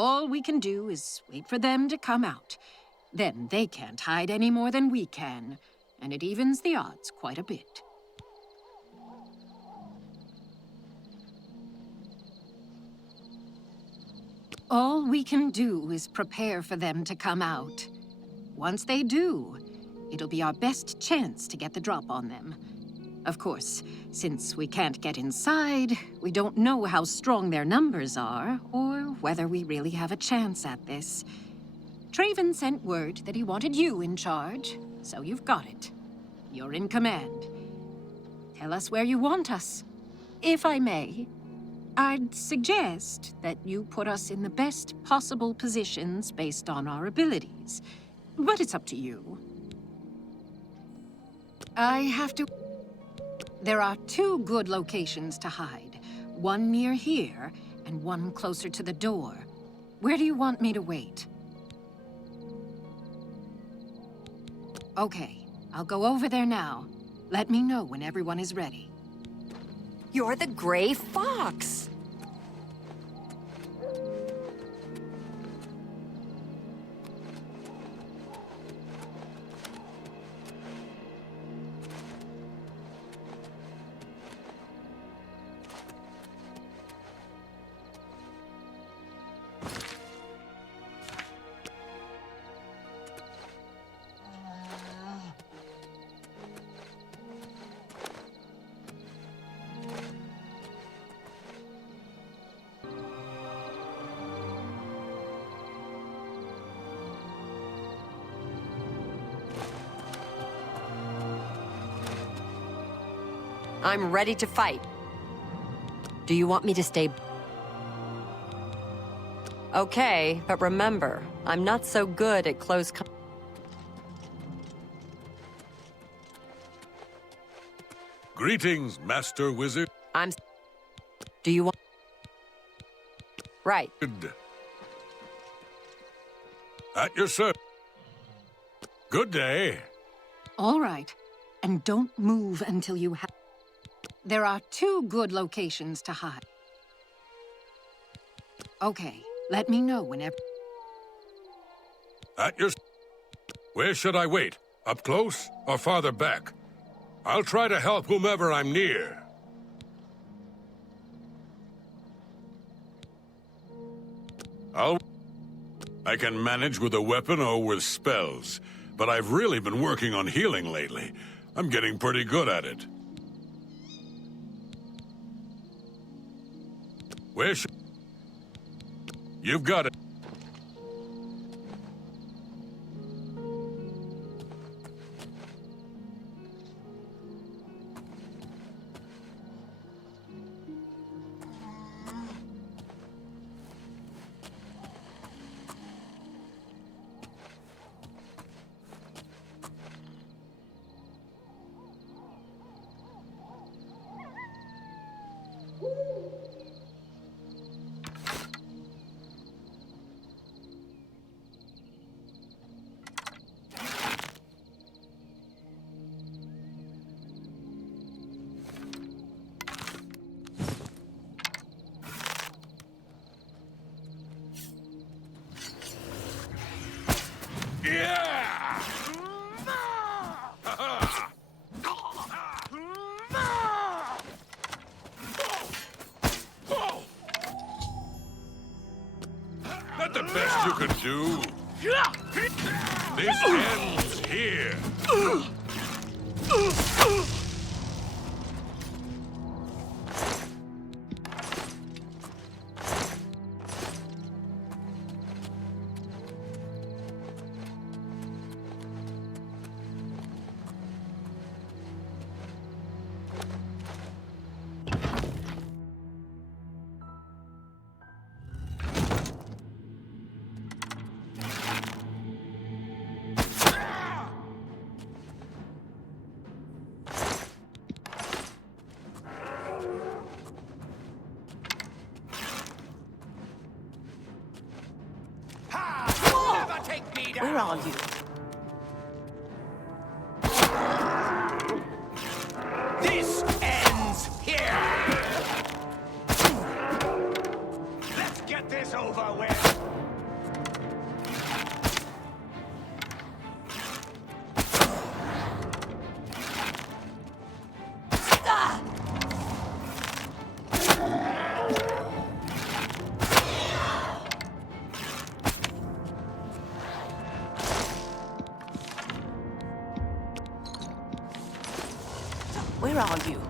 All we can do is wait for them to come out. Then they can't hide any more than we can, and it evens the odds quite a bit. All we can do is prepare for them to come out. Once they do, it'll be our best chance to get the drop on them. Of course, since we can't get inside, we don't know how strong their numbers are, or whether we really have a chance at this. Traven sent word that he wanted you in charge, so you've got it. You're in command. Tell us where you want us. If I may, I'd suggest that you put us in the best possible positions based on our abilities. But it's up to you. I have to... There are 2 good locations to hide. One near here, and one closer to the door. Where do you want me to wait? Okay, I'll go over there now. Let me know when everyone is ready. You're the Gray Fox! I'm ready to fight. Do you want me to stay? Okay, but remember, I'm not so good at close combat. Greetings, Master Wizard. Do you want... Right. At your service. Good day. All right. And don't move until you have... There are 2 good locations to hide. Okay, let me know whenever... At your... Where should I wait? Up close or farther back? I'll try to help whomever I'm near. I can manage with a weapon or with spells, but I've really been working on healing lately. I'm getting pretty good at it. Where should... You've got it. Not the best you could do. This ends here. Where are you? This ends here! Let's get this over with! Where are you?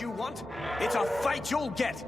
You want? It's a fight you'll get!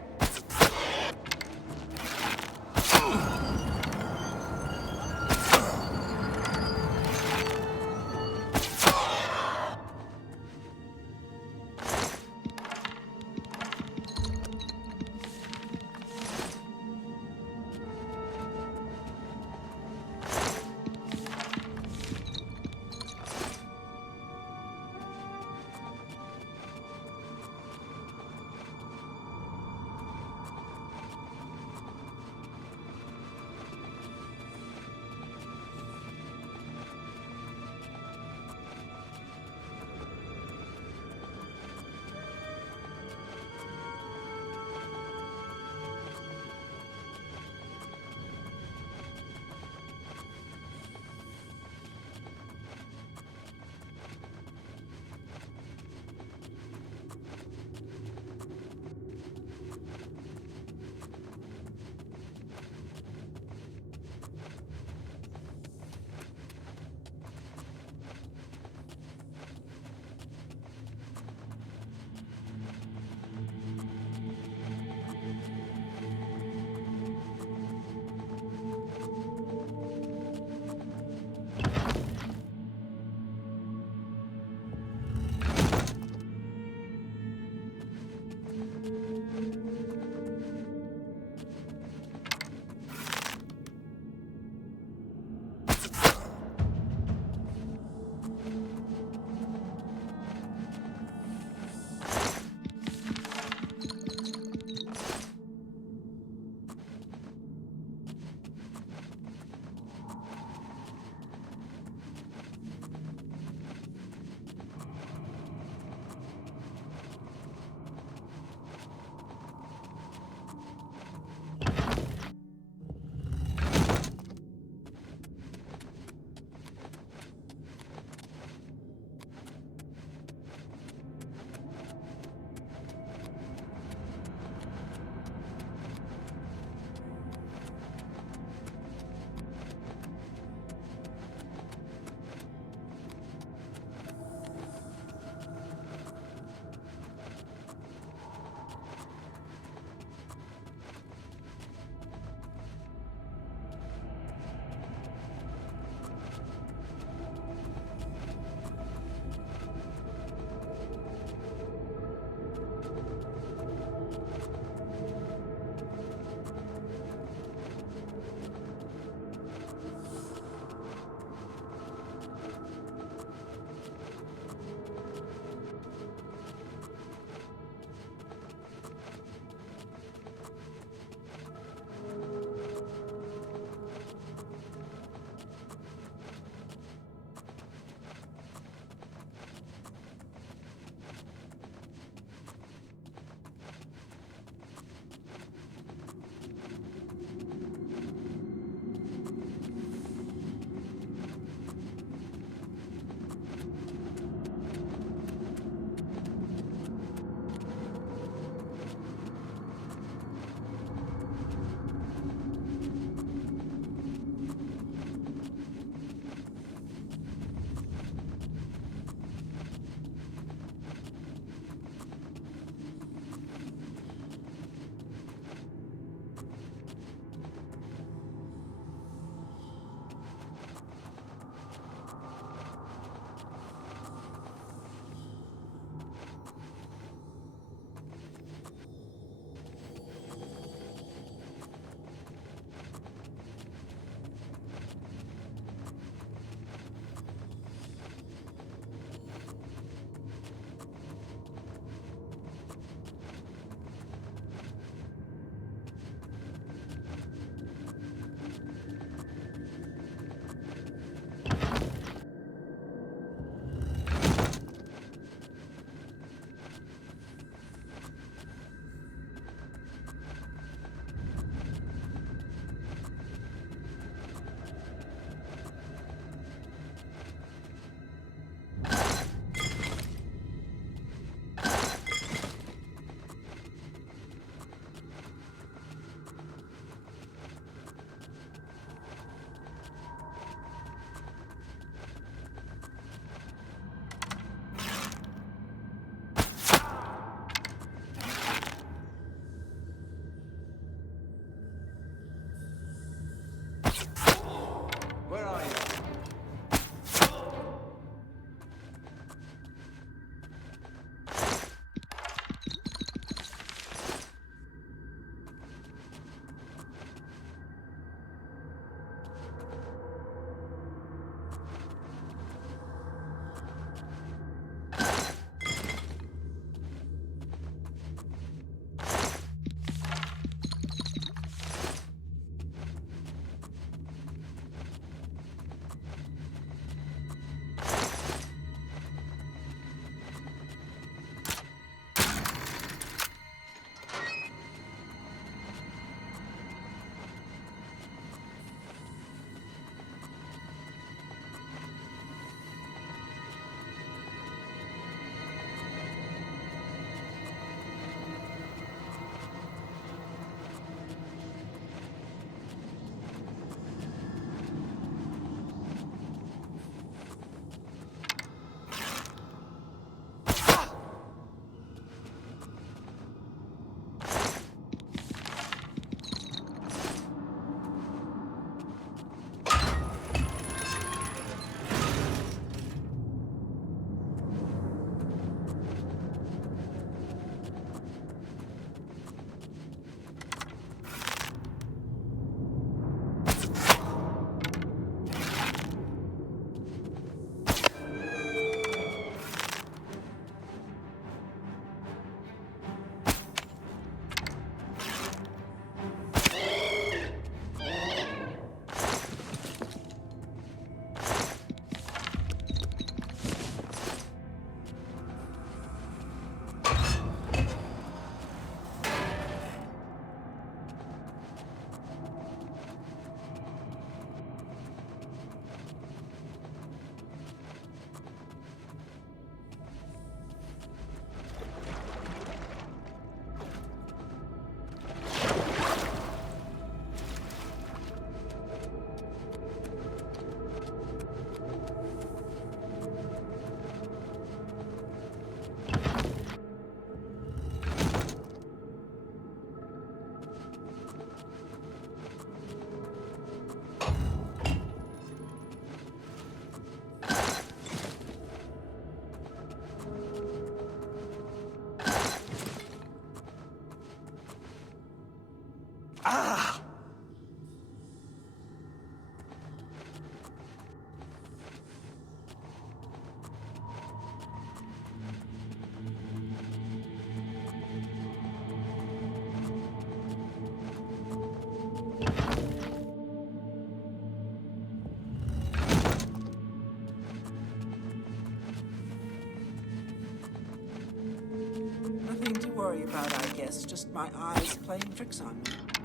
worry about, I guess. Just my eyes playing tricks on me.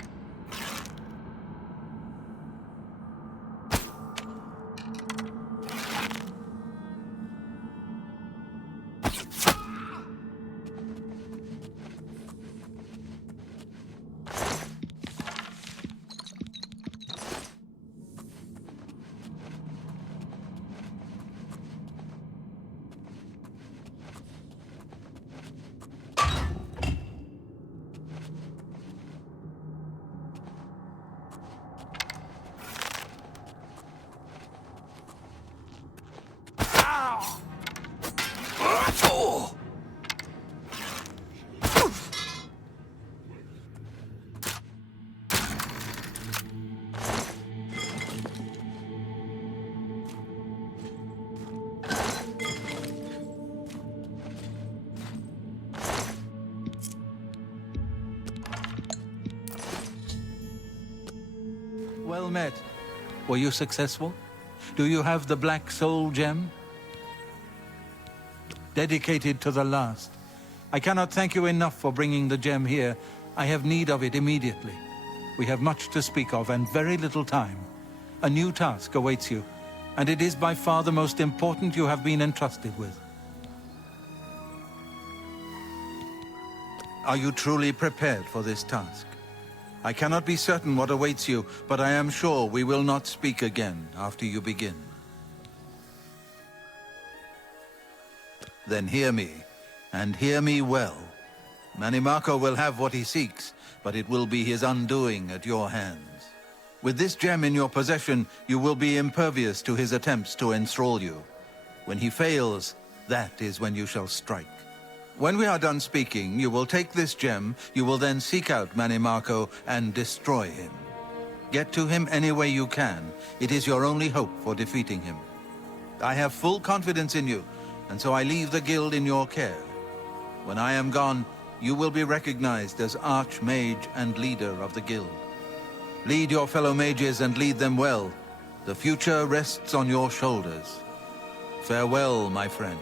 Well met. Were you successful? Do you have the Black Soul Gem? Dedicated to the last. I cannot thank you enough for bringing the gem here. I have need of it immediately. We have much to speak of and very little time. A new task awaits you, and it is by far the most important you have been entrusted with. Are you truly prepared for this task? I cannot be certain what awaits you, but I am sure we will not speak again after you begin. Then hear me, and hear me well. Mannimarco will have what he seeks, but it will be his undoing at your hands. With this gem in your possession, you will be impervious to his attempts to enthrall you. When he fails, that is when you shall strike. When we are done speaking, you will take this gem, you will then seek out Mannimarco and destroy him. Get to him any way you can. It is your only hope for defeating him. I have full confidence in you, and so I leave the guild in your care. When I am gone, you will be recognized as Archmage and leader of the guild. Lead your fellow mages and lead them well. The future rests on your shoulders. Farewell, my friend.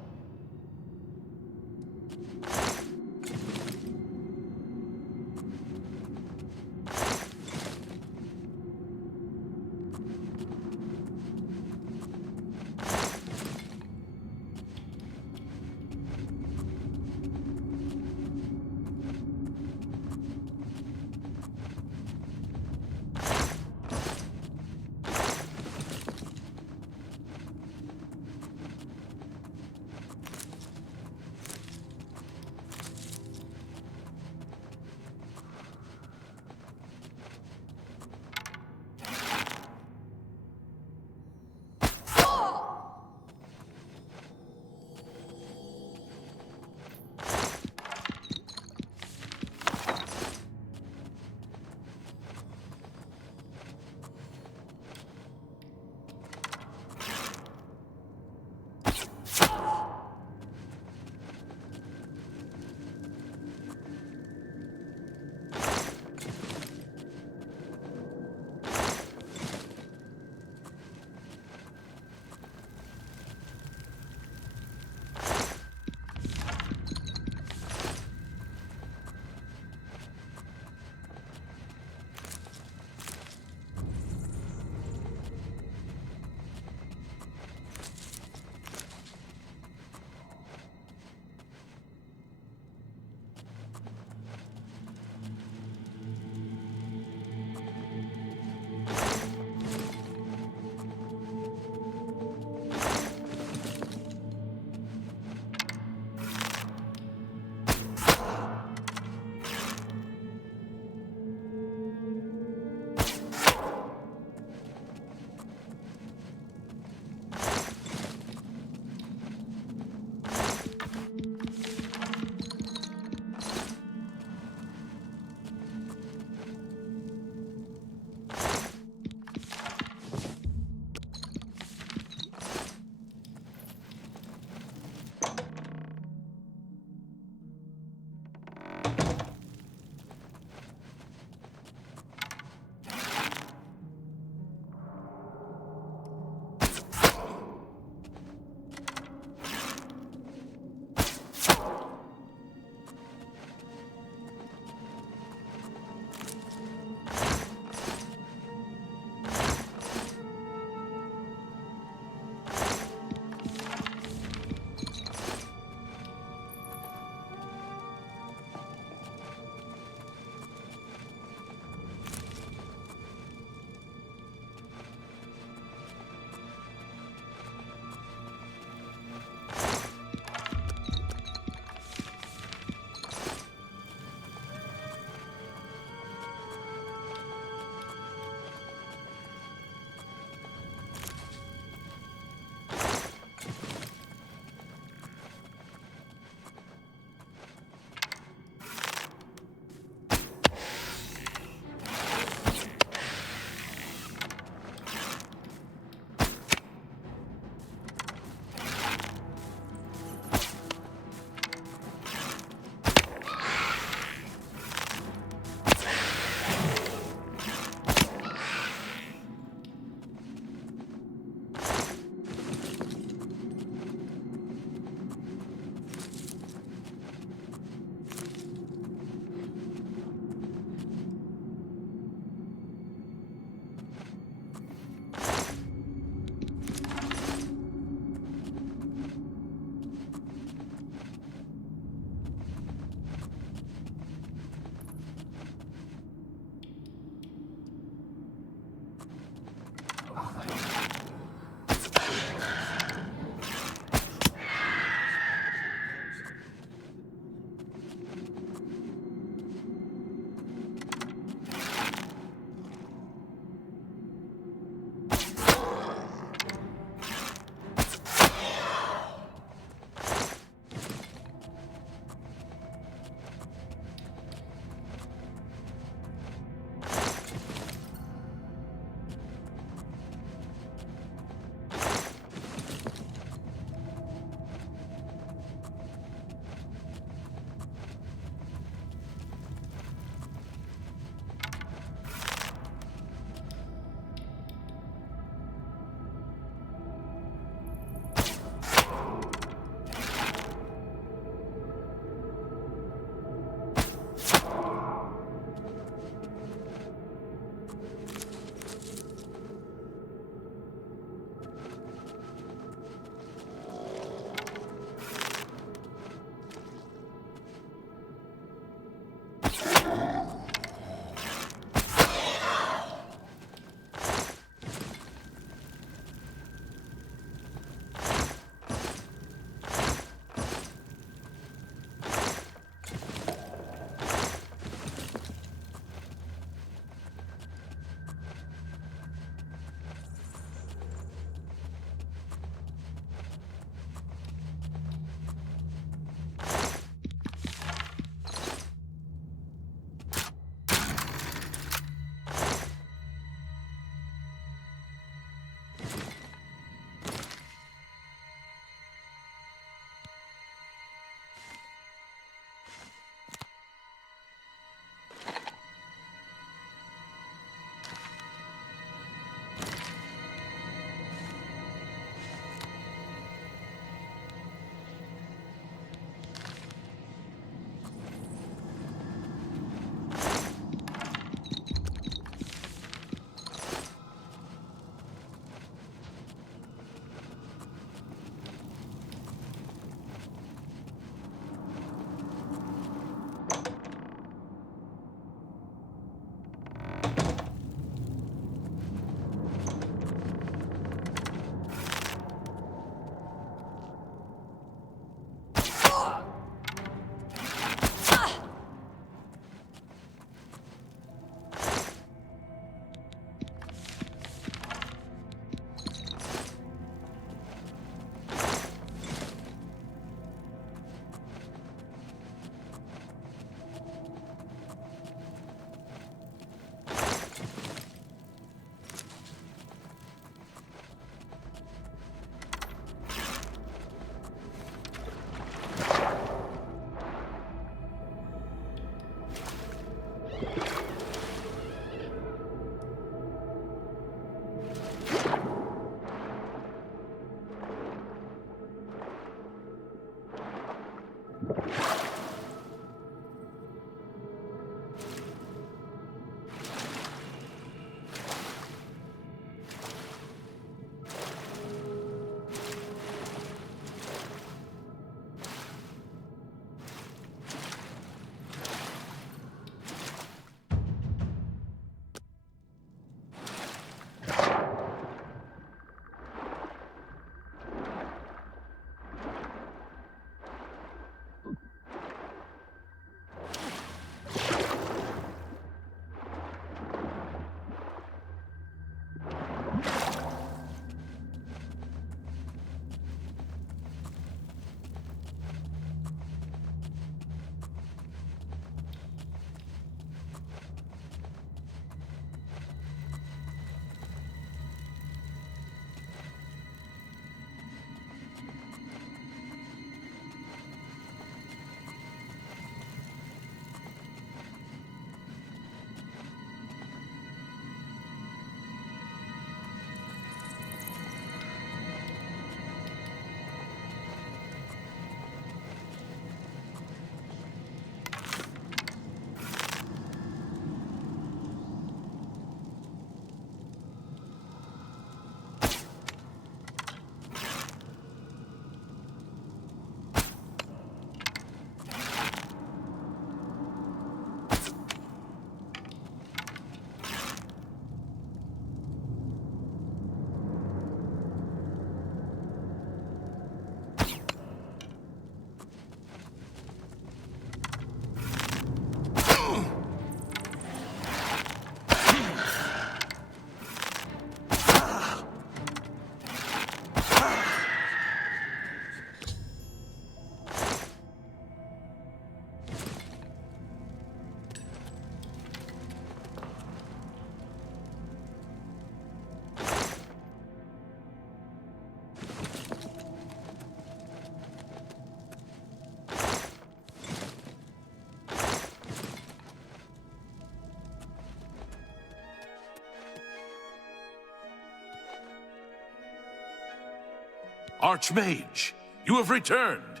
Archmage, you have returned.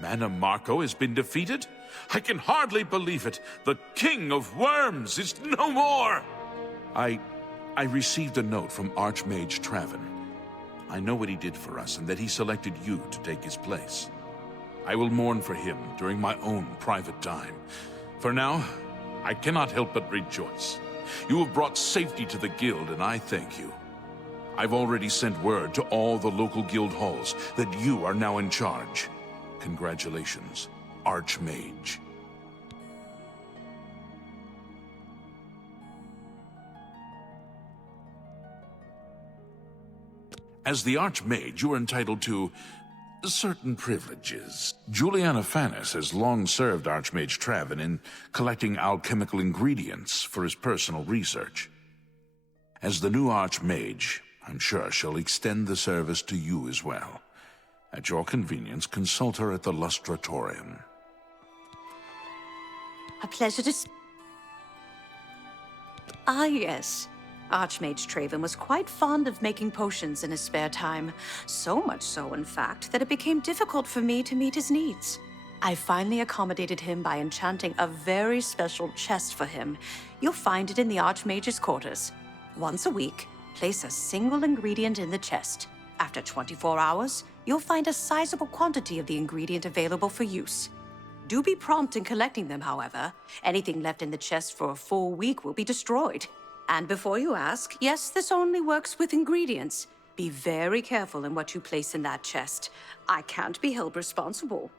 Mana Marco has been defeated? I can hardly believe it. The King of Worms is no more! I received a note from Archmage Traven. I know what he did for us and that he selected you to take his place. I will mourn for him during my own private time. For now, I cannot help but rejoice. You have brought safety to the guild, and I thank you. I've already sent word to all the local guild halls that you are now in charge. Congratulations, Archmage. As the Archmage, you are entitled to certain privileges. Juliana Fanis has long served Archmage Traven in collecting alchemical ingredients for his personal research. As the new Archmage, I'm sure she'll extend the service to you as well. At your convenience, consult her at the Lustratorium. A pleasure to... Ah, yes. Archmage Traven was quite fond of making potions in his spare time. So much so, in fact, that it became difficult for me to meet his needs. I finally accommodated him by enchanting a very special chest for him. You'll find it in the Archmage's quarters. Once a week, place a single ingredient in the chest. After 24 hours, you'll find a sizable quantity of the ingredient available for use. Do be prompt in collecting them, however. Anything left in the chest for a full week will be destroyed. And before you ask, yes, this only works with ingredients. Be very careful in what you place in that chest. I can't be held responsible.